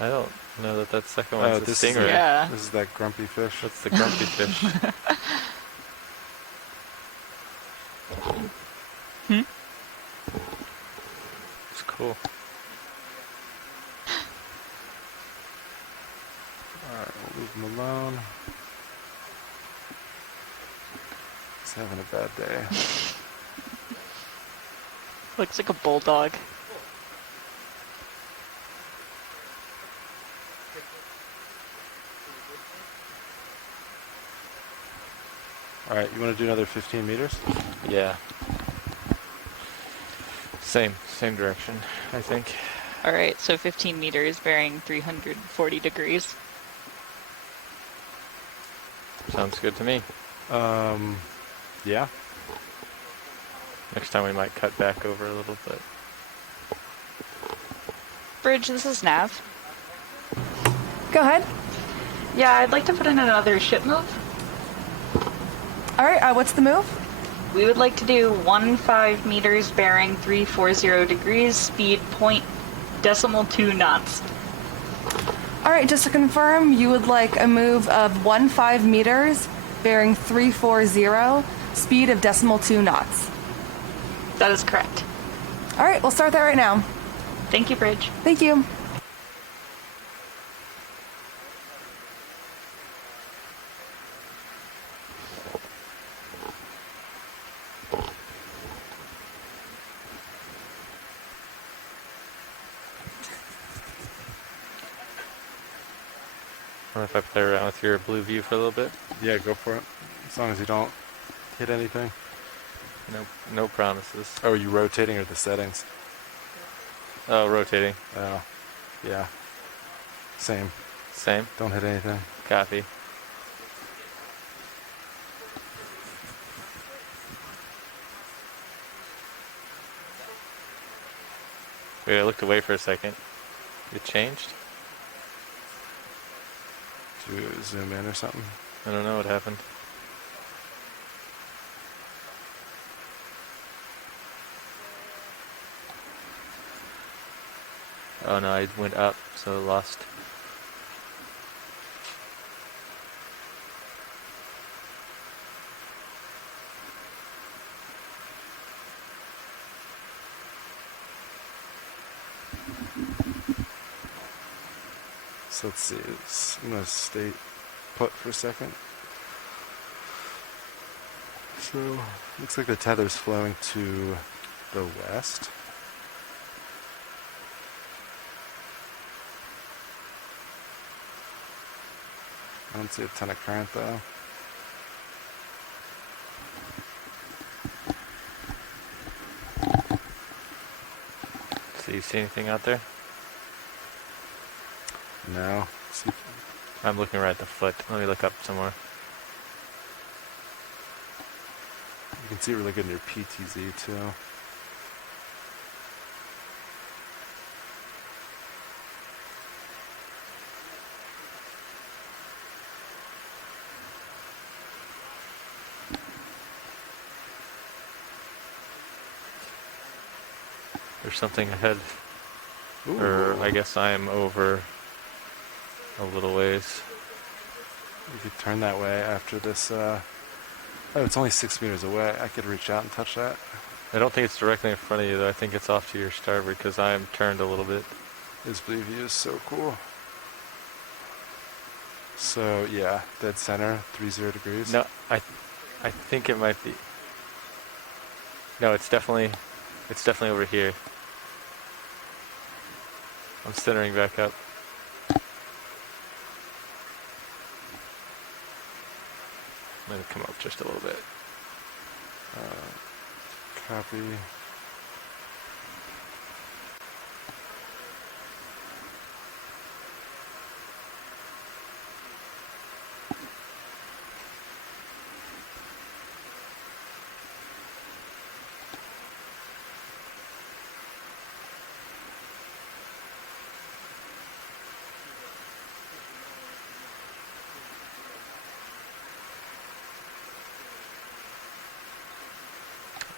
I don't know that that second one's a this stinger. Is Yeah. this is that grumpy fish. That's the grumpy fish. It's cool. Alright, we'll leave him alone. He's having a bad day. Looks like a bulldog. Alright, you want to do another 15 meters? Yeah. Same direction, I think. All right, so 15 meters bearing 340 degrees. Sounds good to me. Yeah. Next time we might cut back over a little bit. Bridge, this is Nav. Go ahead. Yeah, I'd like to put in another ship move. All right, what's the move? We would like to do 15 meters bearing 340 degrees, speed 0.2 knots. All right, just to confirm, you would like a move of 15 meters bearing 340, speed of 0.2 knots. That is correct. All right, we'll start that right now. Thank you, Bridge. Thank you. I wonder if I play around with your blue view for a little bit. Yeah, go for it. As long as you don't hit anything. No promises. Oh, are you rotating or the settings? Oh, rotating. Oh, yeah. Same. Same. Don't hit anything. Copy. Wait, I looked away for a second. It changed? Should we zoom in or something? I don't know what happened. Oh no, I went up, so lost. So let's see. I'm gonna stay put for a second. So looks like the tether's flowing to the west. I don't see a ton of current though. So you see anything out there? No. See, I'm looking right at the foot. Let me look up some more. you can see it really good in your PTZ too. There's something ahead. Ooh. Or I guess I am over a little ways. You could turn that way after this. Oh, it's only 6 meters away. I could reach out and touch that. I don't think it's directly in front of you though. I think it's off to your starboard because I am turned a little bit. This blue view is so cool. So yeah, dead center, 30 degrees. No, I think it might be. No, it's definitely over here. I'm centering back up. I'm gonna come up just a little bit. Copy.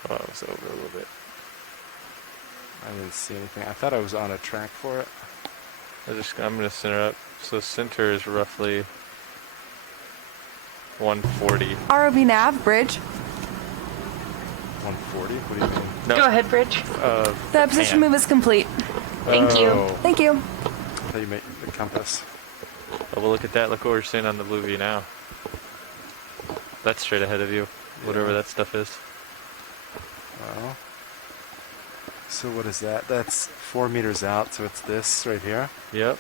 Oh, I was over a little bit. I didn't see anything. I thought I was on a track for it. I'm gonna center up. So center is roughly 140. ROB nav, bridge. 140? What do you mean? No, Go ahead, Bridge. The position move is complete. Thank you. Oh. Thank you. I thought you meant the compass. Oh, well, look at that. Look what we're seeing on the blue view now. That's straight ahead of you, whatever that stuff is. Well, so what is that? That's 4 meters out, so it's this right here. Yep.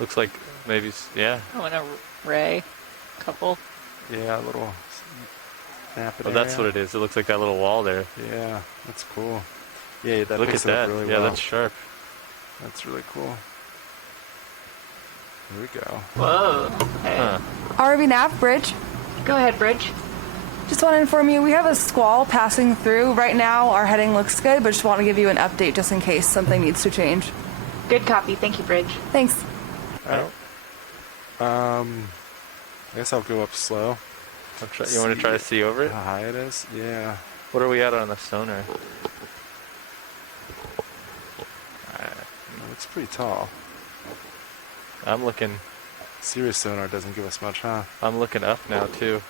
Looks like maybe, yeah. Oh, and a ray. Couple. Yeah, a little napid Oh, that's area. what it is. It looks like that little wall there. Yeah, that's cool. Yeah, that Look at picks it up that. really Yeah, well. that's sharp. That's really cool. Here we go. Whoa. Hey. Huh. ROB nav, bridge. Go ahead, Bridge. Just want to inform you, we have a squall passing through. Right now, our heading looks good, but just want to give you an update just in case something needs to change. Good copy. Thank you, Bridge. Thanks. Alright. I guess I'll go up slow. You want to try to see over it? How high it is? Yeah. What are we at on the sonar? It looks pretty tall. I'm looking. Serious sonar doesn't give us much, huh? I'm looking up now too.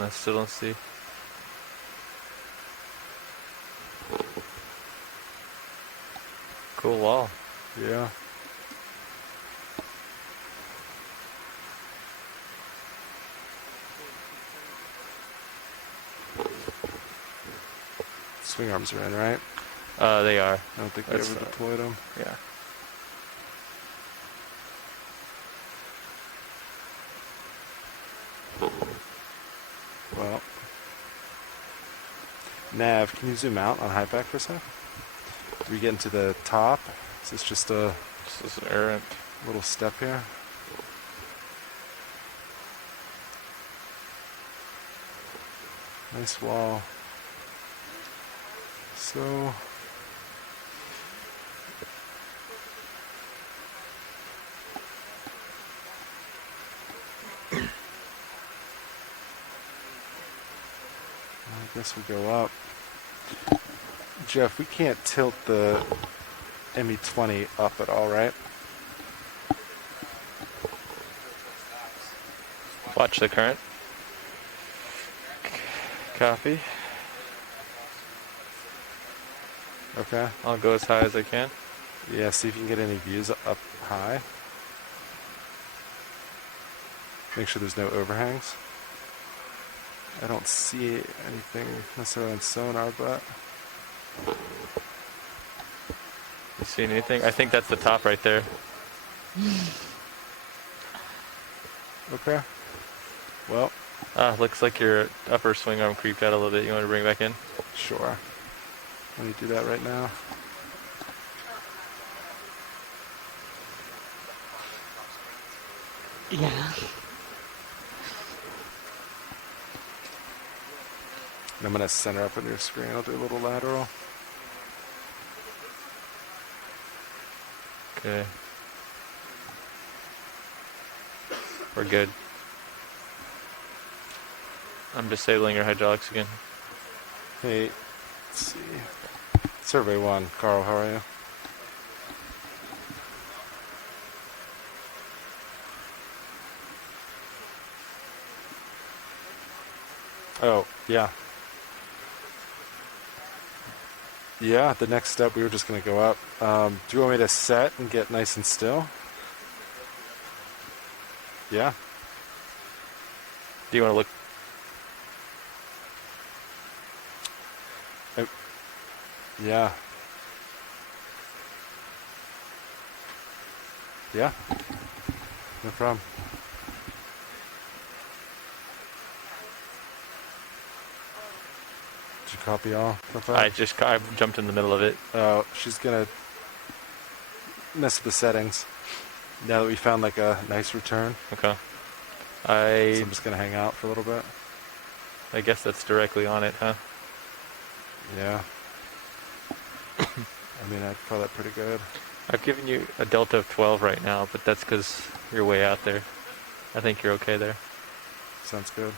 I still don't see. Cool wall. Yeah. Swing arms are in, right? They are. I don't think we That's ever deployed them. Yeah. Well. Nav, can you zoom out on high back for a sec? Do we get into the top? Is this just a This is an errant. little step here? Nice wall. So guess we go up. Jeff, we can't tilt the ME20 up at all, right? Watch the current. Copy. Okay. I'll go as high as I can. Yeah, see if you can get any views up high. Make sure there's no overhangs. I don't see anything necessarily on sonar, but... You see anything? I think that's the top right there. Okay. Well... Looks like your upper swing arm creeped out a little bit. You want to bring it back in? Sure. Let me do that right now. Yeah. And I'm going to center up on your screen. I'll do a little lateral. Okay. We're good. I'm disabling your hydraulics again. Hey, let's see. Survey 1. Carl, how are you? Oh, yeah. Yeah, the next step, we were just going to go up. Do you want me to set and get nice and still? Yeah. Do you want to look? Yeah. Yeah. No problem. Did you copy all? I jumped in the middle of it. Oh, she's gonna mess with the settings. Now that we found like a nice return. Okay. So I'm just gonna hang out for a little bit. I guess that's directly on it, huh? Yeah. I mean, I'd call that pretty good. I've given you a delta of 12 right now, but that's because you're way out there. I think you're okay there. Sounds good.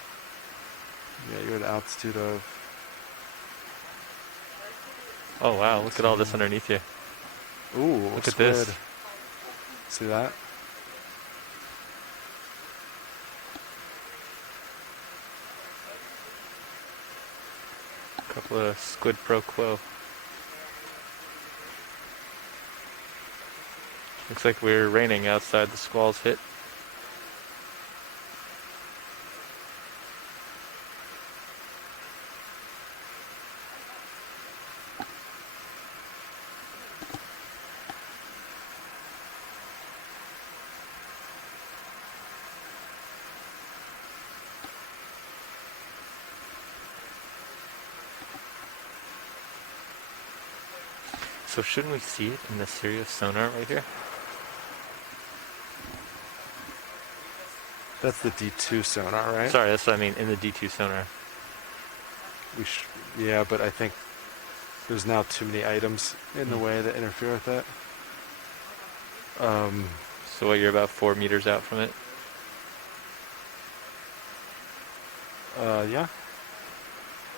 Yeah, you're at an altitude of... Oh wow, look at all this underneath you. Ooh, look at squid. this. See that? A couple of squid pro quo. Looks like we're raining outside. The squalls hit. So shouldn't we see it in the Sirius sonar right here? That's the D2 sonar, right? Sorry, that's what I mean, in the D2 sonar. Yeah, but I think there's now too many items in the way that interfere with it. So what, you're about 4 meters out from it? Yeah.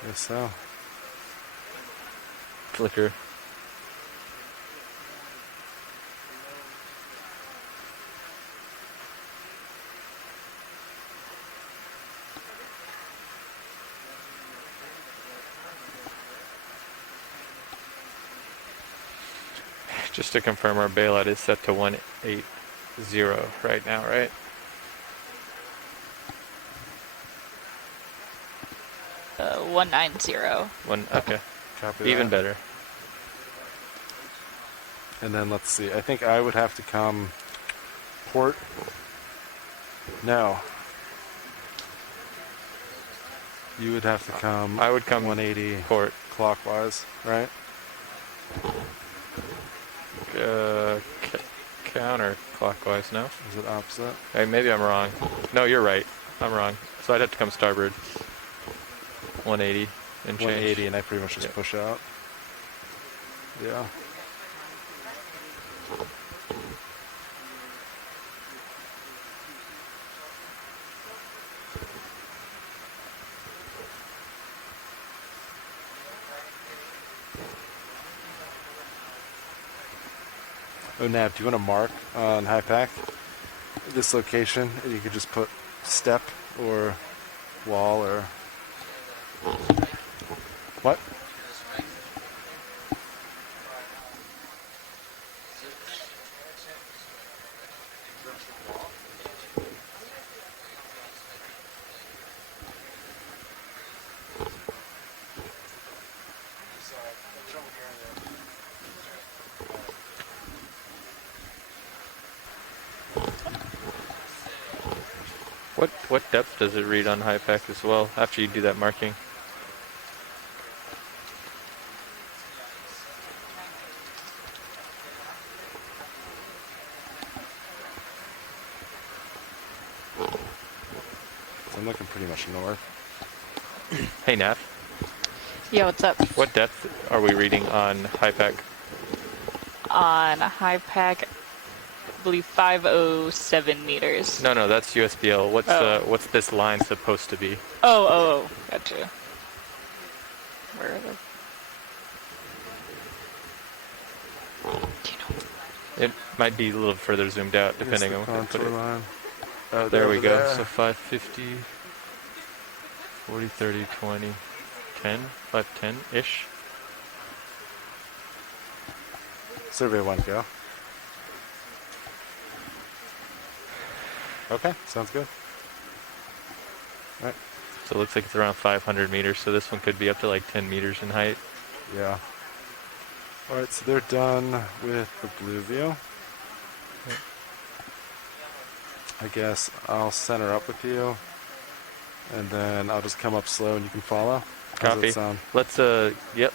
I guess so. Flicker. Just to confirm, our bailout is set to 180 right now, right? 190. Okay. Copy Even that. better. And then let's see. I think I would have to come port. No. You would have to come. I would come 180 port clockwise, right? Counterclockwise, no? Is it opposite? Hey, maybe I'm wrong. No, you're right. I'm wrong. So I'd have to come starboard. 180 and change. 180, and I pretty much just push out. Yeah. Oh, Nav, do you want to mark on high pack this location? And you could just put step or wall or what? What depth does it read on high pack as well after you do that marking? I'm looking pretty much north. Hey Nav, Yeah, what's up? what depth are we reading on high pack? On high pack, I believe 507 meters. No, that's USBL. Oh. What's this line supposed to be? Oh, gotcha. Where are they? Do you know? It might be a little further zoomed out depending on what they put it. Line. Oh, there we go. There. So 550, 40, 30, 20, 10, 510-ish. Survey 1, go. Okay, sounds good. All right. So it looks like it's around 500 meters. So this one could be up to like 10 meters in height. Yeah. All right, so they're done with the blue view. I guess I'll center up with you, and then I'll just come up slow and you can follow. How's Copy. that sound? Let's yep.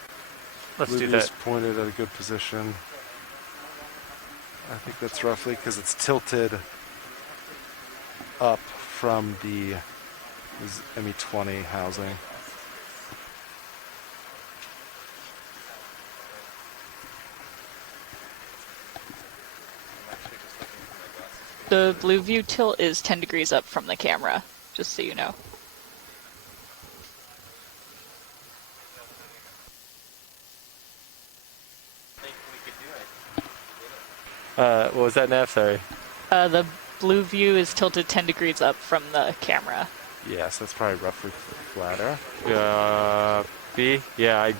Let's Blue do view's that. pointed at a good position. I think that's roughly because it's tilted up from the ME20 housing. The blue view tilt is 10 degrees up from the camera, just so you know. What was that, Nav? Sorry. The blue view is tilted 10 degrees up from the camera. Yes, that's probably roughly flatter. B? Yeah,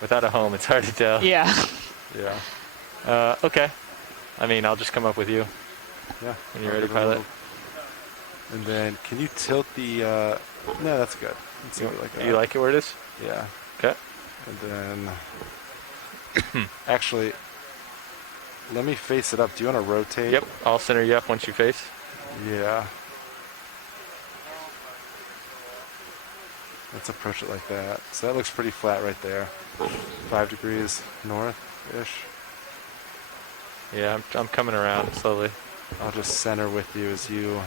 without a home, it's hard to tell. Yeah. Yeah. Okay. I mean, I'll just come up with you. Yeah. When you're ready, pilot. And then, can you tilt the? No, that's good. Let's do it like that. You like it where it is? Yeah. Okay. And then, actually, let me face it up. Do you want to rotate? Yep. I'll center you up once you face. Yeah. Let's approach it like that. So that looks pretty flat right there. 5 degrees north-ish. Yeah, I'm coming around slowly. I'll just center with you as you.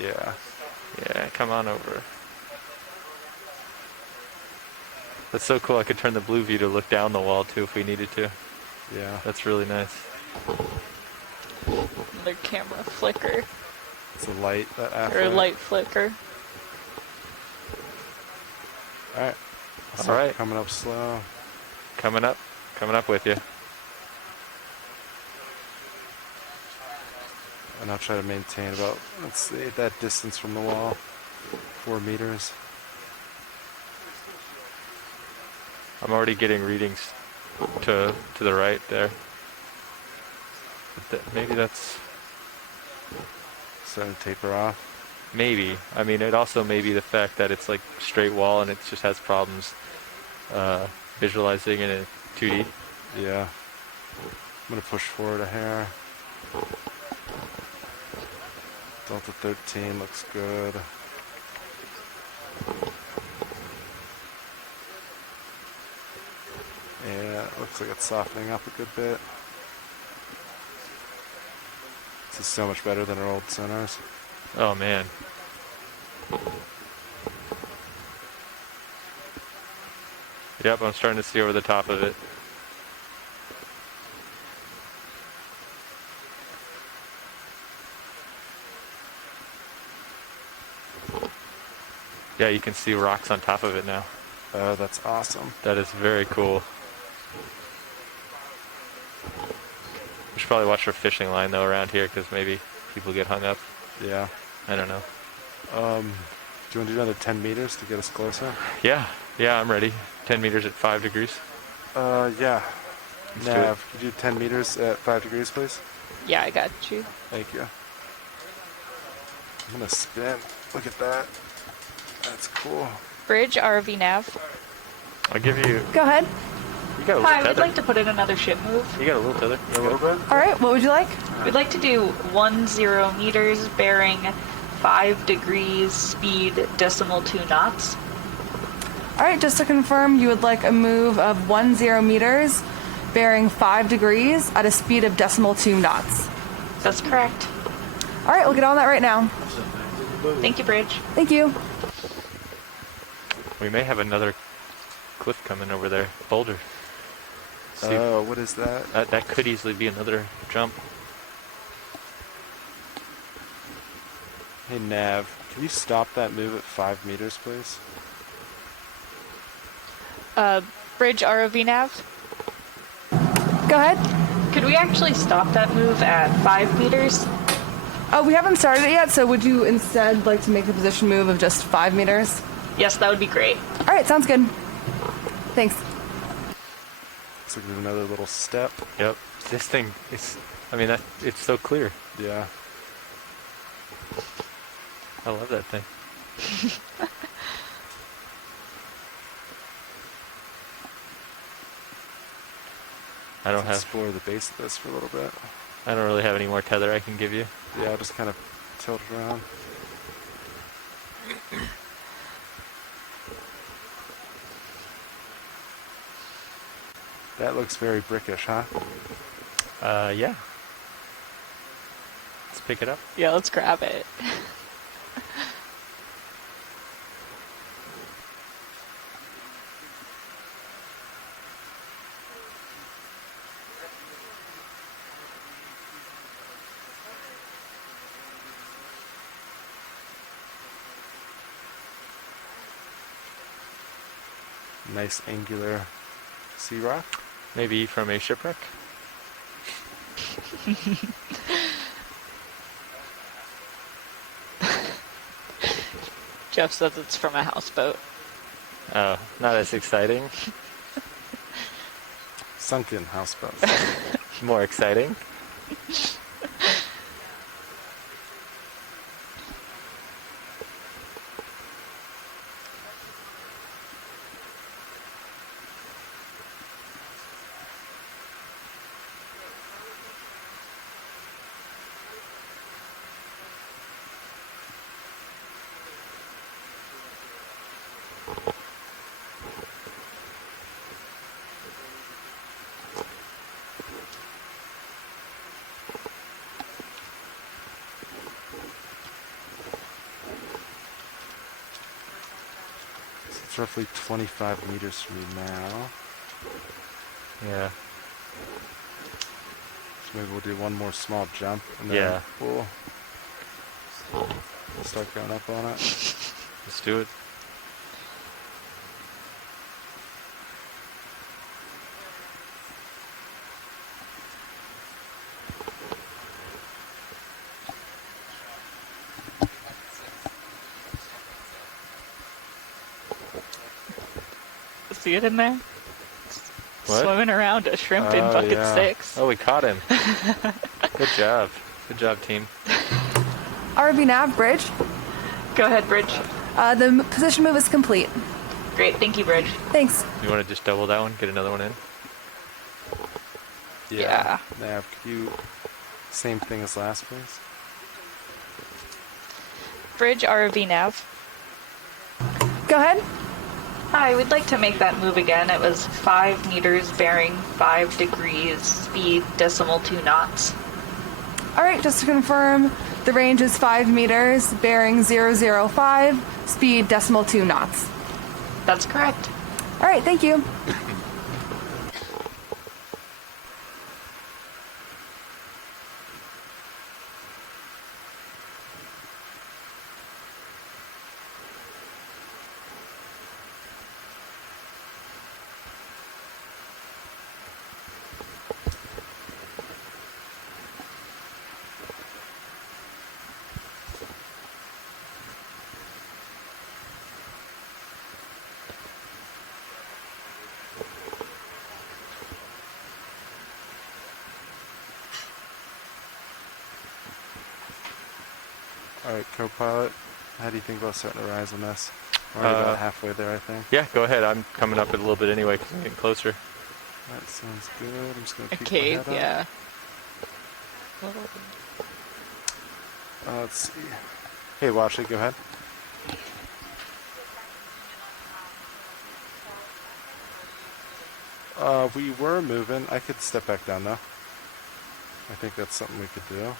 Yeah. Yeah, come on over. That's so cool. I could turn the blue view to look down the wall too if we needed to. Yeah. That's really nice. Another camera flicker. It's a light that after. Or a light flicker. All right. All right. Coming up slow. Coming up with you. And I'll try to maintain about, let's see, that distance from the wall. 4 meters. I'm already getting readings to the right there. Maybe that's Starting to taper off. maybe. I mean, it also may be the fact that it's like straight wall and it just has problems visualizing in a 2D. Yeah. I'm going to push forward a hair. Delta 13 looks good. Yeah, it looks like it's softening up a good bit. This is so much better than our old centers. Oh man. Yep, I'm starting to see over the top of it. Yeah, you can see rocks on top of it now. Oh, that's awesome. That is very cool. I'm Should probably watch for fishing line though around here because maybe people get hung up. Yeah. I don't know. Do you want to do another 10 meters to get us closer? Yeah, I'm ready. 10 meters at 5 degrees. Yeah. Let's do Nav, could you do 10 meters at 5 degrees, please? Yeah, I got you. Thank you. I'm gonna spin. Look at that. That's cool. Bridge, RV nav. I'll give you. Go ahead. You got a little Hi, we'd tether. like to put in another ship move. You got a little tether. A little bit? All right, what would you like? We'd like to do 10 meters, bearing 5 degrees, speed 0.2 knots. All right, just to confirm, you would like a move of 10 meters, bearing 5 degrees at a speed of 0.2 knots. That's correct. All right, we'll get on that right now. Thank you, Bridge. Thank you. We may have another cliff coming over there. Boulder. See, What is that? that could easily be another jump. Hey, Nav, can you stop that move at 5 meters, please? Bridge, ROV nav. Go ahead. Could we actually stop that move at 5 meters? We haven't started it yet, so would you instead like to make the position move of just 5 meters? Yes, that would be great. All right, sounds good. Thanks. Looks like there's another little step. Yep. This thing is. I mean, it's so clear. Yeah. I love that thing. I don't have. Explore the base of this for a little bit. I don't really have any more tether I can give you. Yeah, I'll just kind of tilt it around. That looks very brickish, huh? Yeah. Let's pick it up. Yeah, let's grab it. Nice angular sea rock. Maybe from a shipwreck. Jeff says it's from a houseboat. Oh, not as exciting. Sunken houseboat. More exciting. It's roughly 25 meters from you now. Yeah. So maybe we'll do one more small jump and then Yeah. we'll start going up on it. Let's do it. See it in there? What? Swimming around a shrimp in bucket yeah. 6. Oh, we caught him. Good job. Good job, team. RV nav, bridge. Go ahead, Bridge. The position move is complete. Great, thank you, Bridge. Thanks. You want to just double that one? Get another one in? Yeah. Nav, could you same thing as last, please? Bridge, ROV nav. Go ahead. Hi, we'd like to make that move again. It was 5 meters, bearing 5 degrees, speed 0.2 knots. All right, just to confirm, the range is 5 meters, bearing 005, speed 0.2 knots. That's correct. All right, thank you. Alright, co-pilot, how do you think about starting to rise on this? We're already about halfway there, I think. Yeah, go ahead. I'm coming up a little bit anyway because I'm getting closer. That sounds good. I'm just going to peek Okay, my head yeah. up. Let's see. Hey, Washley, go ahead. We were moving. I could step back down though. I think that's something we could do.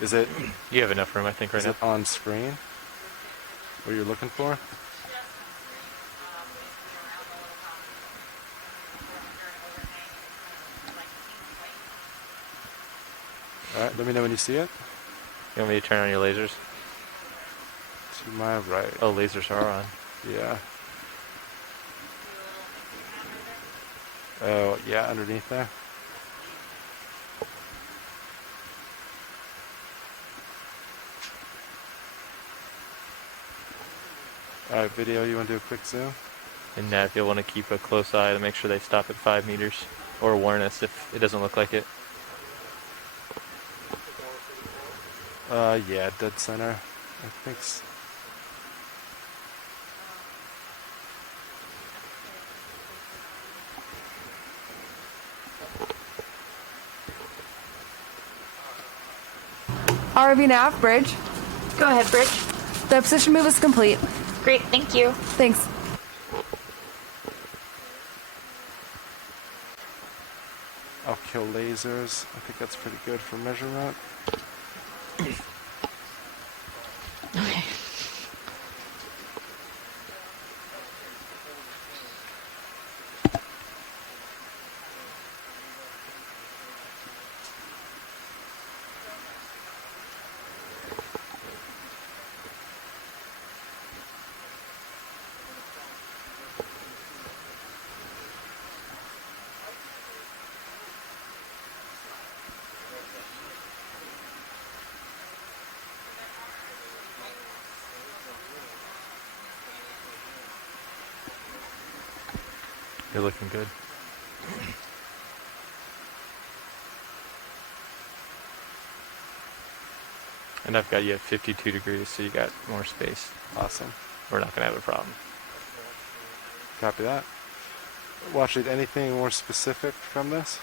Is it? You have enough room, I think, right Is now. it on screen? What you're looking for? All right. Let me know when you see it. You want me to turn on your lasers? To my right. Oh, lasers are on. Yeah. Oh, yeah, underneath there. Alright, video, you want to do a quick zoom? And Nav, you'll want to keep a close eye to make sure they stop at 5 meters. Or warn us if it doesn't look like it. Yeah, dead center. I think RV nav, bridge. Go ahead, Bridge. The position move is complete. Great, thank you. Thanks. I'll kill lasers. I think that's pretty good for measurement. Okay. You're looking good. And I've got you at 52 degrees, so you got more space. Awesome. We're not going to have a problem. Copy that. Watch it. Anything more specific from this?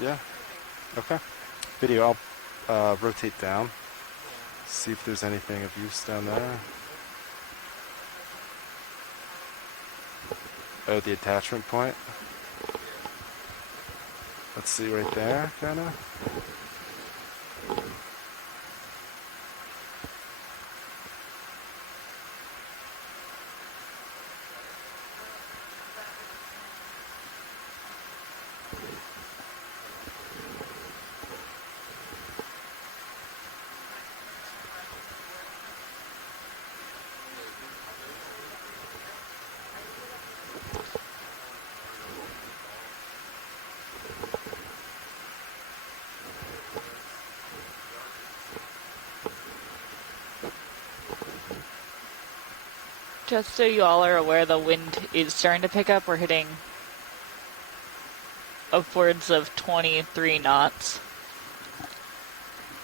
Yeah. Okay. Video, I'll rotate down. See if there's anything of use down there. Oh, the attachment point. Let's see right there, kinda. Just so you all are aware, the wind is starting to pick up. We're hitting upwards of 23 knots.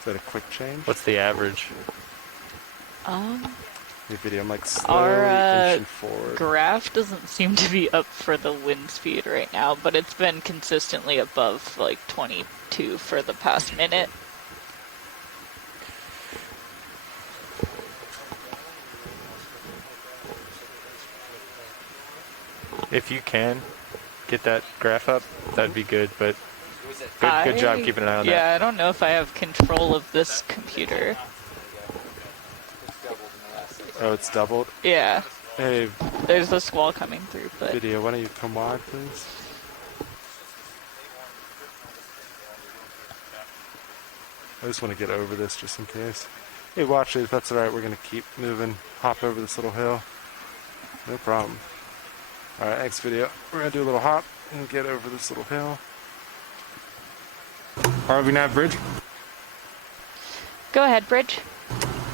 Is that a quick change? What's the average? The video, I'm like slowly Our inching forward. graph doesn't seem to be up for the wind speed right now, but it's been consistently above like 22 for the past minute. If you can get that graph up, that'd be good, but good job keeping an eye on that. Yeah, I don't know if I have control of this computer. Oh, it's doubled? Yeah. Hey, There's a squall coming through, but video, why don't you come wide, please? I just want to get over this just in case. Hey, watch it. If that's alright, we're going to keep moving. Hop over this little hill. No problem. Alright, next video. We're going to do a little hop and get over this little hill. RV nav bridge. go ahead, Bridge.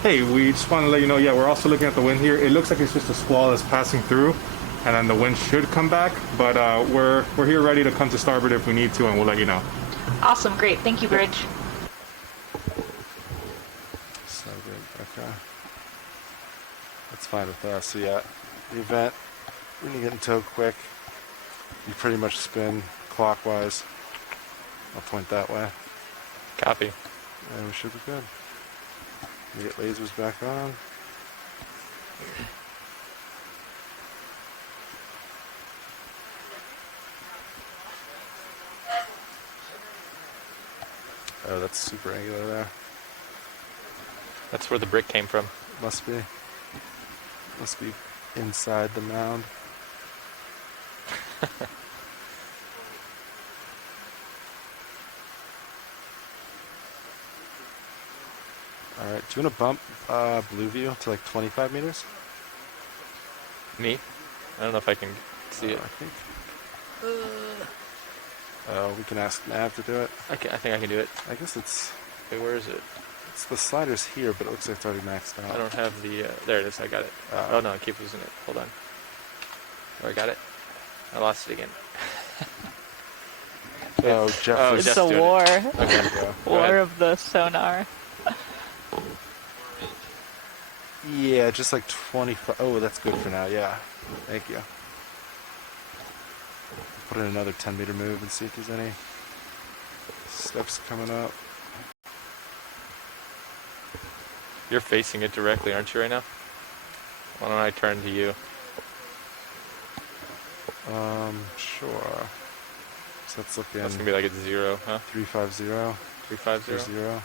Hey, we just want to let you know, yeah, we're also looking at the wind here. It looks like it's just a squall that's passing through, and then the wind should come back, but we're here ready to come to starboard if we need to, and we'll let you know. Awesome, great. Thank you, Bridge. So good. Okay. That's fine with us. So yeah, the event, when you get in tow quick, you pretty much spin clockwise. I'll point that way. Copy. And we should be good. We get lasers back on. Oh, that's super angular there. That's where the brick came from. Must be. Must be inside the mound. Alright, do you want to bump blue view to like 25 meters? Me? I don't know if I can see it. I think. We can ask Nav to do it. I think I can do it. I guess it's. Wait, where is it? It's the slider's here, but it looks like it's already maxed out. I don't have the. There it is. I got it. Oh no, I keep losing it. Hold on. Oh, I got it. I lost it again. Oh, Jeff. It's a war. Okay, war of the sonar. Yeah, just like 25. Oh, that's good for now. Yeah. Thank you. Put in another 10-meter move and see if there's any steps coming up. You're facing it directly, aren't you, right now? Why don't I turn to you? Sure. So that's looking. That's gonna be like it's 0, huh? 350. 350. 0.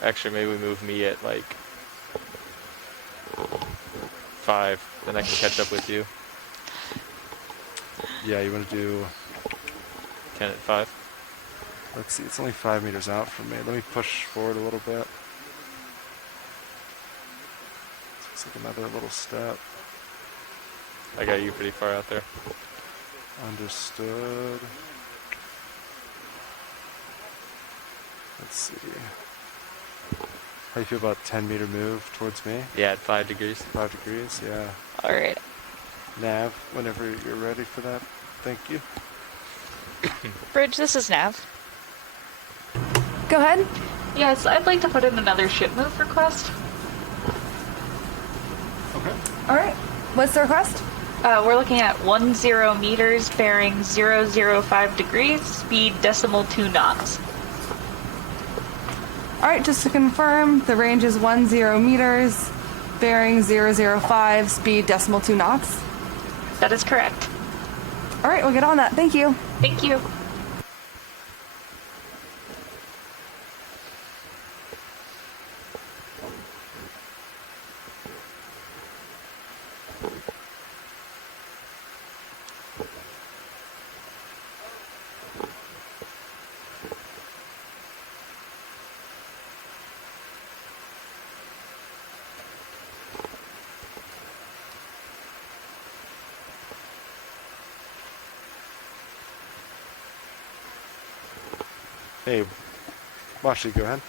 Actually, maybe we move me at like 5, then I can catch up with you. Yeah, you want to do 10 at 5. Let's see, it's only 5 meters out from me. Let me push forward a little bit. Looks like another little step. I got you pretty far out there. Understood. Let's see. How do you feel about 10-meter move towards me? Yeah, at 5 degrees. 5 degrees, yeah. All right. Nav, whenever you're ready for that. Thank you. Bridge, this is Nav. Go ahead. Yes, I'd like to put in another ship move request. Okay. All right. What's the request? We're looking at 10 meters, bearing 005 degrees, speed 2 knots. All right, just to confirm, the range is 10 meters, bearing 005, speed 2 knots. That is correct. All right, we'll get on that. Thank you. Thank you. Hey, Washi, go ahead.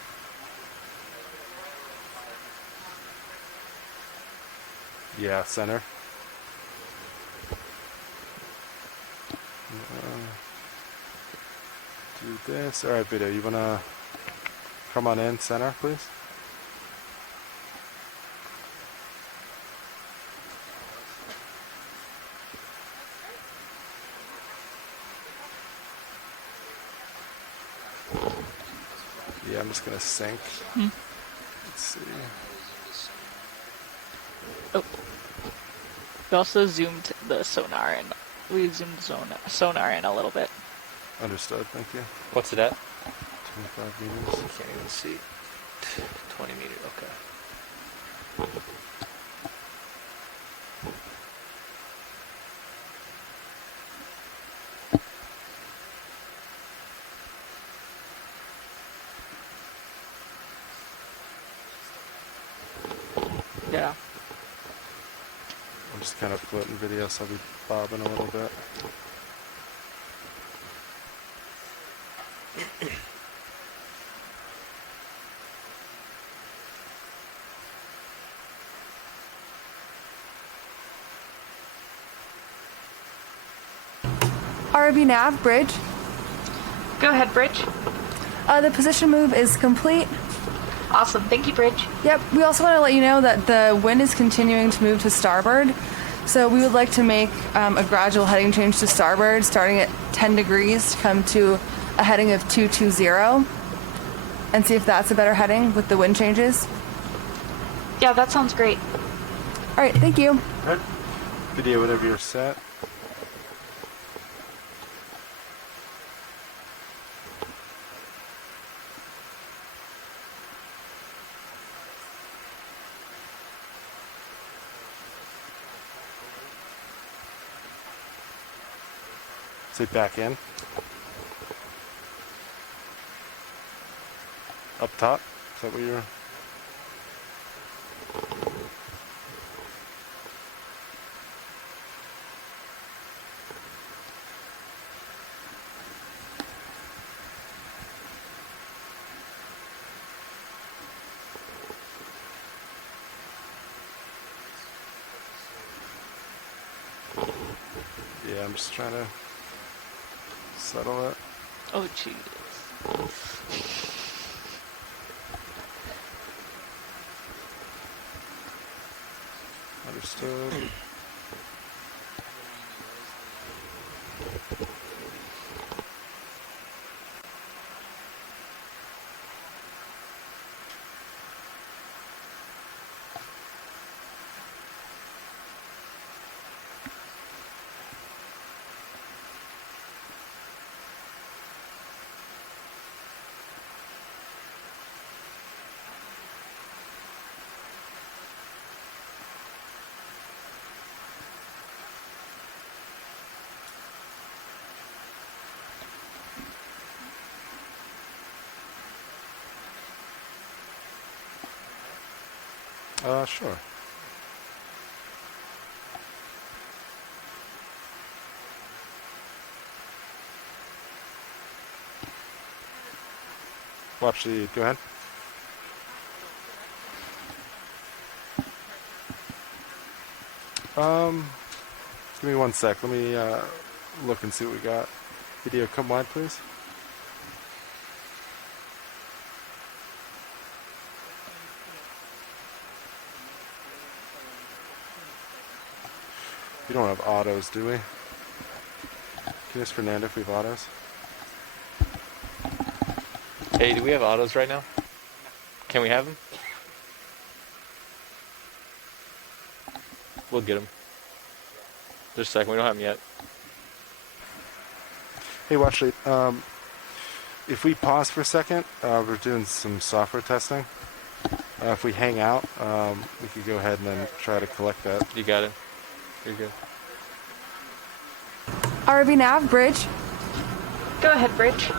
Yeah, center. Do this. All right, Vito, you wanna come on in center, please? Yeah, I'm just gonna sync. Let's see. Oh. We also zoomed the sonar in. We zoomed sonar in a little bit. Understood, thank you. What's it at? 25 meters. Can't even see. 20 meters, okay. Yeah. I'm just kind of floating video, so I'll be bobbing a little bit. RB nav, bridge. Go ahead, Bridge. The position move is complete. Awesome. Thank you, Bridge. Yep, we also want to let you know that the wind is continuing to move to starboard. So we would like to make a gradual heading change to starboard, starting at 10 degrees to come to a heading of 220, and see if that's a better heading with the wind changes. Yeah, that sounds great. All right, thank you. Good. Video whenever you're set. Sit back in. Up top? Is that what you're... Yeah, I'm just trying to settle it. Oh, jeez. Understood. Sure. Watch the, go ahead. Give me 1 sec. Let me look and see what we got. Video, come wide, please. We don't have autos, do we? Can you ask Fernando if we have autos? Hey, do we have autos right now? Can we have them? We'll get them. Just a second, we don't have them yet. Hey, watch it. If we pause for a second, we're doing some software testing. If we hang out, we could go ahead and then try to collect that. You got it. You're good. RB nav, bridge. Go ahead, Bridge.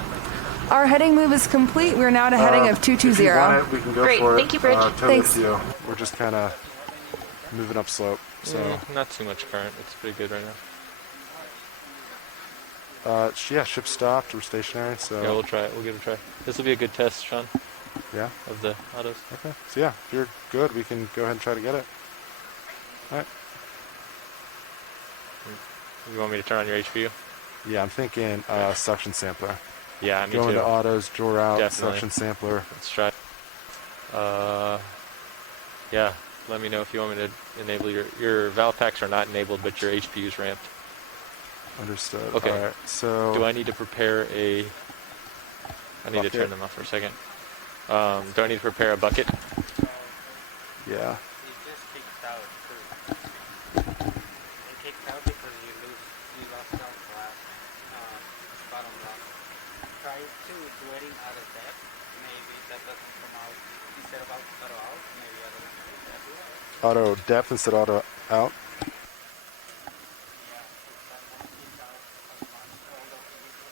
Our heading move is complete. We're now at a heading of 220. If you want it, we can go Great, for it. thank you, Bridge. Totally Thanks. up to you. We're just kind of moving up slope. So Not too much current. It's pretty good right now. yeah, ship stopped. We're stationary. So Yeah, we'll try it. We'll give it a try. This will be a good test, Sean, yeah. of the autos. Okay. So yeah, if you're good, we can go ahead and try to get it. All right. You want me to turn on your HVU? Yeah, I'm thinking suction sampler. Yeah, me Go too. into autos, drawer out, Definitely. suction sampler. Let's try. Yeah, let me know if you want me to enable your valve packs are not enabled, but your HPU is ramped. Understood. Okay. All right. So Do I need to prepare a? I need to turn Bucket. them off for a second. Do I need to prepare a bucket? yeah. It just kicks out too. It kicks out because you lost out glass, bottom block. Try to sweating out of that. Maybe that doesn't come out instead of auto out. Maybe auto that. Auto depth instead of auto out. Yeah, if that one kicks out as much. Although it is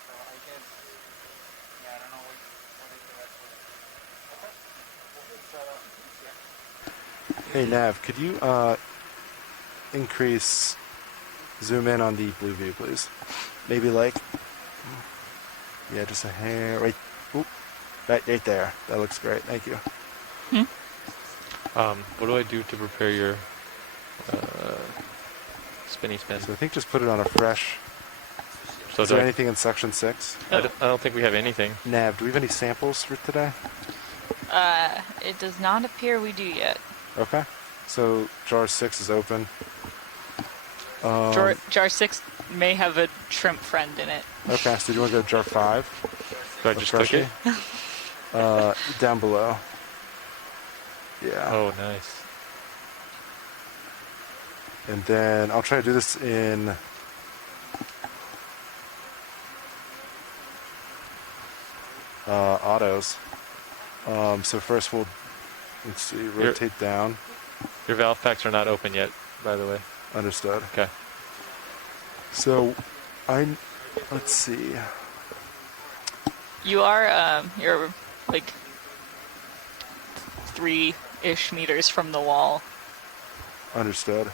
so I guess, yeah, I don't know what is the best way. Okay. So, yeah. Hey Nav, could you increase zoom in on the blue view, please? Maybe like, yeah, just a hair right. Oop, right there. That looks great. Thank you. What do I do to prepare your spinny spin? So I think just put it on a fresh. So Is there anything in section 6? I don't think we have anything. Nav, do we have any samples for today? It does not appear we do yet. Okay. So jar 6 is open. Jar 6 may have a shrimp friend in it. Okay, so do you want to go to jar 5? Do I just click it? Down below. Yeah. Oh, nice. And then I'll try to do this in autos. So first let's see, rotate down. Your valve packs are not open yet, by the way. Understood. Okay. So let's see. You are, you're like 3-ish meters from the wall. Understood.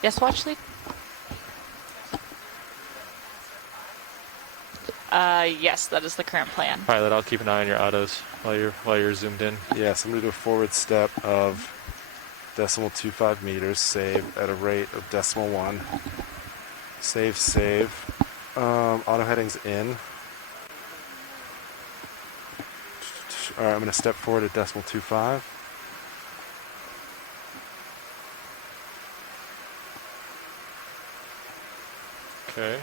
Yes, watch lead? Yes, that is the current plan. Pilot, I'll keep an eye on your autos while you're zoomed in. Yeah, so I'm going to do a forward step of 0.25 meters, save at a rate of 0.1. Save. Auto headings in. Alright, I'm going to step forward at 0.25. Okay.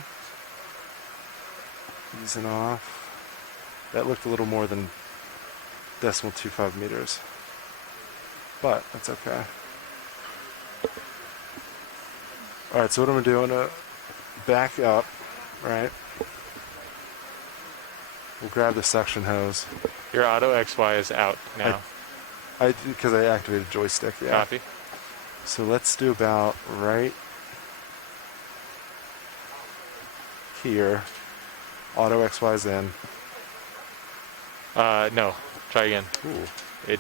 Easing off. That looked a little more than 0.25 meters. But that's okay. Alright, so what I'm going to do, I'm going to back up, right? We'll grab the suction hose. Your auto XY is out now. Because I activated joystick, yeah. Copy. So let's do about right here. Auto XY's in. No. Try again. Ooh. It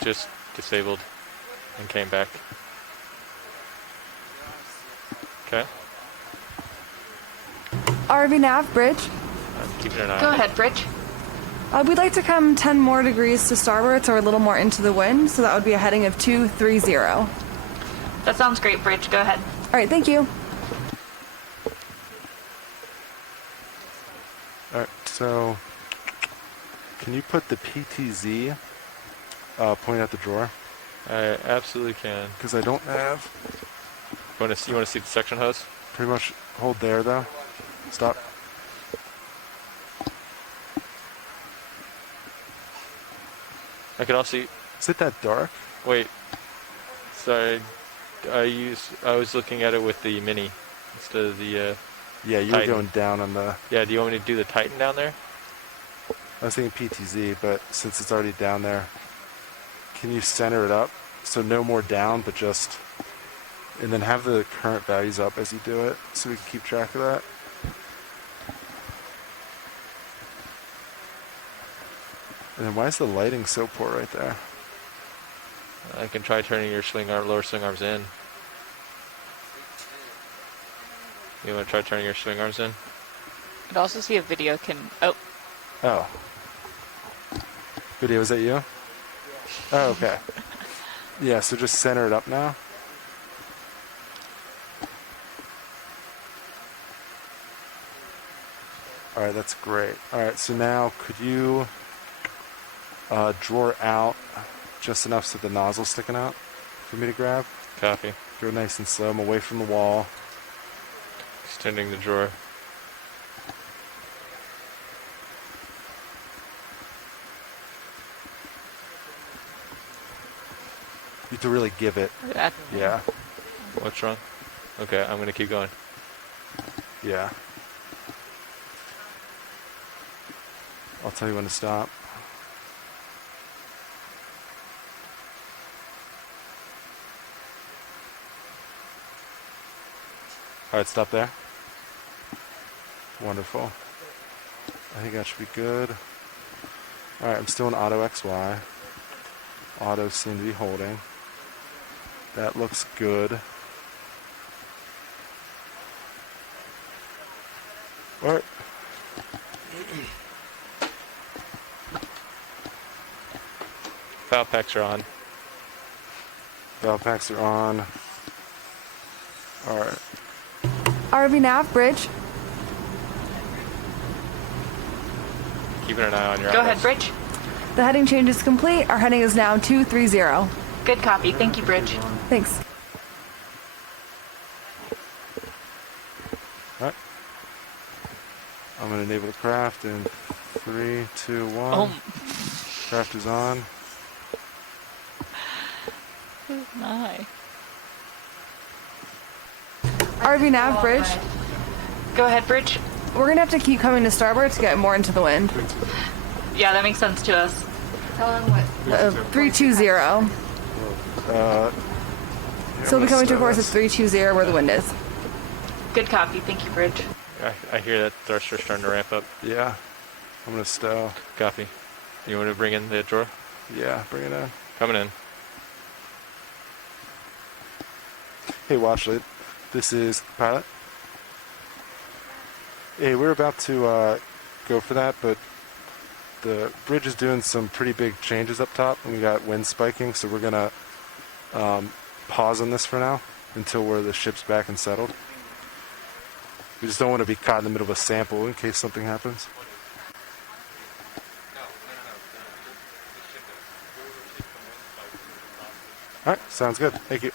just disabled and came back. Okay. RV nav, bridge. I'm keeping an eye Go on it. ahead, Bridge. We'd like to come 10 more degrees to starboard, so we're a little more into the wind, so that would be a heading of 230. That sounds great, Bridge. Go ahead. All right, thank you. All right, so can you put the PTZ point at the drawer? I absolutely can. Because I don't have. You want to see the suction hose? Pretty much hold there though. Stop. I can also. Is it that dark? Wait. Sorry. I was looking at it with the Mini instead of the. Yeah, you were Titan. going down on the. Yeah. Do you want me to do the Titan down there? I was thinking PTZ, but since it's already down there, can you center it up so no more down, but just, and then have the current values up as you do it, so we can keep track of that. And then why is the lighting so poor right there? I can try turning your lower swing arms in. You want to try turning your swing arms in? You could also see a video can. Oh, Oh. Video, is that you? Oh, okay. Yeah, so just center it up now. Alright, that's great. Alright, so now could you draw out just enough so the nozzle's sticking out for me to grab? Copy. Go nice and slow. I'm away from the wall. Extending the drawer. You have to really give it. Yeah. What's wrong? Okay, I'm gonna keep going. Yeah. I'll tell you when to stop. Alright, stop there. Wonderful. I think that should be good. Alright, I'm still in auto XY. Auto seem to be holding. That looks good. All right. Foul packs are on. Valve packs are on. All right. RV nav, bridge. Keeping an eye on your Go autos. ahead, Bridge. The heading change is complete. Our heading is now 230. Good copy. Thank you, Bridge. Thanks. All right. I'm going to enable the craft in 3, 2, 1. Oh, Craft is on. my. RV nav, bridge. Go ahead, Bridge. We're going to have to keep coming to starboard to get more into the wind. Yeah, that makes sense to us. Tell them what? 320. So we'll be coming to a course of 320 where the wind is. Good copy. Thank you, Bridge. I hear that thruster's starting to ramp up. Yeah. I'm going to stow. Copy. You want to bring in the drawer? Yeah, bring it in. Coming in. Hey, Watchlet. This is Pilot. Hey, we're about to go for that, but the bridge is doing some pretty big changes up top, and we got wind spiking, so we're going to pause on this for now until the ship's back and settled. We just don't want to be caught in the middle of a sample in case something happens. All right, sounds good. Thank you.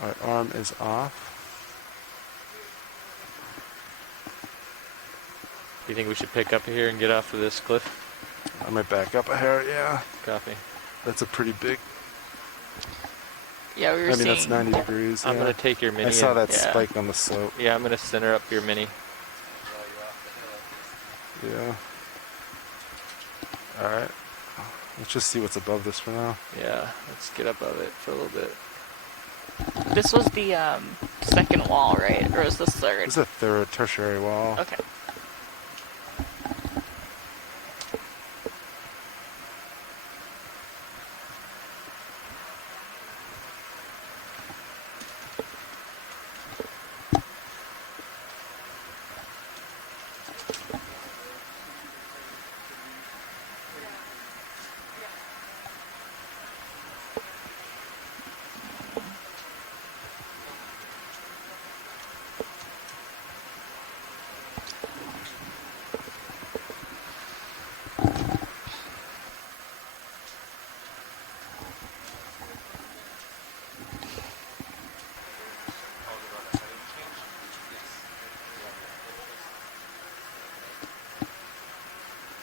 All right, arm is off. Do you think we should pick up here and get off of this cliff? I might back up a hair, yeah. Copy. That's a pretty big... Yeah, we were I mean, seeing. that's 90 degrees. I'm yeah. going to take your mini. I saw and- that yeah. spike on the slope. Yeah, I'm going to center up your mini. Yeah. All right. Let's just see what's above this for now. Yeah, let's get above it for a little bit. This was the second wall, right? Or was this third? This is a third tertiary wall. Okay.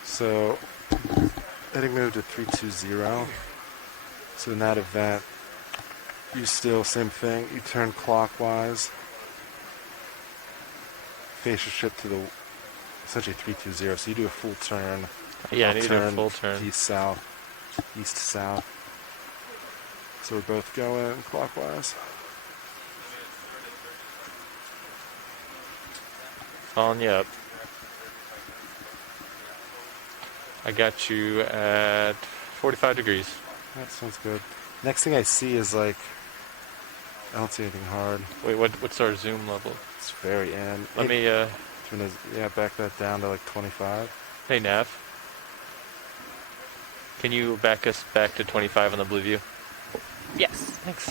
So, heading move to 320. So in that event, you still, same thing, you turn clockwise, face your ship to the, essentially 320, so you do a full turn. Yeah, I I'll need to do a full turn. East-south, east-south. So we're both going clockwise. Following you up. I got you at 45 degrees. That sounds good. Next thing I see is like, I don't see anything hard. Wait, what's our zoom level? It's very end. Let me, turn this, yeah, back that down to like 25. hey Nav. Can you back us back to 25 on the blue view? Yes. Thanks.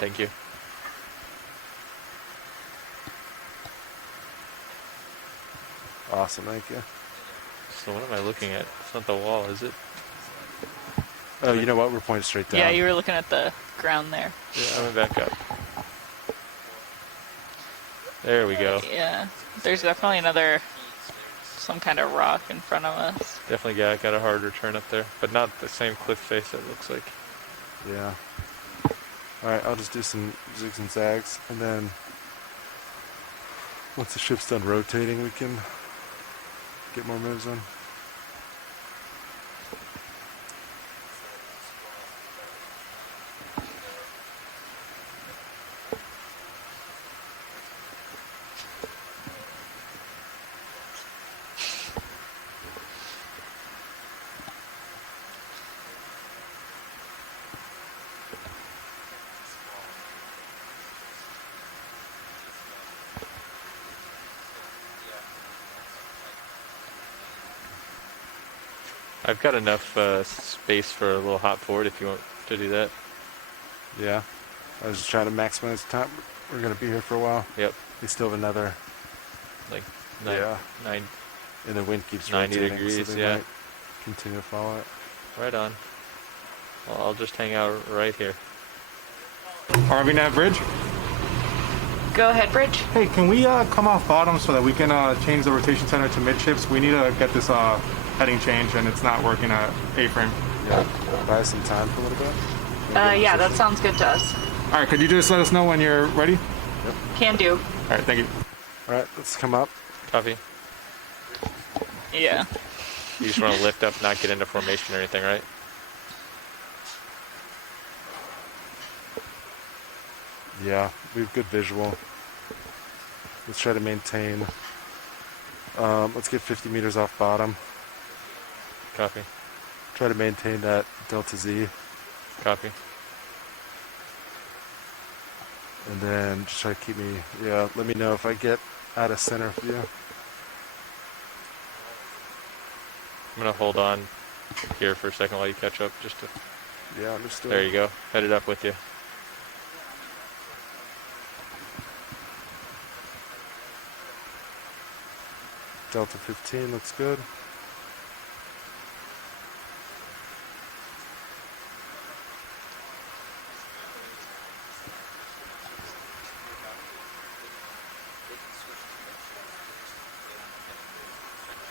Thank you. Awesome, thank you. So what am I looking at? It's not the wall, is it? Oh, you know what? We're pointing straight down. Yeah, you were looking at the ground there. Yeah, I'm gonna back up. There we go. Yeah. There's definitely some kind of rock in front of us. Definitely got a harder turn up there, but not the same cliff face it looks like. Yeah. Alright, I'll just do some zigs and zags, and then once the ship's done rotating, we can get more moves in. I've got enough space for a little hop forward if you want to do that. Yeah. I was just trying to maximize the time. We're going to be here for a while. Yep. We still have another. Like nine. And the wind keeps 90 rotating, degrees, so they yeah. might continue to follow it. Right on. Well, I'll just hang out right here. RV nav bridge. Go ahead, Bridge. Hey, can we come off bottom so that we can change the rotation center to midships? We need to get this heading change, and it's not working at A-frame. Yeah, buy some time for a little bit. Yeah, that sounds good to us. All right, could you just let us know when you're ready? Yep. Can do. All right, thank you. All right, let's come up. Copy. Yeah. You just want to lift up, not get into formation or anything, right? Yeah, we have good visual. Let's try to maintain. Let's get 50 meters off bottom. Copy. Try to maintain that delta Z. Copy. And then just try to keep me, let me know if I get out of center for you. I'm going to hold on here for a second while you catch up. Just to. Yeah, understood. There you go. Headed up with you. Delta 15 looks good.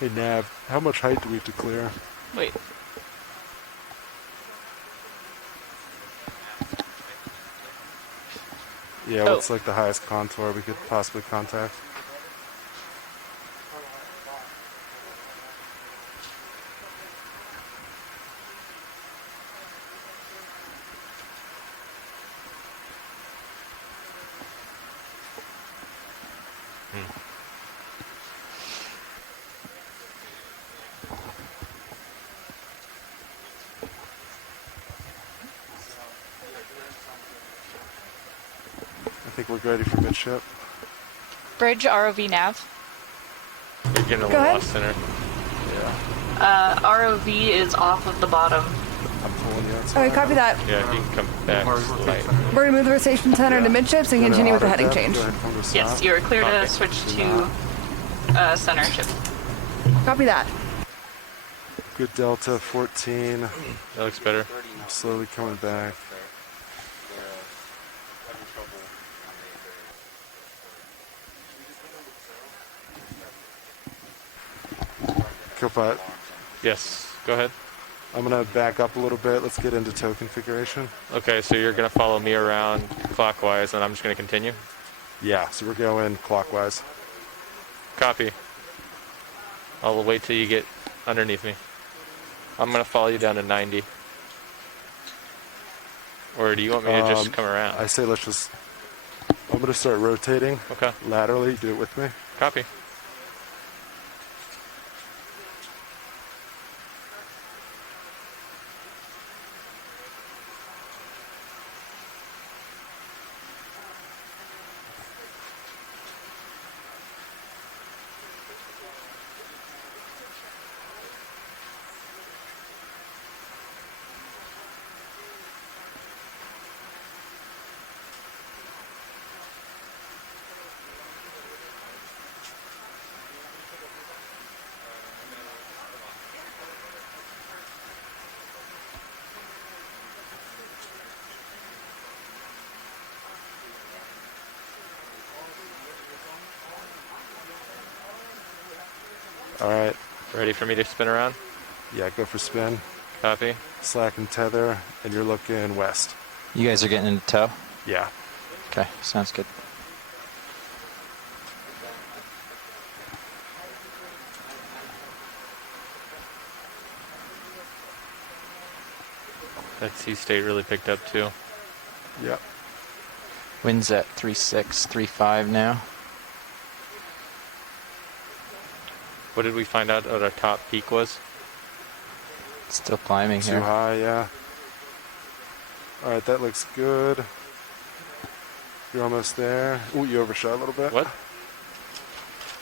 Hey Nav, how much height do we have to clear? Wait. Yeah, what's like the highest contour we could possibly contact? I think we're ready for midship. Bridge, ROV nav. You're getting a little lost center. Yeah. ROV is off of the bottom. I'm pulling you outside. Alright, copy that. Yeah, you can come back slightly. We're going to move the rotation center to midships and continue with the heading change. Yes, you're clear to switch to center ship. Copy that. Good delta, 14. That looks better. I'm slowly coming back. Copilot. Yes, go ahead. I'm going to back up a little bit. Let's get into tow configuration. Okay, so you're going to follow me around clockwise, and I'm just going to continue? Yeah, so we're going clockwise. Copy. I'll wait till you get underneath me. I'm going to follow you down to 90. Or do you want me to just come around? I say let's just... I'm going to start rotating. Okay. Laterally. Do it with me. Copy. All right. Ready for me to spin around? Yeah, go for spin. Copy. Slack and tether, and you're looking west. You guys are getting into tow? Yeah. Okay, sounds good. That sea state really picked up too. Yep. Wind's at 3.6, 3.5 now. What did we find out what our top peak was? Still climbing Too here. high, yeah. All right, that looks good. You're almost there. Ooh, you overshot a little bit. What?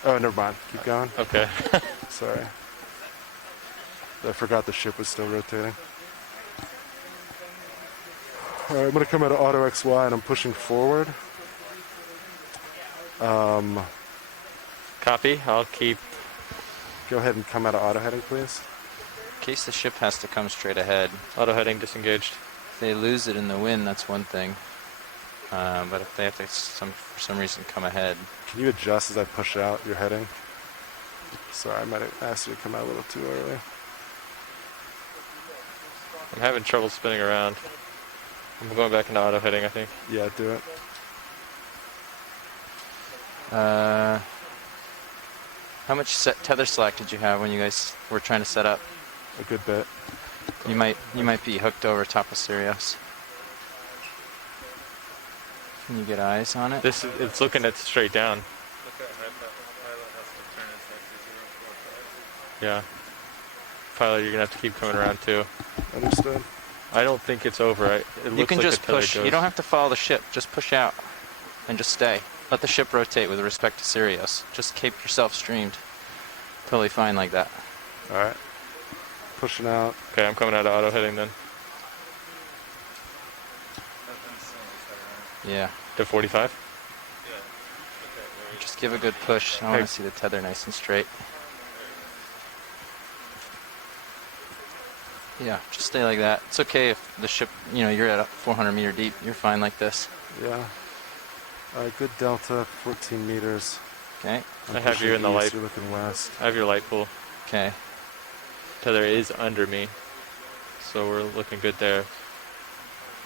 Oh, never mind. Keep going. Okay. Sorry. I forgot the ship was still rotating. Alright, I'm going to come out of auto XY and I'm pushing forward. Copy. I'll keep. Go ahead and come out of auto heading, please. In case the ship has to come straight ahead. Auto heading disengaged. If they lose it in the wind, that's one thing. But if they have to, for some reason, come ahead. Can you adjust as I push out your heading? Sorry, I might have asked you to come out a little too early. I'm having trouble spinning around. I'm going back into auto heading, I think. Yeah, do it. How much tether slack did you have when you guys were trying to set up? A good bit. You might be hooked over top of Sirius. Can you get eyes on it? It's looking at straight down. Yeah. Pilot, you're gonna have to keep coming around too. Understood. I don't think it's over. It looks You can like just the tether push. goes. You don't have to follow the ship. Just push out and just stay. Let the ship rotate with respect to Sirius. Just keep yourself streamed. Totally fine like that. Alright. Pushing out. Okay, I'm coming out of auto heading then. Yeah. To 45? Just give a good push. I want to see the tether nice and straight. Yeah, just stay like that. It's okay if the ship, you're at 400 meter deep. You're fine like this. Yeah. Alright, good delta, 14 meters. Okay. I have you in the light. You're looking west. I have your light pool. Okay. Tether is under me, so we're looking good there.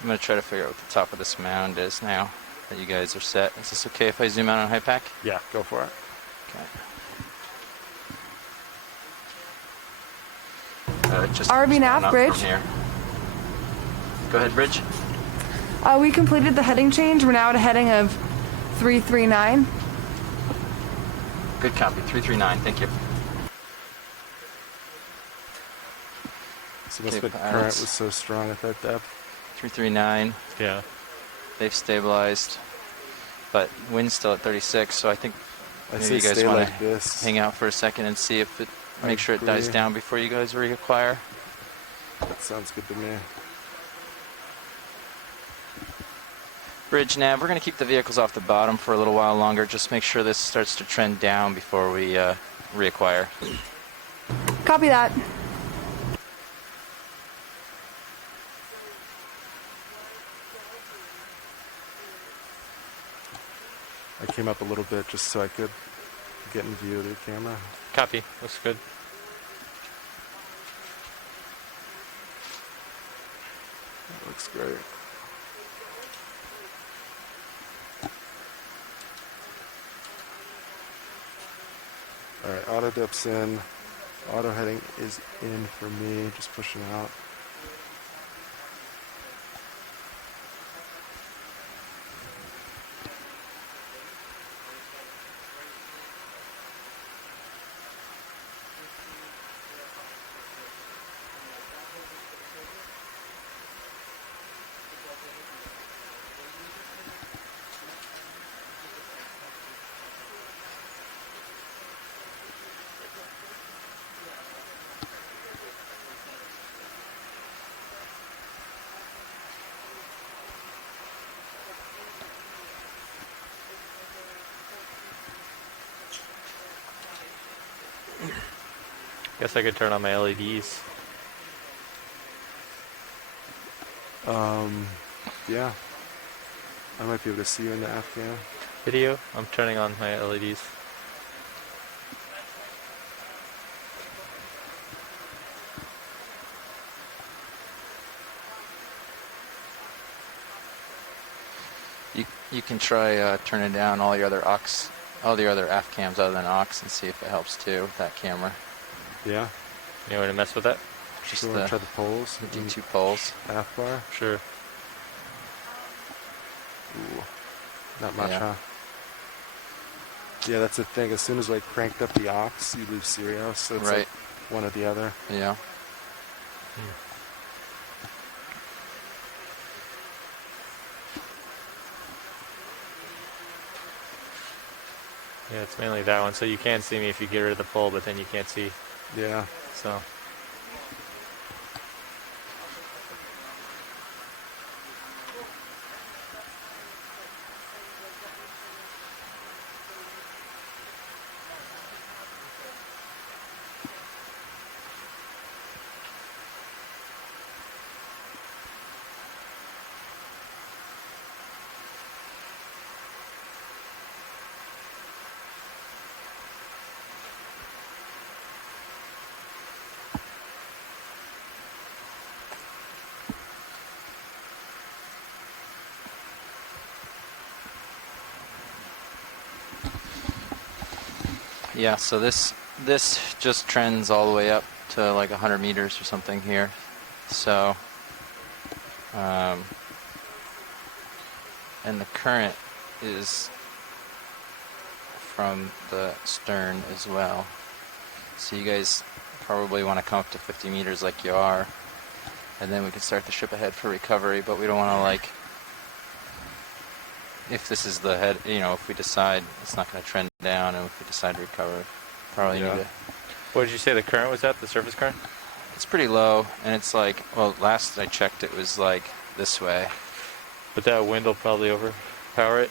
I'm going to try to figure out what the top of this mound is now that you guys are set. Is this okay if I zoom out on high pack? Yeah, go for it. Okay. Just RV nav, bridge. Go ahead, bridge. We completed the heading change. We're now at a heading of 339. Good copy. 339. Thank you. So the current was so strong at that depth. 339. Yeah. They've stabilized, but wind's still at 36. So I think maybe you guys stay want like to this. hang out for a second and see if make sure it dies down before you guys reacquire. That sounds good to me. Bridge nav, we're going to keep the vehicles off the bottom for a little while longer. Just make sure this starts to trend down before we reacquire. Copy that. I came up a little bit just so I could get in view of the camera. Copy. Looks good. That looks great. Alright, auto depth's in. Auto heading is in for me, just pushing out. Guess I could turn on my LEDs. Yeah. I might be able to see you in the Afghan. Video? I'm turning on my LEDs. You can try turning down all the other AF cams other than aux and see if it helps too with that camera. Yeah. You want to mess with that? Just try the poles. The D2 poles. Half bar. Sure. Ooh. Not much, Yeah. huh? Yeah, that's the thing. As soon as I cranked up the aux, you lose Sirius, so it's like one or the other. Yeah. Yeah, it's mainly that one. So you can see me if you get rid of the pole, but then you can't see. Yeah. So Yeah, so this just trends all the way up to like 100 meters or something here. So, and the current is from the stern as well. So you guys probably want to come up to 50 meters like you are, and then we can start the ship ahead for recovery, but we don't want to like, if this is the head, you know, if we decide it's not going to trend down and if we decide to recover, probably need to. What did you say the current was at, the surface current? It's pretty low, and it's like, well, last I checked it was like this way. But that wind will probably overpower it?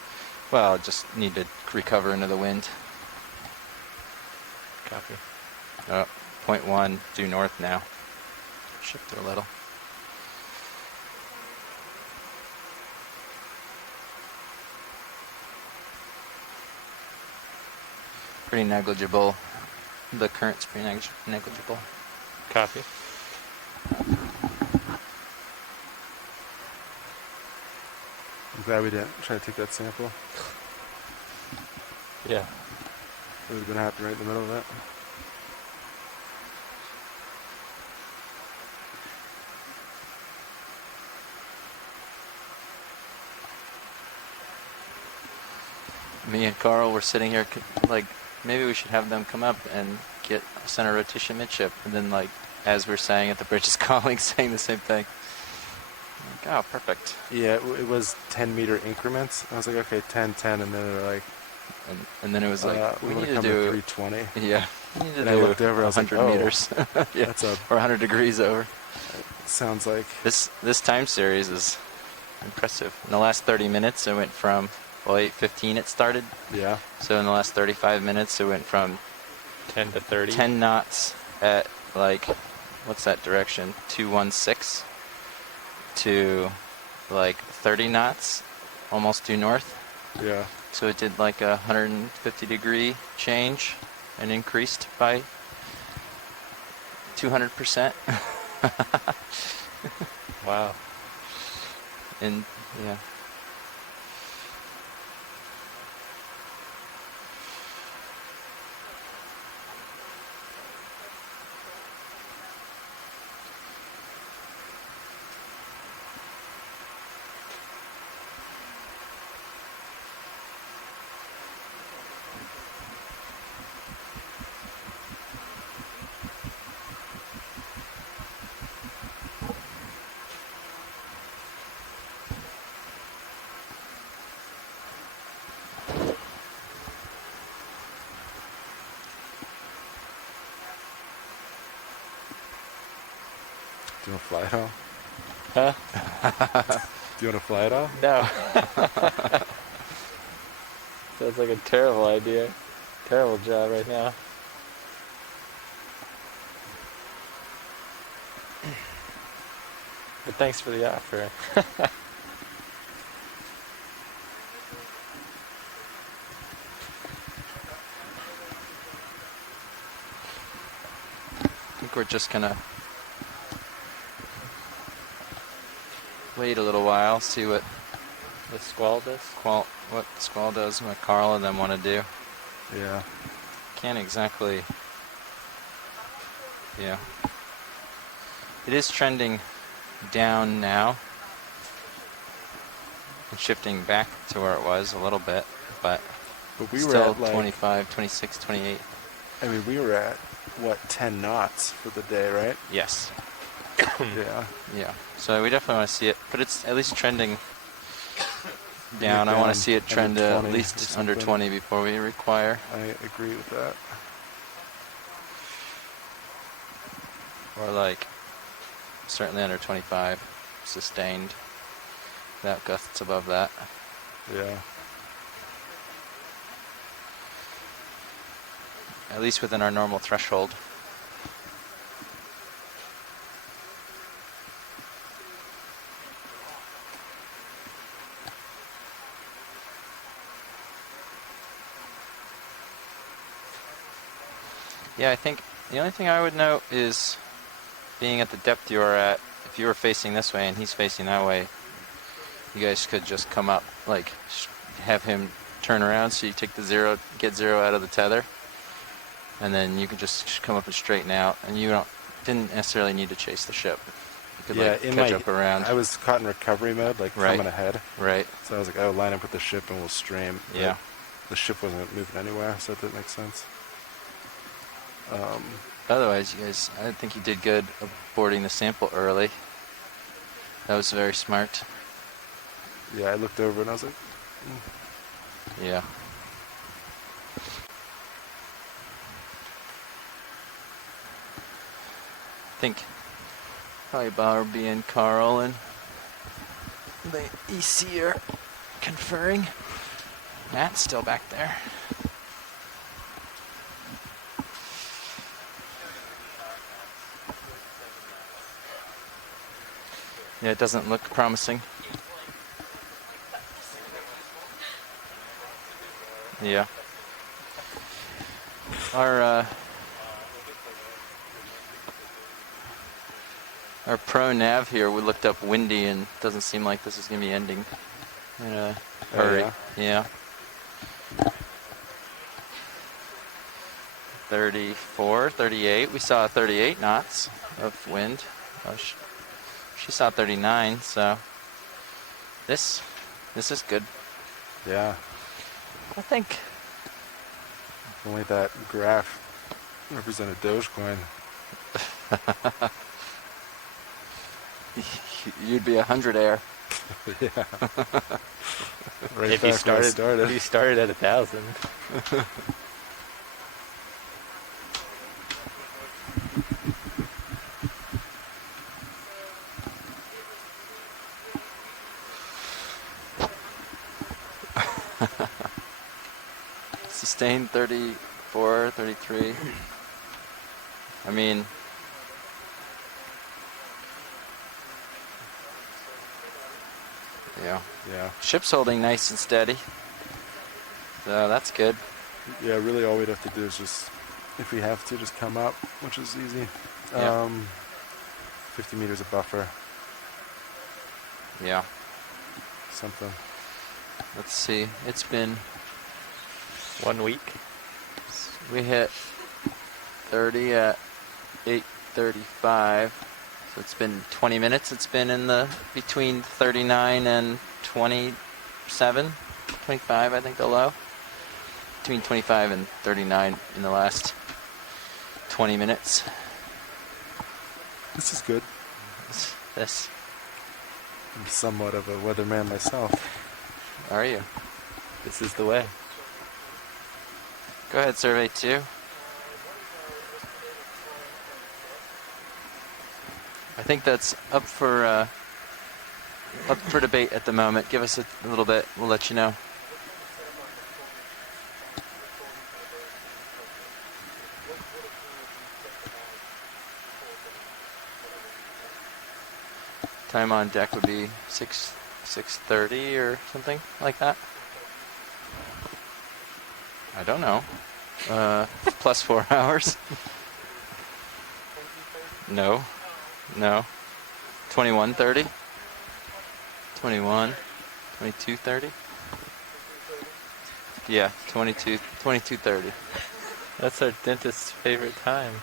Well, just need to recover into the wind. Copy. 0.1 due north now. Shift it a little. Pretty negligible. The current's pretty negligible. Copy. I'm glad we didn't try to take that sample. Yeah. It would have been happening right in the middle of that. Me and Carl were sitting here like, maybe we should have them come up and get center rotation midship, and then like as we're saying it, the bridge is calling, saying the same thing. Like, oh, perfect. Yeah, it was 10-meter increments. I was like, okay, 10, 10, and then they're like, and then it was like, we need to come do 320. Yeah, we need to and do I looked over, I was 100 like, oh, meters. Yeah, that's a, or 100 degrees over. sounds like This time series is impressive. In the last 30 minutes, it went from, well, 8:15 it started. Yeah. So in the last 35 minutes, it went from 10 to 30. 10 knots at like, what's that direction? 216 to like 30 knots, almost due north. Yeah. So it did like a 150-degree change and increased by 200%. Wow. And yeah. Do you want to fly it off? Huh? Do you want to fly it off? No. Sounds like a terrible idea. Terrible job right now. But thanks for the offer. I think we're just gonna wait a little while, see what The squall does? what the squall does, what Carl and them want to do. Yeah. Can't exactly. Yeah. It is trending down now and shifting back to where it was a little bit, but we were still at like 25, 26, 28. I mean, we were at what, 10 knots for the day, right? Yes. Yeah. Yeah. So we definitely want to see it, but it's at least trending down. I want to see it trend under at 20 least or under something. 20 before we require. I agree with that. Or like certainly under 25 sustained without gusts above that. Yeah. At least within our normal threshold. Yeah, I think the only thing I would note is being at the depth you are at, if you were facing this way and he's facing that way, you guys could just come up, like have him turn around so you take the zero, get zero out of the tether, and then you can just come up and straighten out, and you didn't necessarily need to chase the ship. You could like catch up around. I was caught in recovery mode, like coming ahead. Right. So I was like, oh, line up with the ship and we'll stream. Yeah. The ship wasn't moving anywhere, so that makes sense. Otherwise, you guys, I think you did good boarding the sample early. That was very smart. Yeah, I looked over and I was like, Yeah. I think probably Barbie and Carl and the EC are conferring. Matt's still back there. Yeah, it doesn't look promising. Yeah. Our pro nav here, we looked up windy and it doesn't seem like this is going to be ending in a hurry. Yeah. 34, 38. We saw 38 knots of wind. She saw 39, so this is good. yeah. I think. If only that graph represented Dogecoin. You'd be 100 air. Yeah. Right If back where I started. if you started at 1,000. Sustained 34, 33. I mean, yeah. Yeah. Ship's holding nice and steady. So that's good. Yeah, really all we'd have to do is just, if we have to, just come up, which is easy. Yeah. 50 meters of buffer. Yeah. Something. Let's see. It's been 1 week. We hit 30 at 8:35, so it's been 20 minutes. It's been in the between 39 and 27, 25, I think the low. Between 25 and 39 in the last 20 minutes. This is good. This. I'm somewhat of a weatherman myself. Are you? This is the way. Go ahead, survey 2. I think that's up for debate at the moment. Give us a little bit. We'll let you know. Time on deck would be 6:30 or something like that. I don't know. Plus 4 hours. No. 21:30. 22:30. Yeah, 22:30. That's our dentist's favorite time.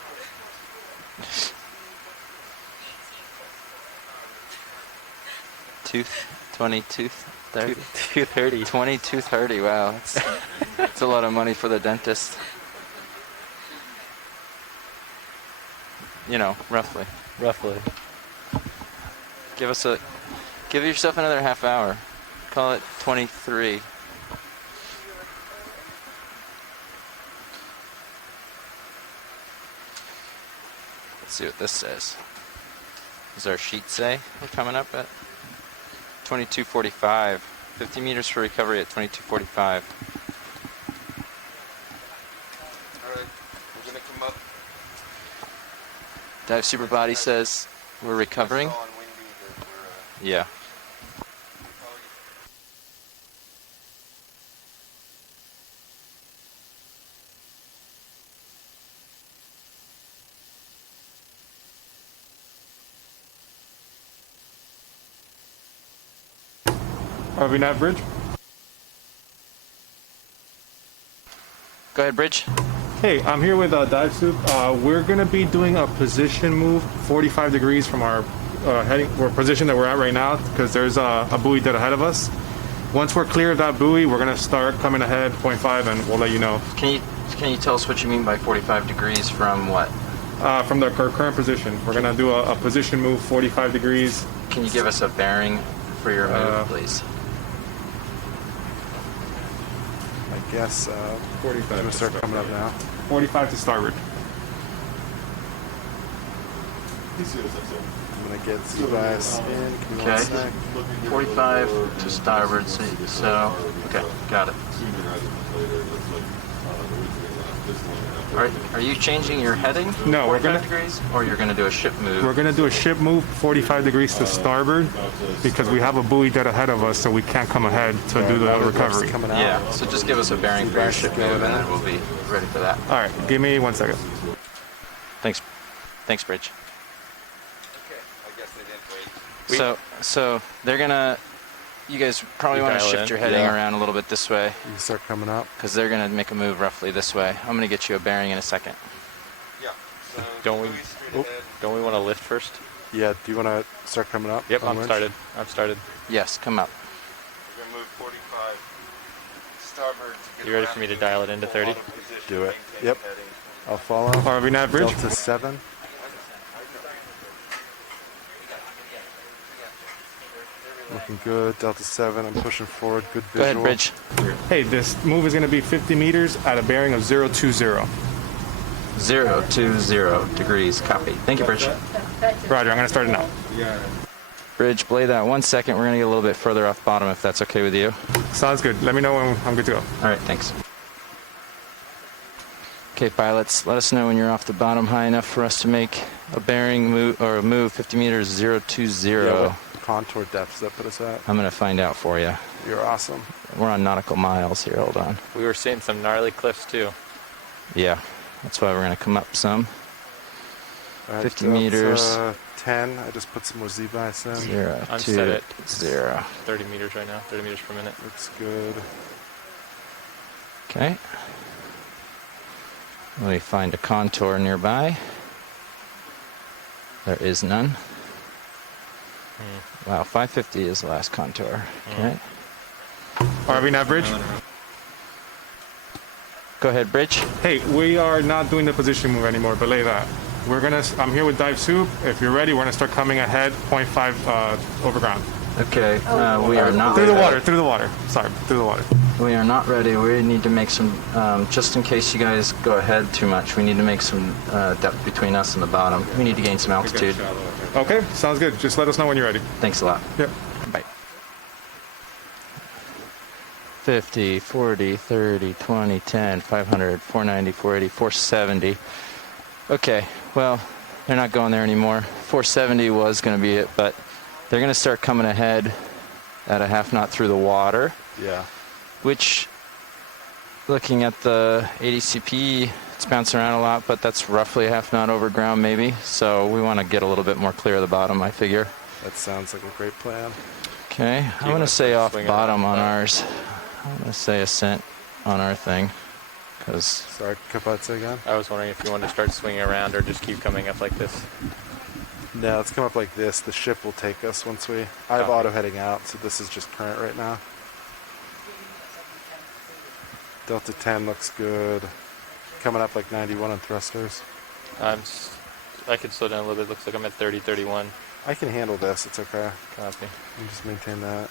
Tooth 22:30. 2:30. 22:30. Wow, that's a lot of money for the dentist. You know, roughly. Roughly. Give yourself another half hour. Call it 23. Let's see what this says. Does our sheet say we're coming up at 22:45? 50 meters for recovery at 22:45. Alright, we're gonna come up. Dive Super Body says we're recovering. Yeah. Are we not bridge? Go ahead, Bridge. Hey, I'm here with Dive Soup. We're gonna be doing a position move 45 degrees from our position that we're at right now, because there's a buoy dead ahead of us. Once we're clear of that buoy, we're gonna start coming ahead 0.5, and we'll let you know. Can you tell us what you mean by 45 degrees from what? From our current position. We're gonna do a position move 45 degrees. Can you give us a bearing for your move, please? I guess 45 gonna to start starboard. coming up now. 45 to starboard. I'm gonna get you guys in. Give me one Okay. sec. 45 to starboard. So okay, got it. Are you changing your heading? No, we're 45 gonna- degrees, or you're gonna do a ship move. We're gonna do a ship move 45 degrees to starboard, because we have a buoy dead ahead of us, so we can't come ahead to do the recovery. Coming out. Yeah. So just give us a bearing for your ship move, and then we'll be ready for that. All right, give me 1 second. Thanks, Bridge. Okay, I guess they didn't wait. So they're gonna. You guys probably You want to dial shift in? your heading Yeah. around a little bit this way, You start coming up. because they're gonna make a move roughly this way. I'm gonna get you a bearing in a second. Yeah. So Don't we- buoy straight ahead. Don't we want to lift first? Yeah. Do you want to start coming up? Yep, on I'm winch? started. I've started. Yes, come up. We're gonna move 45 starboard. To get You ready around for me to the dial it into full 30? auto position, Do it. maintain Yep. heading. I'll follow. RV nav bridge. Delta 7. Looking good. Delta 7. I'm pushing forward. Good Go visual. ahead, Bridge. Hey, this move is gonna be 50 meters at a bearing of 020. 020 degrees. Copy. Thank you, Bridge. Roger, I'm gonna start it now. Bridge, belay that 1 second. We're gonna get a little bit further off bottom, if that's okay with you. Sounds good. Let me know when I'm good to go. All right, thanks. Okay, pilots, let us know when you're off the bottom high enough for us to make a bearing move, or a move 50 meters 020. Yeah, what contour depths that put us at? I'm gonna find out for you. You're awesome. We're on nautical miles here. Hold on. We were seeing some gnarly cliffs too. Yeah, that's why we're gonna come up some. All right, 50 Delta meters. 10. I just put some more Z-bias in. 0, I'm 2, set at 0. 30 meters right now. 30 meters per minute. Looks good. Okay. Let me find a contour nearby. There is none. Wow, 550 is the last contour. Okay. RV nav bridge. Go ahead, Bridge. Hey, we are not doing the position move anymore. Belay that. I'm here with Dive Soup. If you're ready, we're gonna start coming ahead 0.5 over ground. Okay, we are not Through the ready. water. Through the water. Sorry, through the water. We are not ready. We need to make some, just in case you guys go ahead too much, we need to make some depth between us and the bottom. We need to gain some altitude. Okay, sounds good. Just let us know when you're ready. Thanks a lot. Yep. Bye. 50, 40, 30, 20, 10, 500, 490, 480, 470. Okay, well, they're not going there anymore. 470 was going to be it, but they're going to start coming ahead at a half knot through the water, Yeah. which, looking at the ADCP, it's bouncing around a lot, but that's roughly a half knot over ground maybe. So we want to get a little bit more clear of the bottom, I figure. That sounds like a great plan. Okay, I'm going to say off bottom on ours. I'm going to say ascent on our thing, because... Sorry, Kapatze again? I was wondering if you wanted to start swinging around or just keep coming up like this. No, let's come up like this. The ship will take us once we... I have Copy. auto heading out, so this is just current right now. Delta 10 looks good. Coming up like 91 on thrusters. I could slow down a little bit. Looks like I'm at 30, 31. I can handle this. It's okay. Copy. You just maintain that.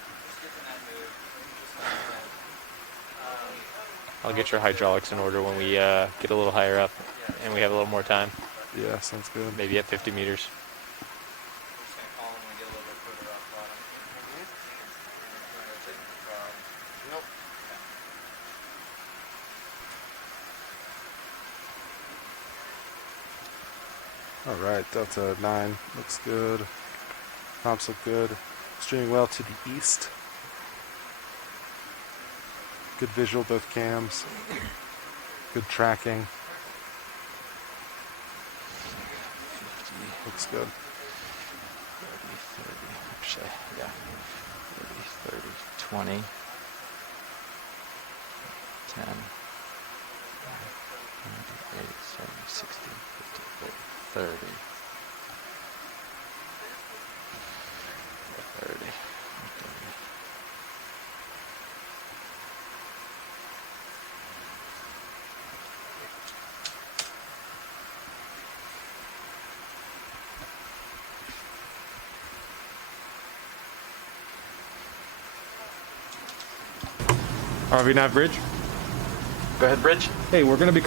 I'll get your hydraulics in order when we get a little higher up and we have a little more time. Yeah, sounds good. Maybe at 50 meters. All right, Delta 9 looks good. Comps look good. Steering well to the east. Good visual, both cams. Good tracking. Looks good. 30, actually, yeah. 30, 20, 10, 30. 30. RV Nav Bridge. Go ahead, Bridge. Hey, we're gonna be